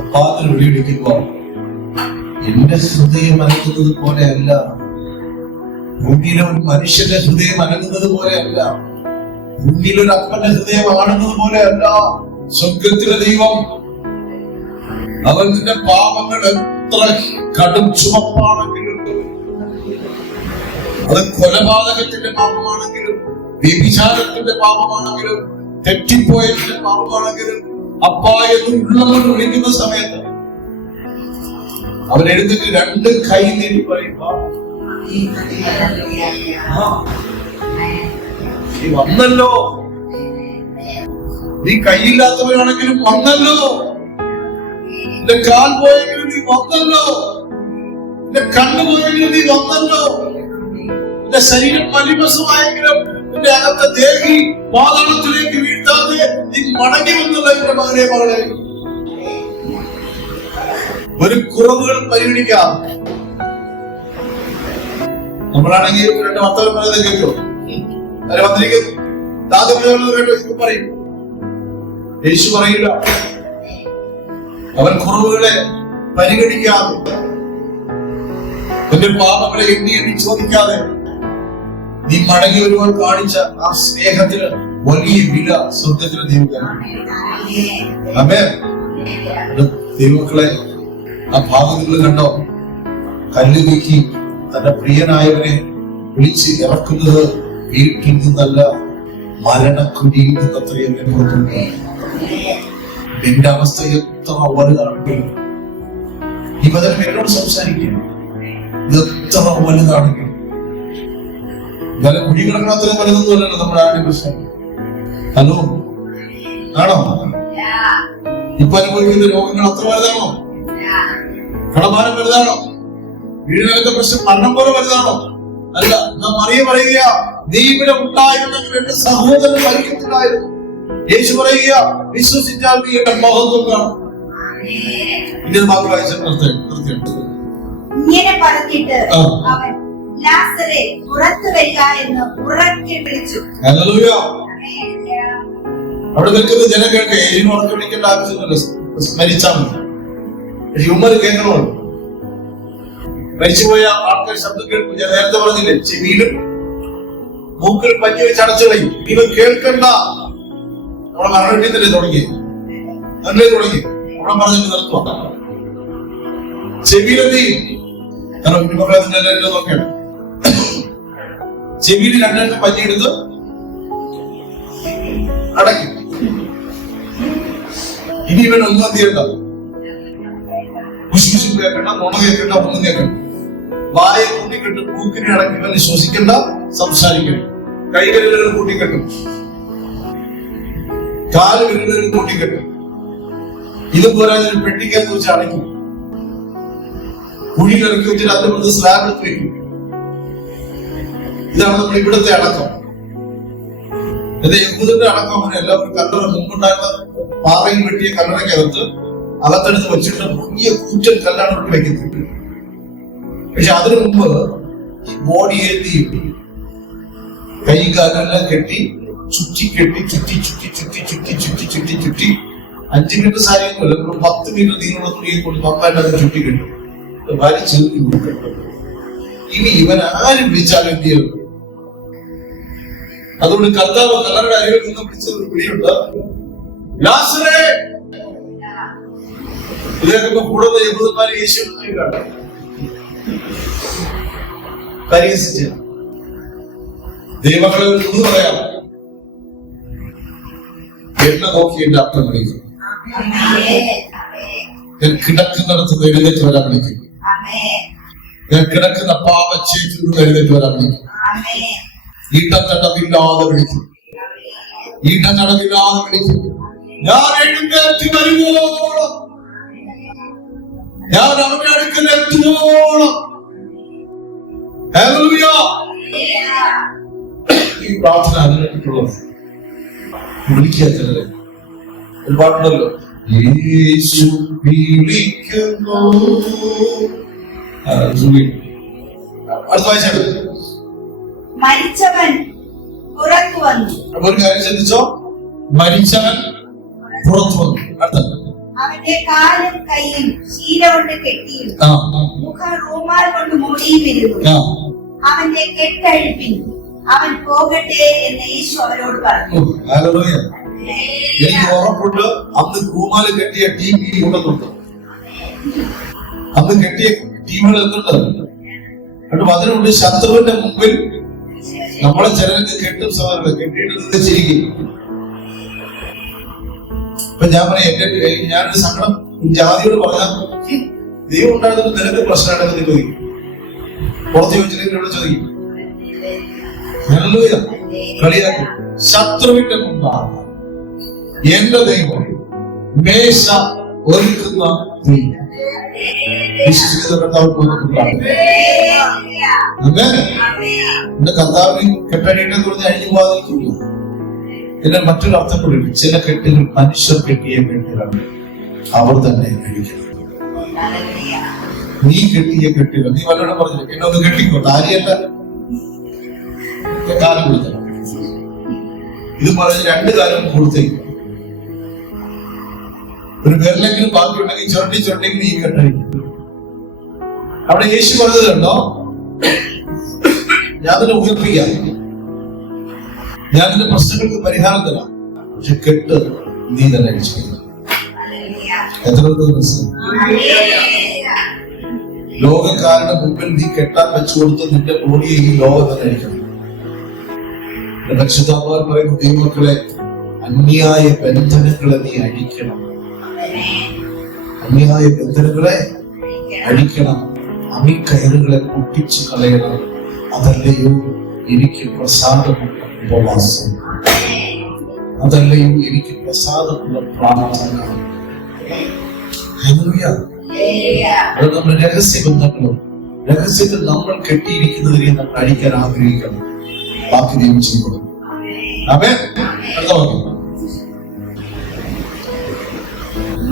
അപ്പാതിന് വിളി വിളിക്കുമ്പോ എന്റെ ഹൃദയം അനങ്ങുന്നത് പോലെയല്ല, ഭൂമിയിലെ ഒരു മനുഷ്യന്റെ ഹൃദയം അനങ്ങുന്നത് പോലെയല്ല, ഭൂമിയിലൊരു അപ്പന്റെ ഹൃദയം ആടുന്നത് പോലെയല്ല. സ്വർഗത്തിലെ ദൈവം അവൻ നിന്റെ പാപങ്ങൾ എത്ര കടും ചുമപ്പാണെങ്കിലും, അത് കൊലപാതകത്തിന്റെ പാപമാണെങ്കിലും, വ്യഭിചാരത്തിന്റെ പാപമാണെങ്കിലും, തെറ്റിപ്പോയതിന്റെ പാപമാണെങ്കിലും, അപ്പാ എന്ന് ഉള്ളവർ വിളിക്കുന്ന സമയത്ത് അവൻ എഴുന്നിട്ട് 2 കൈ നീട്ടി പറയുമ്പോ നീ വന്നല്ലോ, നീ കൈയില്ലാത്തവരാണെങ്കിലും വന്നല്ലോ, നിന്റെ കാൽ പോയെങ്കിലും നീ വന്നല്ലോ, നിന്റെ കണ്ണു പോയെങ്കിലും നീ വന്നല്ലോ, നിന്റെ ശരീരം പരിമസമായെങ്കിലും നിന്റെ അകത്തെ ദേഹി പാതാളത്തിലേക്ക് വീഴ്ത്താതെ നീ മടങ്ങി വന്നുള്ള എന്റെ മകനെ മകളെ. ഒരു കുറവുകൾ പരിഗണിക്കാം. നമ്മളാണെങ്കിൽ 2 വർത്തമാനം പറയുന്നത് കേട്ടോ, അതിൽ വന്നിരിക്കുന്നു കേട്ടോ പറയും. യേശു പറയില്ല, അവൻ കുറവുകളെ പരിഗണിക്കാതെ, എന്റെ പാപങ്ങളെ എണ്ണി ചോദിക്കാതെ നീ മടങ്ങി വരുവാൻ കാണിച്ച ആ സ്നേഹത്തിന് വലിയ വില സ്വർഗത്തിലെ ദൈവമക്കളെ. ആ ഭാഗങ്ങൾ കണ്ടോ? കല്ല് നീക്കി തന്റെ പ്രിയനായവനെ വിളിച്ച് ഇറക്കുന്നത് വീട്ടിൽ നിന്നല്ല, മരണക്കുഴിയിൽ നിന്നത്രയും പുറത്തുണ്ട്. നിന്റെ അവസ്ഥ എത്ര വലുതാണെങ്കിലും, ഈ വചനം എന്നോട് സംസാരിക്കും, ഇത് എത്ര വലുതാണെങ്കിലും, നല്ല കുഴി കിടക്കുന്ന അത്രയും വലുതൊന്നുമല്ലല്ലോ നമ്മുടെ ആരുടെ പ്രശ്നം. ഹലോ, ആണോ? ഇപ്പൊ അനുഭവിക്കുന്ന രോഗങ്ങൾ അത്ര വലുതാണോ? കടഭാരം വലുതാണോ? വീടിനകത്തെ പ്രശ്നം മരണം പോലെ വലുതാണോ? അല്ല. നാം മറിയം പറയുക, നീ ഇവിടെ ഉണ്ടായിരുന്നെങ്കിൽ എന്റെ സഹോദരൻ മരിക്കത്തില്ലായിരുന്നു. യേശു പറയുക, വിശ്വസിച്ചാൽ നീ എന്റെ മഹത്വം കാണും. ഇനി ബാക്കി വായിച്ച നിർത്തിയാണ്. ഇങ്ങനെ പറഞ്ഞിട്ട് ആ. അവൻ ലാസറെ പുറത്തു വരിക എന്ന് ഉറക്കെ വിളിച്ചു. ഹല്ലേലൂയ. അവിടെ നിൽക്കുന്ന ജനം കേൾക്കെ ഇനി ഉറക്കെ വിളിക്കേണ്ട ആവശ്യമൊന്നുമില്ല, സ്മരിച്ചാൽ മതി. ഹ്യൂമർ കേൾക്കണമല്ലോ. മരിച്ചുപോയ ആൾക്കാർ ശബ്ദം കേൾക്കും. ഞാൻ നേരത്തെ പറഞ്ഞില്ലേ, ചെവിയിലും മൂക്കിലും പഞ്ഞി വെച്ച് അടച്ചു കളയും. ഇവ കേൾക്കണ്ട. നമ്മളെ മരണത്തിലേ തുടങ്ങി അവിടെ പറഞ്ഞിട്ട് നിർത്തുക. ചെവിയിലെന്തി നോക്കണം. ചെവിയിൽ രണ്ടെണ്ണം പഞ്ഞിയെടുത്ത് അടയ്ക്കും. ഇനി ഇവൻ ഒന്നും ചെയ്യണ്ട, കുശുകുശും കേൾക്കണ്ട, നുണ കേൾക്കണ്ട, ഒന്നും കേൾക്കണ്ട. വായ കൂട്ടിക്കെട്ട് മൂക്കിനെ അടക്കി ഇവന് ശ്വസിക്കണ്ട, സംസാരിക്കണം. കൈവിരലുകൾ കൂട്ടിക്കെട്ടും, കാല് വിരലുകൾ കൂട്ടിക്കെട്ടും. ഇതുപോലെ പെട്ടിക്കകത്ത് വെച്ച് അടയ്ക്കും. കുഴിയിൽ ഇറക്കി വെച്ചിട്ട് അതിന്റെ പുറത്ത് സ്ലാബ് എടുത്ത് വെക്കും. ഇതാണ് നമ്മൾ ഇവിടുത്തെ അടക്കം. യഹൂദന്റെ അടക്കം അങ്ങനെയല്ല. ഒരു കല്ലറ മുമ്പുണ്ടായിരുന്ന പാറയിൽ വെട്ടിയ കല്ലറയ്ക്കകത്ത് അകത്തെടുത്ത് വെച്ചിട്ട് വലിയ കൂറ്റൻ കല്ലാണ് ഇട്ട് വെക്കുന്നത്. പക്ഷെ അതിനു മുമ്പ് ബോഡിയെ കൈ കാലെല്ലാം കെട്ടി ചുറ്റി 5 മീറ്റർ സാരിയൊന്നുമല്ല, 10 മീറ്റർ നീളമുള്ള തുണിയെ കൊണ്ട് നന്നായിട്ട് അത് ചുറ്റി കിട്ടും, വലിച്ചു. ഇനി ഇവൻ ആരും വിളിച്ചാലും എന്ത് ചെയ്യും? അതുകൊണ്ട് കർത്താവ് കല്ലറയുടെ അരികിൽ നിന്ന് വിളിച്ചത് ഒരു വിളിയുണ്ട്, ലാസറേ. ഇതൊക്കെ കൂടുതൽ യഹൂദന്മാരെ യേശു പരിഹസിച്ച് ദൈവങ്ങളെ ഒന്ന് പറയാം, എന്നെ നോക്കി എന്റെ അർത്ഥം വിളിക്കും. ഞാൻ കിടക്കുന്നിടത്ത് എഴുന്നേറ്റ് വരാൻ വിളിക്കും. ഞാൻ കിടക്കുന്ന പാപച്ചേറ്റിൽ എഴുന്നേറ്റ് വരാൻ വിളിക്കും. ഈട്ടത്തടവില്ലാതെ വിളിക്കും. ഞാൻ എഴുന്നേറ്റ് വരുവോളം, ഞാൻ അവന്റെ അടുക്കൽ എത്തുവോളം. ഹല്ലേലൂയ. ഈ പ്രാർത്ഥന അതിനായിട്ടുള്ളത്. വിളിക്കാത്തല്ലേ ഒരു പാട്ടുണ്ടല്ലോ, യേശു വിളിക്കുന്നു. അടുത്ത വായിച്ചാണ് മരിച്ചവൻ പുറത്തു വന്നു. അപ്പൊ ഒരു കാര്യം ശ്രദ്ധിച്ചോ, മരിച്ചവൻ പുറത്തു വന്നു. അടുത്ത അവന്റെ കാലും കൈയും ശീല കൊണ്ട് കെട്ടിയിരുന്നു, മുഖം റൂമാൽ കൊണ്ട് മൂടിയുമിരുന്നു. അവന്റെ കെട്ടഴിപ്പിൻ, അവൻ പോകട്ടെ എന്ന് യേശു അവരോട് പറഞ്ഞു. എനിക്ക് ഉറപ്പുണ്ട്, അന്ന് റൂമാല് കെട്ടിയ ടീം ഈ ഉണ്ടെന്നുണ്ട്. അന്ന് കെട്ടിയ ടീമുകൾ എന്തുണ്ട്? അതിനുണ്ട് ശത്രുവിന്റെ മുമ്പിൽ നമ്മളെ ചിലർക്ക് കെട്ടും സാധനങ്ങൾ കെട്ടിയിട്ട് നിന്ന് ചിരിക്കും. ഇപ്പൊ ഞാൻ പറയാം, ഞാനൊരു സങ്കടം ജാതിയോട് പറഞ്ഞാൽ ദൈവം ഉണ്ടാകുന്നത് നിനക്ക് പ്രശ്നമാണെന്ന് നീ ചോദിക്കും. പുറത്ത് ചോദിച്ചിട്ട് ചോദിക്കും, കളിയാക്കും. ശത്രുവിന്റെ മുമ്പാണ് എന്റെ ദൈവം മേശ ഒരുക്കുന്ന ദൈവം. വിശ്വസിക്കുന്ന എന്റെ കർത്താവിന് കെട്ടടിയിട്ടെന്ന് പറഞ്ഞ് അഴിഞ്ഞു പോകാതിരിക്കില്ല. ഇതിന് മറ്റൊരു അർത്ഥം കൂടി, ചില കെട്ടുകൾ മനുഷ്യർ കെട്ടിയ കെട്ടുകളാണ്, അവർ തന്നെ കഴിക്കണം. നീ കെട്ടിയ കെട്ടുകൾ നീ വല്ലതും പറഞ്ഞില്ല, എന്നെ ഒന്ന് കെട്ടിക്കോ, താലിയല്ല കാലം കൊടുക്കണം. ഇത് പറഞ്ഞ് 2 കാലം കൊടുത്തേക്കും. ഒരു പേരിലെങ്കിലും ബാക്കിയുണ്ടെങ്കിൽ ചുരണ്ടെങ്കിൽ ഈ കെട്ടഴിക്കും. അവിടെ യേശു പറഞ്ഞത് കണ്ടോ, ഞാൻ നിന്നെ ഉയർപ്പിക്കാം, ഞാൻ നിന്റെ പ്രശ്നങ്ങൾക്ക് പരിഹാരം തരാം, പക്ഷെ കെട്ട് നീ തന്നെ അടിച്ചു. എത്ര ലോകക്കാരുടെ മുമ്പിൽ നീ കെട്ടാൻ വെച്ചു കൊടുത്ത് നിന്റെ ബോഡിയെ ഈ ലോകം തന്നെ അടിക്കണം. രക്ഷിതാവാൻ പറയുന്ന ദൈവമക്കളെ, അന്യായ ബന്ധനങ്ങളെ നീ അഴിക്കണം. അന്യായ ബന്ധനങ്ങളെ അഴിക്കണം. അമിക്കയറുകളെ പൊട്ടിച്ചു കളയണം. അതല്ലയോ എനിക്ക് പ്രസാദമുള്ള ഉപവാസം, അതല്ലയോ എനിക്ക് പ്രസാദമുള്ള പ്രാർത്ഥന. നമ്മുടെ രഹസ്യ ബന്ധങ്ങളും രഹസ്യത്തിൽ നമ്മൾ കെട്ടിയിരിക്കുന്നതിനെ നമ്മൾ അടിക്കാൻ ആഗ്രഹിക്കണം. ബാക്കി ദൈവം ചെയ്തു.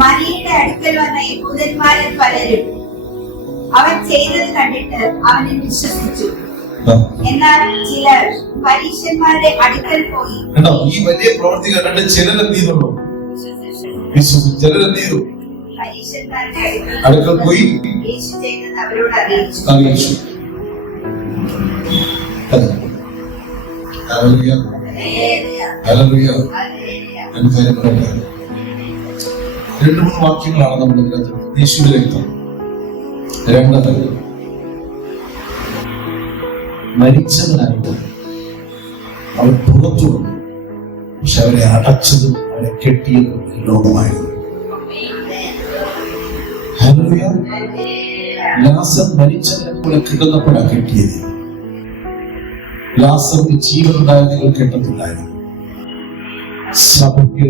മരിയുടെ അവന്റെ അടുക്കൽ വന്ന യഹൂദന്മാരിൽ പലരും അവൻ ചെയ്തത് കണ്ടിട്ട് അവനെ വിശ്വസിച്ചു. എന്നാൽ ചിലർ പരീശന്മാരുടെ അടുക്കൽ പോയി കേട്ടോ, ഈ വലിയ പ്രവൃത്തി കണ്ടിട്ട് ചിലരെന്ത് ചെയ്തുള്ളൂ? വിശ്വസിച്ചു. ചിലരെന്ത് ചെയ്തു? പരീശന്മാരുടെ അടുക്കൽ പോയി യേശു ചെയ്തത് അവരോട് അറിയിച്ചു. അറിയിച്ചു. Hallelujah, hallelujah. ഞാൻ കാര്യം പറയട്ടെ. 2-3 വാക്യങ്ങളാണ് നമ്മൾ ഇതിനകത്ത്. യേശുവിന്റെ രക്തം. രണ്ടത് മരിച്ചവനായിട്ട് അവൻ പുറത്തു വന്നു. പക്ഷെ അവരെ അടച്ചതും അവരെ കെട്ടിയതും ലോകമായിരുന്നു. ഹല്ലേലൂയ. ലാസർ മരിച്ചവനെ പോലെ കിടന്നപ്പോഴാണ് കെട്ടിയത്. ലാസറിന് ജീവനുണ്ടായിരുന്നെങ്കിൽ കെട്ടത്തില്ലായിരുന്നു. സഭയ്ക്ക്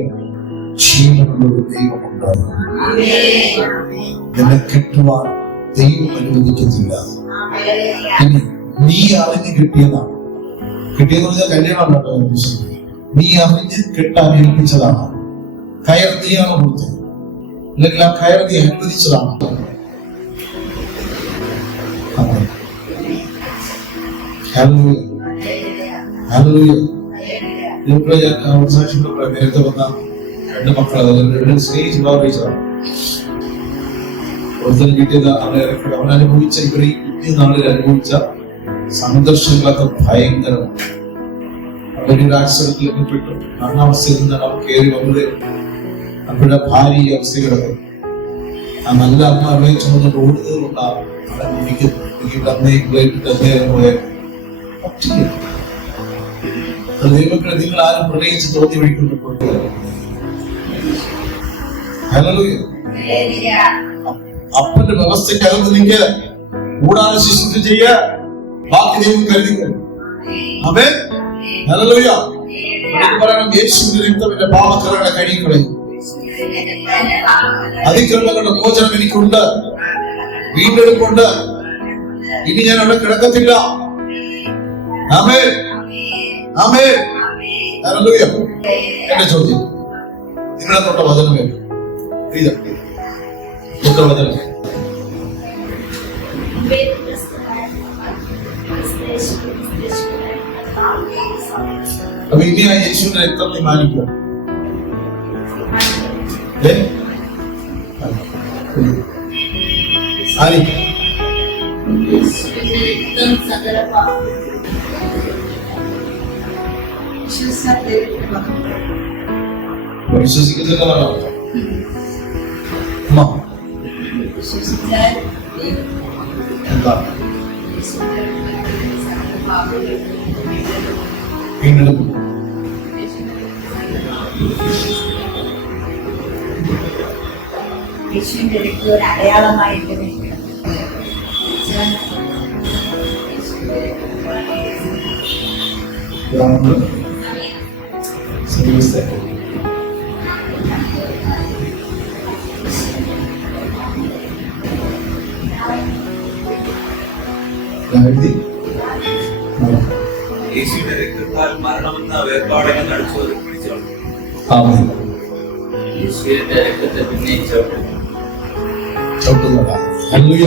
ജീവനുള്ള ഒരു ദൈവമുണ്ടാകും. എന്നെ കെട്ടുവാൻ ദൈവം അനുവദിക്കത്തില്ല. ഇനി നീ അറിഞ്ഞ് കിട്ടിയതാണ്. കിട്ടിയെന്ന് പറഞ്ഞാൽ കല്യാണം കേട്ടോ. നീ അറിഞ്ഞ് കെട്ടാൻ ഏൽപ്പിച്ചതാണ്. കയർ നീയാണ് കൊടുത്തത്, അല്ലെങ്കിൽ ആ കയർ നീ അനുവദിച്ചതാണ്. നേരത്തെ വന്ന 2 മക്കൾ, സ്നേഹിച്ച് വിവാഹിച്ചതാണ്. ഒരുത്തരം കിട്ടിയത് അവൻ അനുഭവിച്ച, ഇവിടെ ഈ കുഞ്ഞുനാളിൽ അനുഭവിച്ച സംഘർഷങ്ങളൊക്കെ ഭയങ്കരമാണ്. അവരൊരു ആക്സിഡന്റിലൊക്കെ പെട്ടു മരണാവസ്ഥയിൽ നിന്നാണ് അവൻ കയറി വന്നത്. അപ്പോഴാ ഭാര്യ ഈ അവസ്ഥ കിടക്കും. ആ നല്ല അമ്മ അവയെ ചുമന്നിട്ട് ഓടുന്നത് കൊണ്ടാണ് അവൻ ഇരിക്കുന്നത്. അമ്മയും പോയ ദൈവങ്ങളെ നിങ്ങൾ ആരും പ്രണയിച്ച് തോന്നി വഴിക്കുന്നു. ഹല്ലേലൂയ. അപ്പന്റെ വ്യവസ്ഥയ്ക്കകത്ത് നിൽക്കുക, കൂടാതെ ശുശ്രൂഷ ചെയ്യുക, ബാക്കി ദൈവം കരുതിക്കും. ആമേൻ. ഹല്ലേലൂയ. പറയണം, യേശുവിന്റെ രക്തം എന്റെ പാപക്കറകളെ കഴുകിക്കളയും. അതിക്രമങ്ങളുടെ മോചനം എനിക്കുണ്ട്, വീണ്ടെടുപ്പുണ്ട്. ഇനി ഞാൻ അവിടെ കിടക്കത്തില്ല. ആമേൻ, ആമേൻ, ഹല്ലേലൂയ. എന്റെ ചോദ്യം, നിങ്ങളെ തൊട്ട വചനം വേണം. തൊട്ട വചനം അപ്പൊ ഇനി ആ യേശുവിന്റെ രക്തം നീ മാനിക്കുക. വിശ്വസിക്കുന്നില്ല എന്താ വീണ്ടെടുക്കും. യേശുവിന്റെ രക്തം ഒരു അടയാളമായിട്ട് യേശുവിന്റെ രക്തത്താൽ മരണമെന്ന വേർപാടുകൾ നടിച്ചവരെ പിടിച്ചോളൂ. യേശുവിന്റെ രക്തത്തെ പിന്നെ ചവിട്ടുക. ഹല്ലേലൂയ.